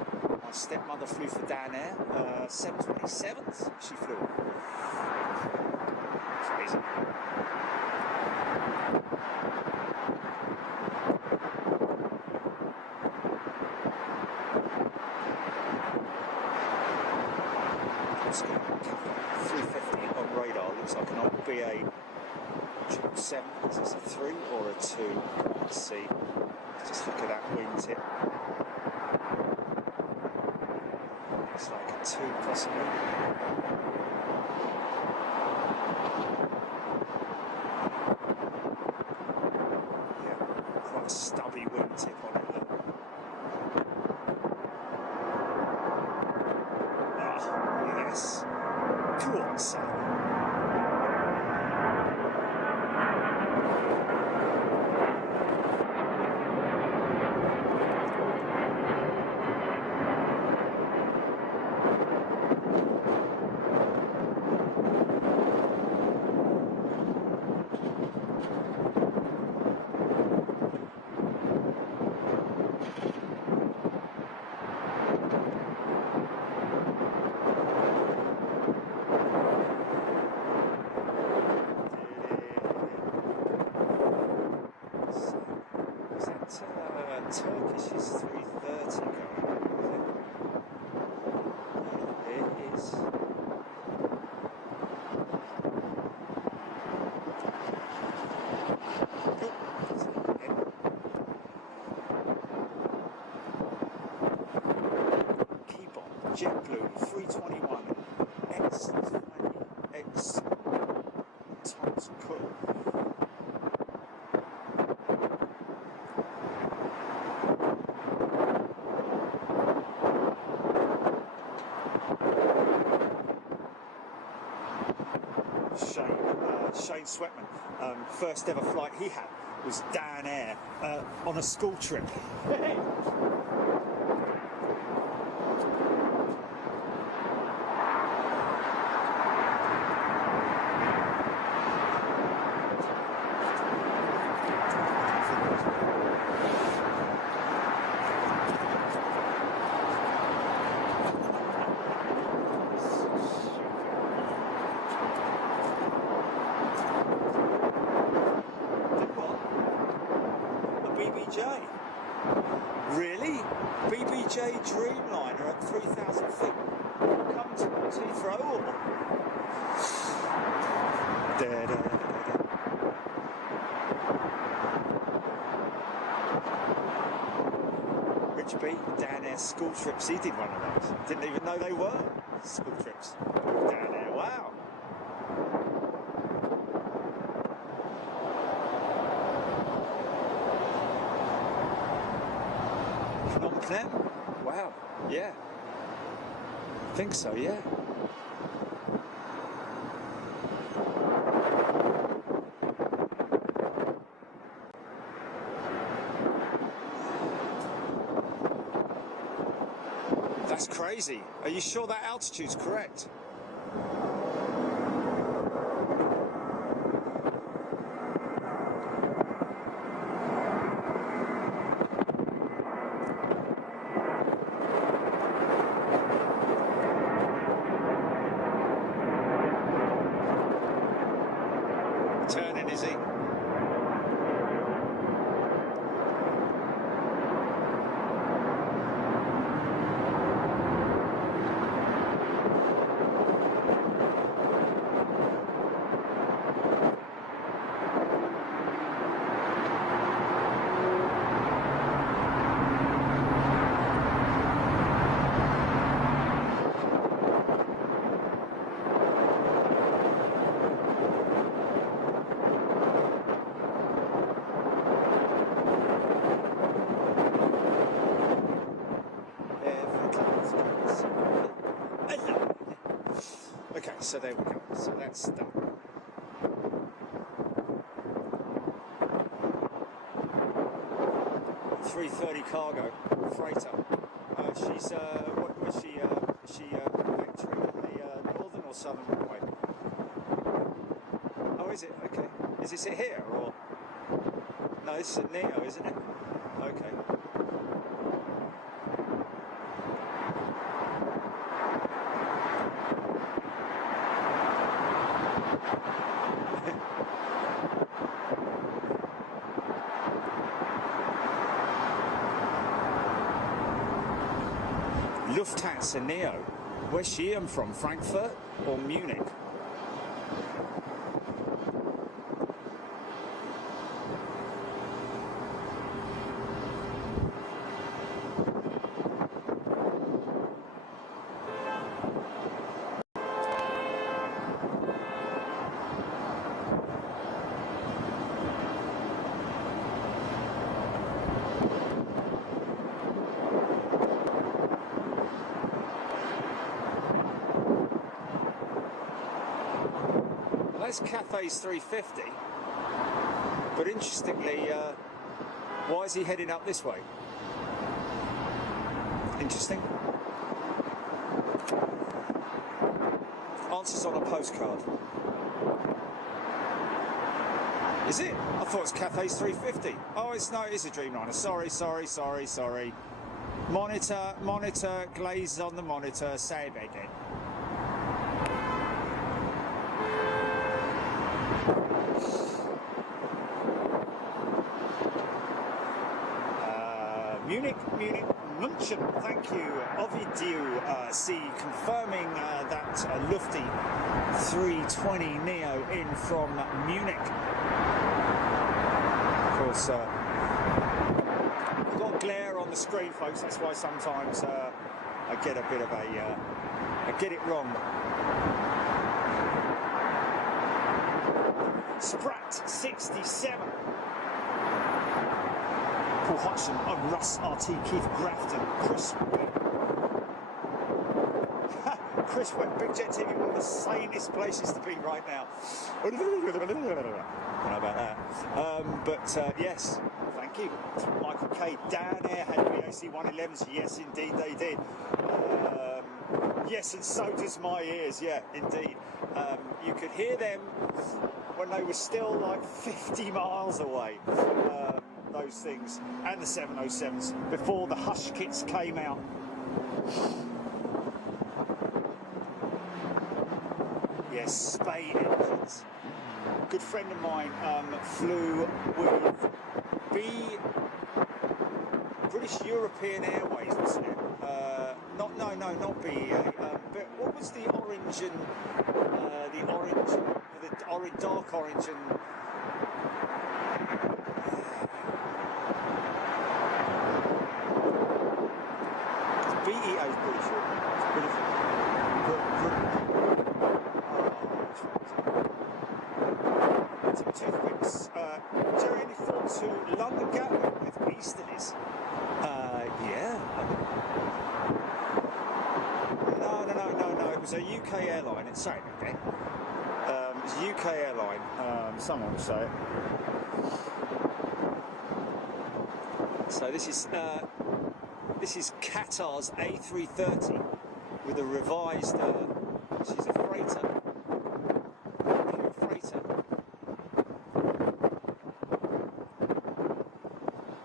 My stepmother flew for Dan Air, 727s she flew. Crazy. Looks like an old BA 777. Is this a 3 or a 2? Let's see. Let's just look at that wingtip. Looks like a 2 possibly. Yes. Go on, son. Is that Turkish's 330 going? It is. Keep on. JetBlue 321 X Thomas Cook. Shane Sweatman, first ever flight he had was Dan Air on a school trip. BBJ. Really? BBJ Dreamliner at 3,000 feet. Come to Heathrow or? Rich B, Dan Air school trips. He did one of those. Didn't even know they were school trips. Dan Air, wow. Phnom Penh? Wow, yeah. I think so, yeah. That's crazy. Are you sure that altitude's correct? Turning, is he? Okay, so there we go. So that's done. .330 cargo freighter. She's what was she? She vectoring the northern or southern runway? Oh, is it? Okay. Is this it here or? No, this is a Neo, isn't it? Okay. Lufthansa Neo. Where's she from? Frankfurt or Munich? that's Cathay's 350. But interestingly, why is he heading up this way? Interesting. Answers on a postcard. Is it? I thought it was Cathay's 350. Oh, it's no, it is a Dreamliner. Sorry. Monitor, glaze on the monitor, say it again. Munich, München, thank you. Ovidiu C confirming that Lufty 320 Neo in from Munich. Of course, I've got glare on the screen, folks. That's why sometimes I get a bit of I get it wrong. Sprat 67. Paul Hodgson, Russ RT, Keith Grafton, Chris Webb, Big Jet TV, one of the sanest places to be right now. I don't know about that. But yes, thank you. Michael K. Down Air had BAC 111s. Yes, indeed they did. Yes, and so does my ears. Yeah, indeed. You could hear them when they were still like 50 miles away. Those things, and the 707s before the hush kits came out. Yes, Spey engines. A good friend of mine flew with British European Airways, wasn't it? Not BEA. But what was the orange and dark orange and BEA's British. Some toothpicks. Jerry, any thought to London Gatwick with Easterlies? Yeah. No. It was a UK airline. It's sorry, okay. It was a UK airline. Someone will say it. So this is Qatar's A330 with a revised, she's a freighter, pure freighter.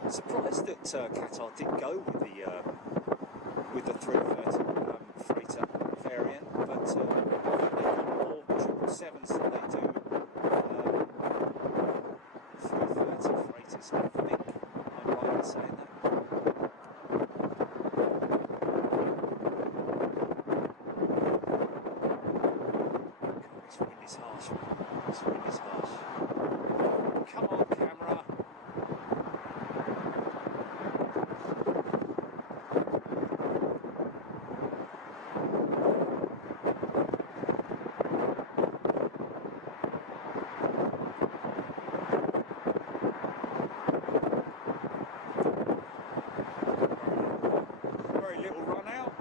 Surprised that Qatar didn't go with the 330 freighter variant, but they've got more 777s than they do 330 freighters. I think I'm right in saying that. This wind is harsh. Come on, camera. Very little run out.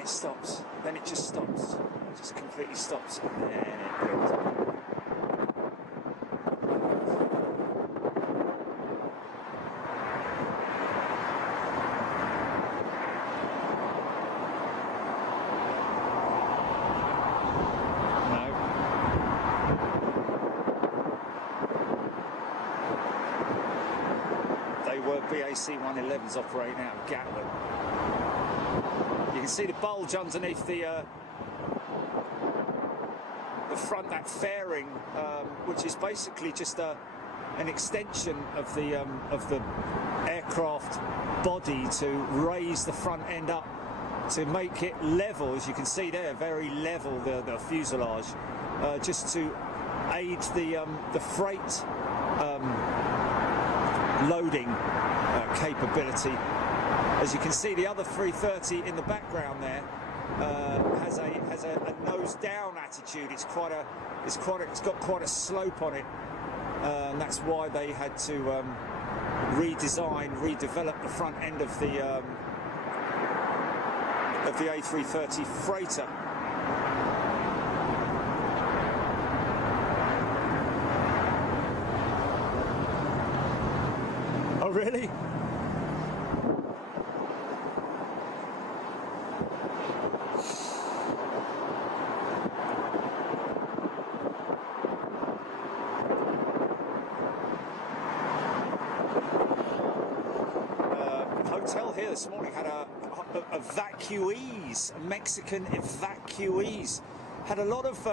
It stops, then it just stops, it just completely stops, and then it builds up. No. They were BAC 111s operating out of Gatwick. You can see the bulge underneath the front, that fairing, which is basically just an extension of the aircraft body to raise the front end up to make it level, as you can see there, very level, the fuselage, just to aid the freight loading capability. As you can see, the other 330 in the background there has a nose down attitude. It's got quite a slope on it, and that's why they had to redevelop the front end of the A330 freighter. Oh, really? Hotel here this morning had evacuees, Mexican evacuees, had a lot of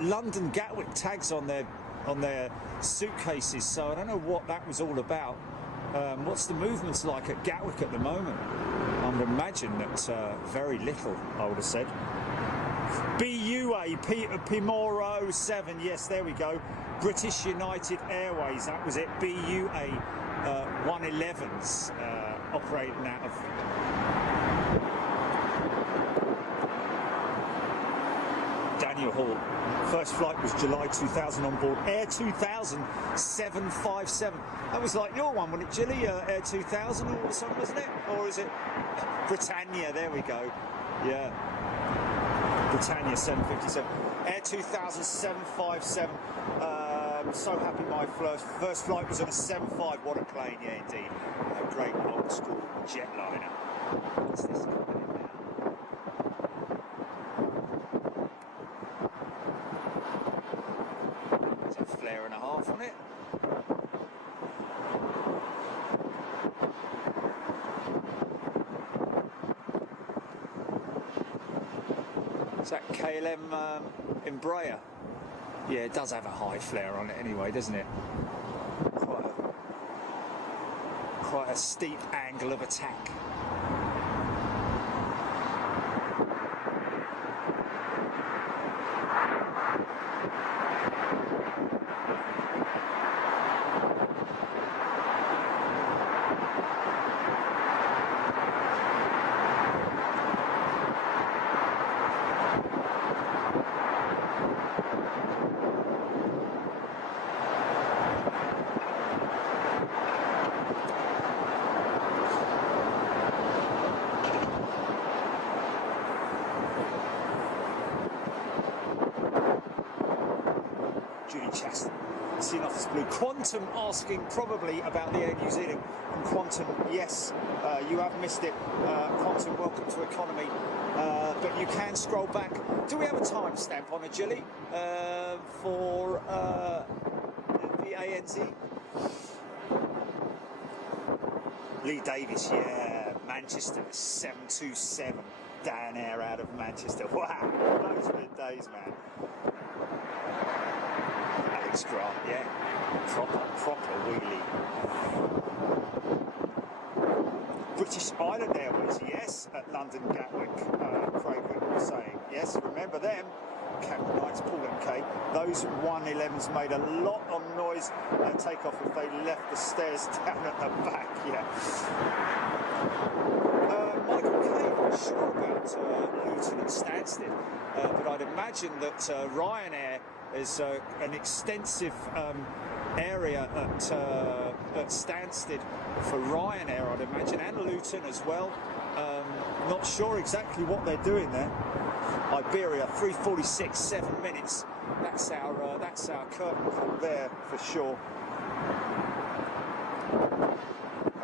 London Gatwick tags on their suitcases. So I don't know what that was all about. What's the movements like at Gatwick at the moment? I would imagine that very little, I would have said. BUA, Pimoro 07, yes, there we go. British United Airways, that was it. BUA 111s operating out of Daniel Hall. First flight was July 2000 on board Air 2000 757. That was like your one, wasn't it, Gilly? Air 2000 or something, wasn't it? Or is it Britannia? There we go. Yeah. Britannia 757. Air 2000 757. So happy my first flight was on a 75. What a plane, yeah, indeed. A great old school jetliner. What's this coming in now? There's a flare and a half on it. Is that KLM Embraer? Yeah, it does have a high flare on it anyway, doesn't it? Quite a steep angle of attack. Quantum asking probably about the Air New Zealand and Quantum. Yes, you have missed it. Quantum, welcome to economy. But you can scroll back. Do we have a timestamp on a Gilly for the ANZ? Lee Davis, yeah, Manchester 727. Dan Air out of Manchester. Wow, those were the days, man. Alex Grant, yeah. Proper wheelie. British Island Airways, yes, at London Gatwick, Craig was saying. Yes, remember them. Captain Knights, Paul MK. Those 111s made a lot of noise at takeoff if they left the stairs down at the back, yeah. Michael Cave, I'm sure about Luton and Stansted, but I'd imagine that Ryanair is an extensive area at Stansted for Ryanair, I'd imagine, and Luton as well. Not sure exactly what they're doing there. Iberia 3:46, 7 minutes. That's our curtain call there for sure.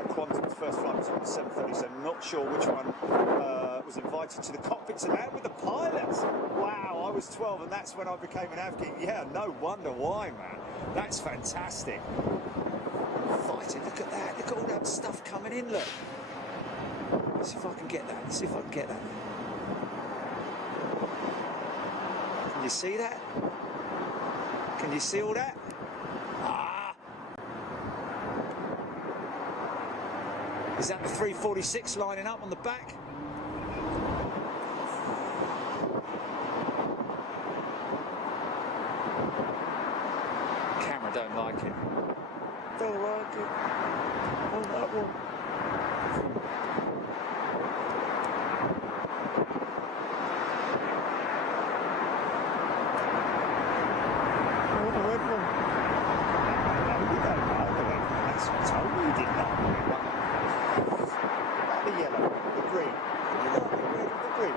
Quantum's first flight was on the 7:30, so not sure which one was invited to the cockpit to land with the pilots. Wow, I was 12 and that's when I became an Avgeek. Yeah, no wonder why, man. That's fantastic. Fighting, look at that. Look at all that stuff coming in, look. Let's see if I can get that. Let's see if I can get that. Can you see that? Can you see all that? Ah! Is that the 346 lining up on the back? Camera don't like it. Don't like it. On that one. The green. Can you not get rid of the green?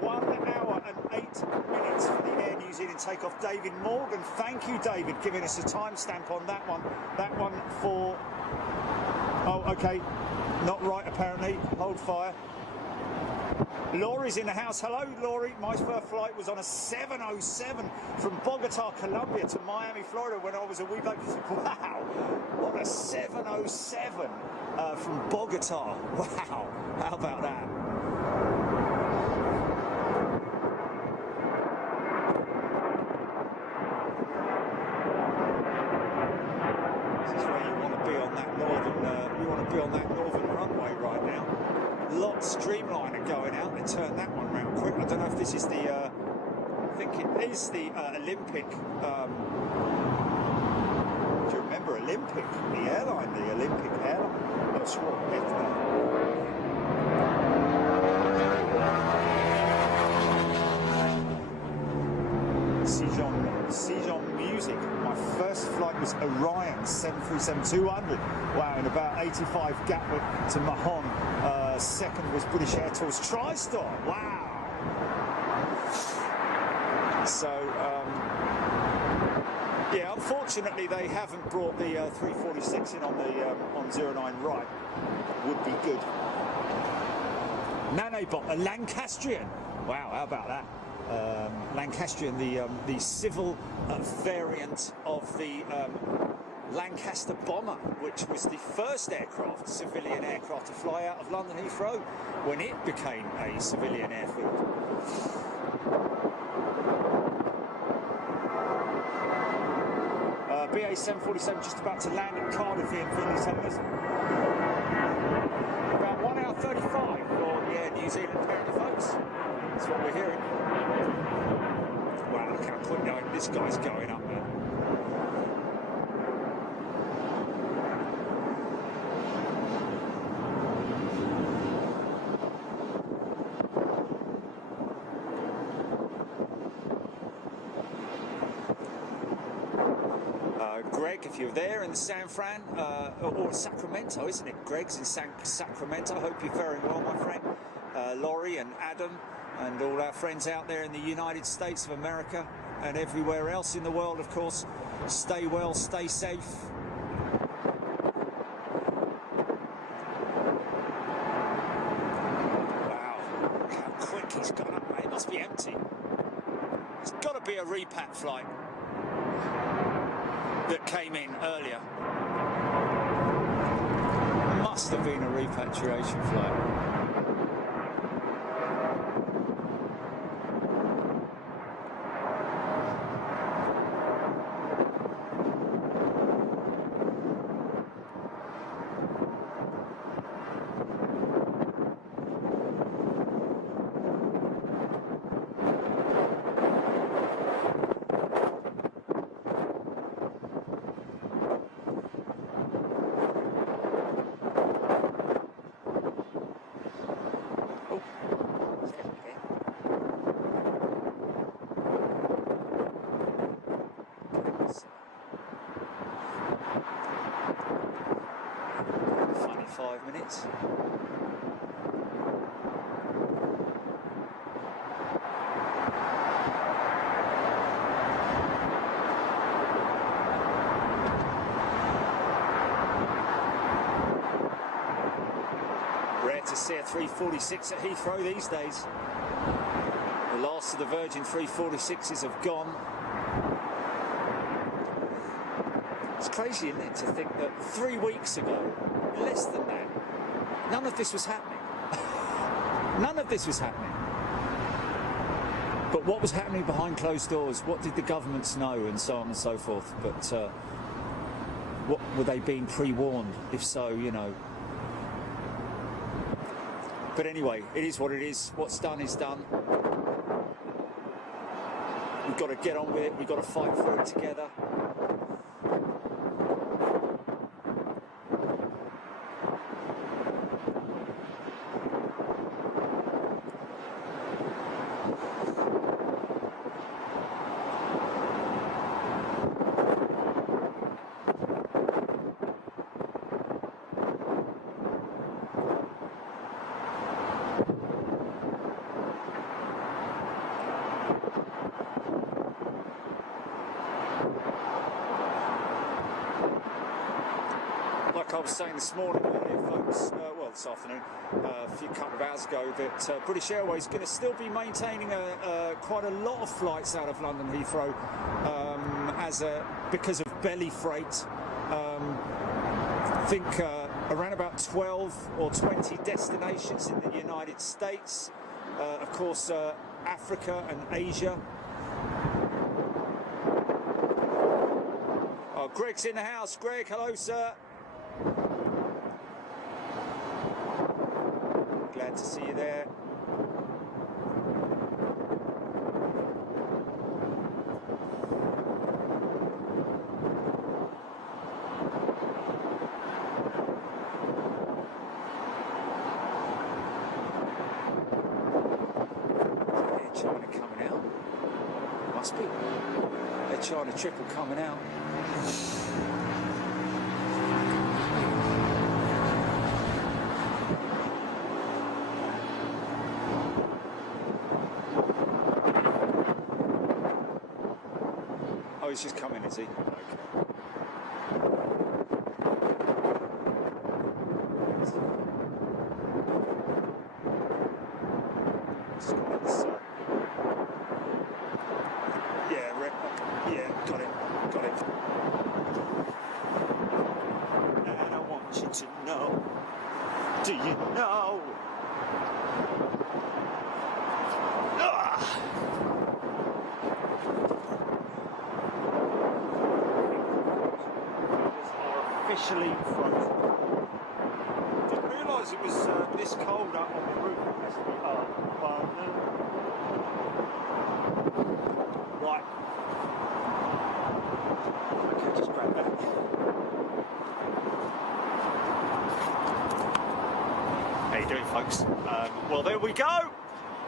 1 hour and 8 minutes for the Air New Zealand takeoff. David Morgan, thank you, David, giving us a timestamp on that one. That one for... Oh, okay. Not right, apparently. Hold fire. Laurie's in the house. Hello, Laurie. My first flight was on a 707 from Bogota, Colombia to Miami, Florida when I was a wee baby. Wow, what a 707 from Bogota. Wow, how about that? This is where you want to be on that northern runway right now. Lots Dreamliner going out. They turn that one round quick. I don't know if this is the I think it is the Olympic do you remember Olympic, the airline, the Olympic airline? Not sure what it's Sejon Music. My first flight was Orion 737-200. Wow, in about 85 Gatwick to Mahon. Second was British Air Tours TriStar. Wow. So, yeah, unfortunately they haven't brought the 346 in on the on 09 right. Would be good. Nanobot, a Lancastrian. Wow, how about that? Lancastrian, the civil variant of the Lancaster Bomber, which was the first civilian aircraft to fly out of London Heathrow when it became a civilian airfield. BA 747 just about to land at Cardiff here in Finley Sellers. About 1 hour 35 for the Air New Zealand, apparently, folks. That's what we're hearing. Wow, look how quick this guy's going up there. Greg, if you're there in the San Fran, or Sacramento, isn't it? Greg's in Sacramento. Hope you're very well, my friend. Laurie and Adam and all our friends out there in the United States of America and everywhere else in the world, of course. Stay well, stay safe. Wow, how quick he's gone up, mate. It must be empty. It's got to be a repat flight that came in earlier. Must have been a repatriation flight. Funny 5 minutes. Rare to see a 346 at Heathrow these days. The last of the Virgin 346s have gone. It's crazy, isn't it, to think that 3 weeks ago, less than that, none of this was happening. None of this was happening. But what was happening behind closed doors? What did the governments know, and so on and so forth? But what were they being pre-warned? If so, you know. But anyway, it is what it is. What's done is done. We've got to get on with it. We've got to fight for it together. was saying this morning, earlier, folks, well, this afternoon, a couple of hours ago, that British Airways is going to still be maintaining quite a lot of flights out of London Heathrow because of belly freight. I think around about 12 or 20 destinations in the United States, of course, Africa and Asia. Oh, Greg's in the house. Greg, hello, sir. Glad to see you there. Air China coming out. Must be. Air China triple coming out. Oh, he's just coming, is he? Okay. Yeah, got it. And I want you to know. Do you know? Officially frozen. Didn't realise it was this cold up on the roof. Right. Okay, just grab that. How you doing, folks? Well, there we go.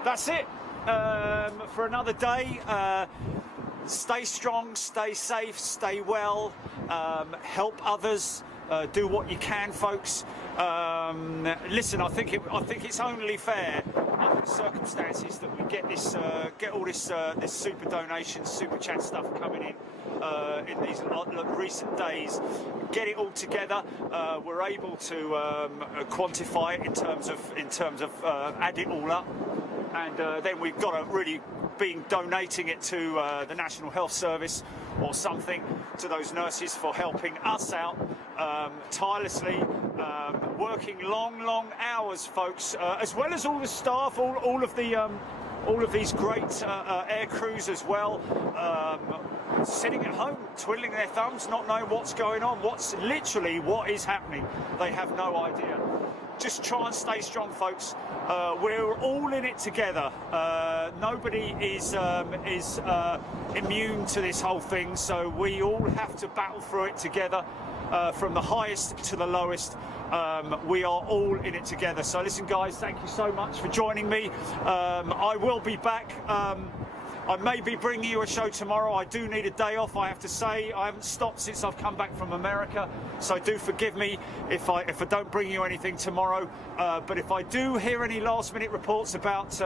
That's it for another day. Stay strong, stay safe, stay well, help others, do what you can, folks. Listen, I think it's only fair under the circumstances that we get all this super donations, super chat stuff coming in these recent days. Get it all together. We're able to quantify it in terms of add it all up, and then we've got to really donating it to the National Health Service or something, to those nurses for helping us out tirelessly, working long hours, folks, as well as all the staff, all of these great air crews as well, sitting at home twiddling their thumbs, not knowing what's going on, what is happening. They have no idea. Just try and stay strong, folks. We're all in it together. Nobody is immune to this whole thing, so we all have to battle through it together, from the highest to the lowest. We are all in it together. So listen, guys, thank you so much for joining me. I will be back. I may be bringing you a show tomorrow. I do need a day off, I have to say. I haven't stopped since I've come back from America, so do forgive me if I don't bring you anything tomorrow. But if I do hear any last-minute reports about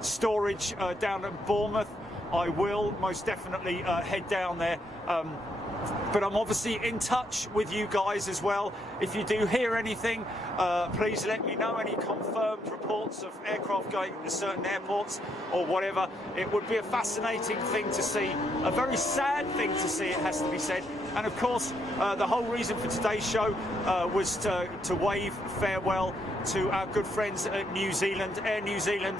storage down at Bournemouth, I will most definitely head down there. But I'm obviously in touch with you guys as well. If you do hear anything, please let me know, any confirmed reports of aircraft going to certain airports or whatever. It would be a fascinating thing to see, a very sad thing to see, it has to be said. And of course, the whole reason for today's show was to wave farewell to our good friends at New Zealand, Air New Zealand.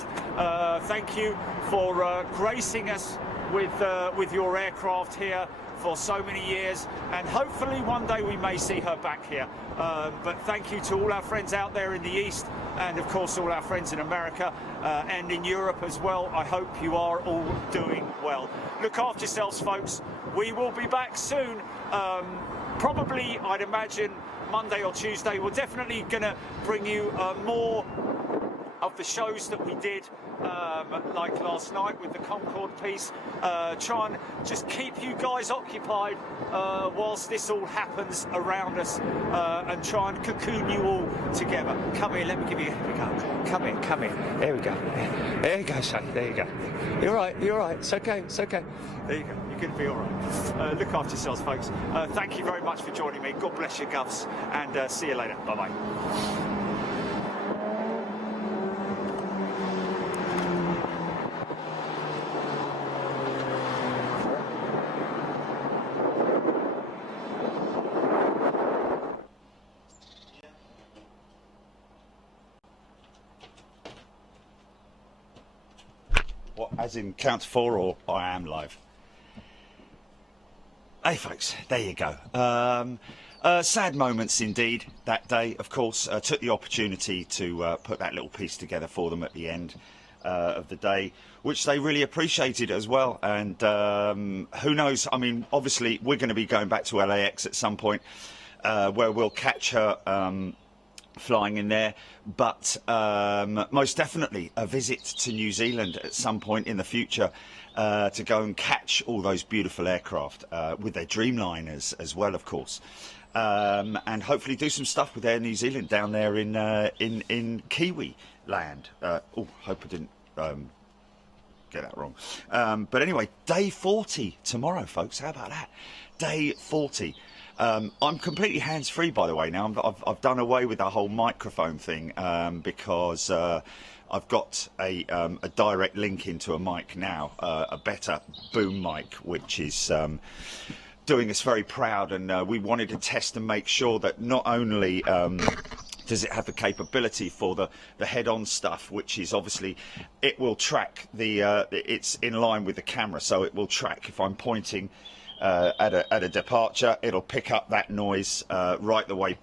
Thank you for gracing us with your aircraft here for so many years, and hopefully one day we may see her back here. But thank you to all our friends out there in the East, and of course all our friends in America and in Europe as well. I hope you are all doing well. Look after yourselves, folks. We will be back soon. Probably, I'd imagine, Monday or Tuesday. We're definitely going to bring you more of the shows that we did, like last night with the Concorde piece. Try and just keep you guys occupied whilst this all happens around us, and try and cocoon you all together. Come here, let me give you. Here we go. Come here, come here. There we go. There you go, son. There you go. You're all right. You're all right. It's okay. It's okay. There you go. You're going to be all right. Look after yourselves, folks. Thank you very much for joining me. God bless you, Govs, and see you later. Bye bye. What, as in count to 4, or I am live? Hey folks, there you go. Sad moments indeed that day, of course. Took the opportunity to put that little piece together for them at the end of the day, which they really appreciated as well. And who knows, I mean, obviously we're going to be going back to LAX at some point, where we'll catch her flying in there, but most definitely a visit to New Zealand at some point in the future, to go and catch all those beautiful aircraft with their Dreamliners as well, of course, and hopefully do some stuff with Air New Zealand down there in Kiwi land. Oh, hope I didn't get that wrong. But anyway, day 40 tomorrow, folks. How about that? Day 40. I'm completely hands-free, by the way, now. I've done away with the whole microphone thing, because I've got a direct link into a mic now, a better boom mic, which is doing us very proud. And we wanted to test and make sure that not only does it have the capability for the head-on stuff, which is obviously, it will track it's in line with the camera, so it will track if I'm pointing at a departure, it'll pick up that noise right the way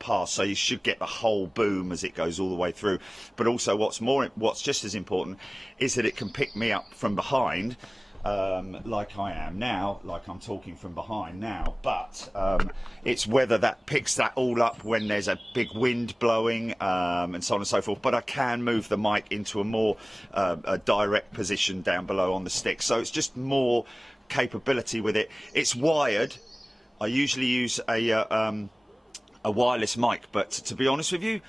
past, so you should get the whole boom as it goes all the way through. But also what's just as important is that it can pick me up from behind, like I am now, like I'm talking from behind now, but it's whether that picks that all up when there's a big wind blowing, and so on and so forth. But I can move the mic into a more a direct position down below on the stick, so it's just more capability with it. It's wired. I usually use a wireless mic, but to be honest with you,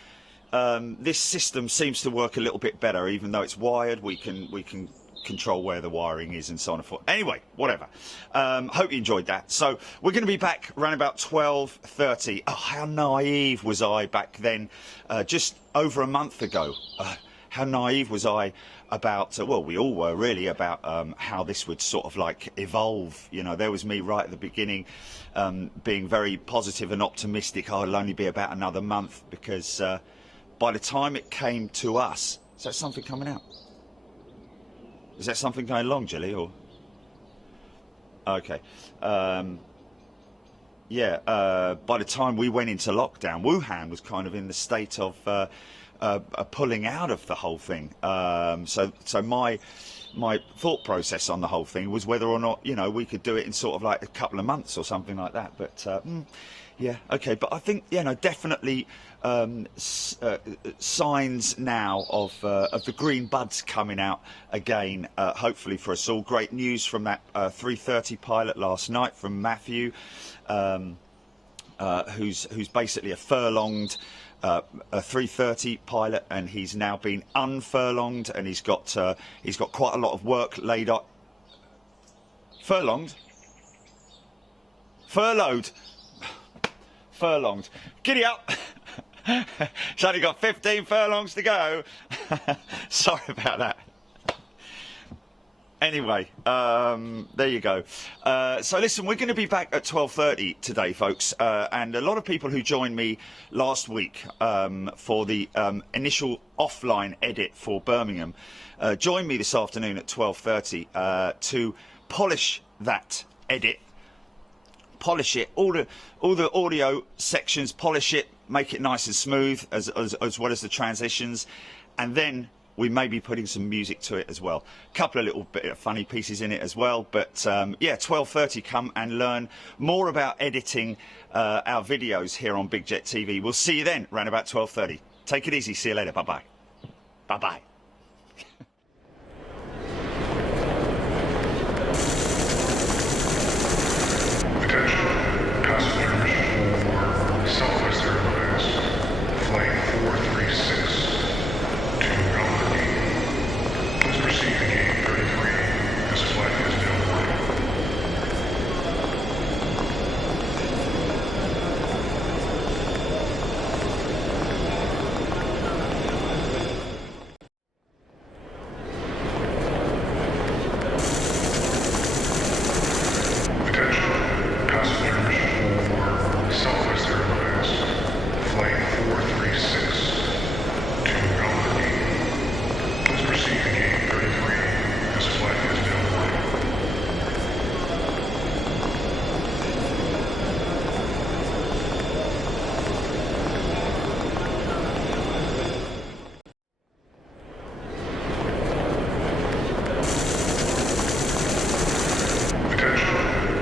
this system seems to work a little bit better. Even though it's wired, we can control where the wiring is and so on and so forth. Anyway, whatever. Hope you enjoyed that. So we're going to be back around about 12:30. Oh, how naive was I back then, just over a month ago. How naive was I about, well, we all were really, about how this would sort of like evolve. You know, there was me right at the beginning, being very positive and optimistic. Oh, it'll only be about another month, because by the time it came to us, is that something coming out? Is that something going along, Jilly, or? Okay. Yeah, by the time we went into lockdown, Wuhan was kind of in the state of pulling out of the whole thing. So my thought process on the whole thing was whether or not, you know, we could do it in sort of like a couple of months or something like that. But yeah, okay. But I think, you know, definitely signs now of the green buds coming out again, hopefully for us all. Great news from that 3:30 pilot last night from Matthew, who's basically a furlonged a 3:30 pilot, and he's now been unfurlonged, and he's got quite a lot of work laid up. Furlonged? Furloughed? Furlonged. Giddy up! It's only got 15 furlongs to go. Sorry about that. Anyway, there you go. So listen, we're going to be back at 12:30 today, folks. And a lot of people who joined me last week for the initial offline edit for Birmingham joined me this afternoon at 12:30 to polish that edit. Polish it, all the audio sections, polish it, make it nice and smooth, as well as the transitions, and then we may be putting some music to it as well. A couple of little bit of funny pieces in it as well. But yeah, 12:30, come and learn more about editing our videos here on Big Jet TV. We'll see you then, around about 12:30. Take it easy. See you later. Bye-bye. Bye bye.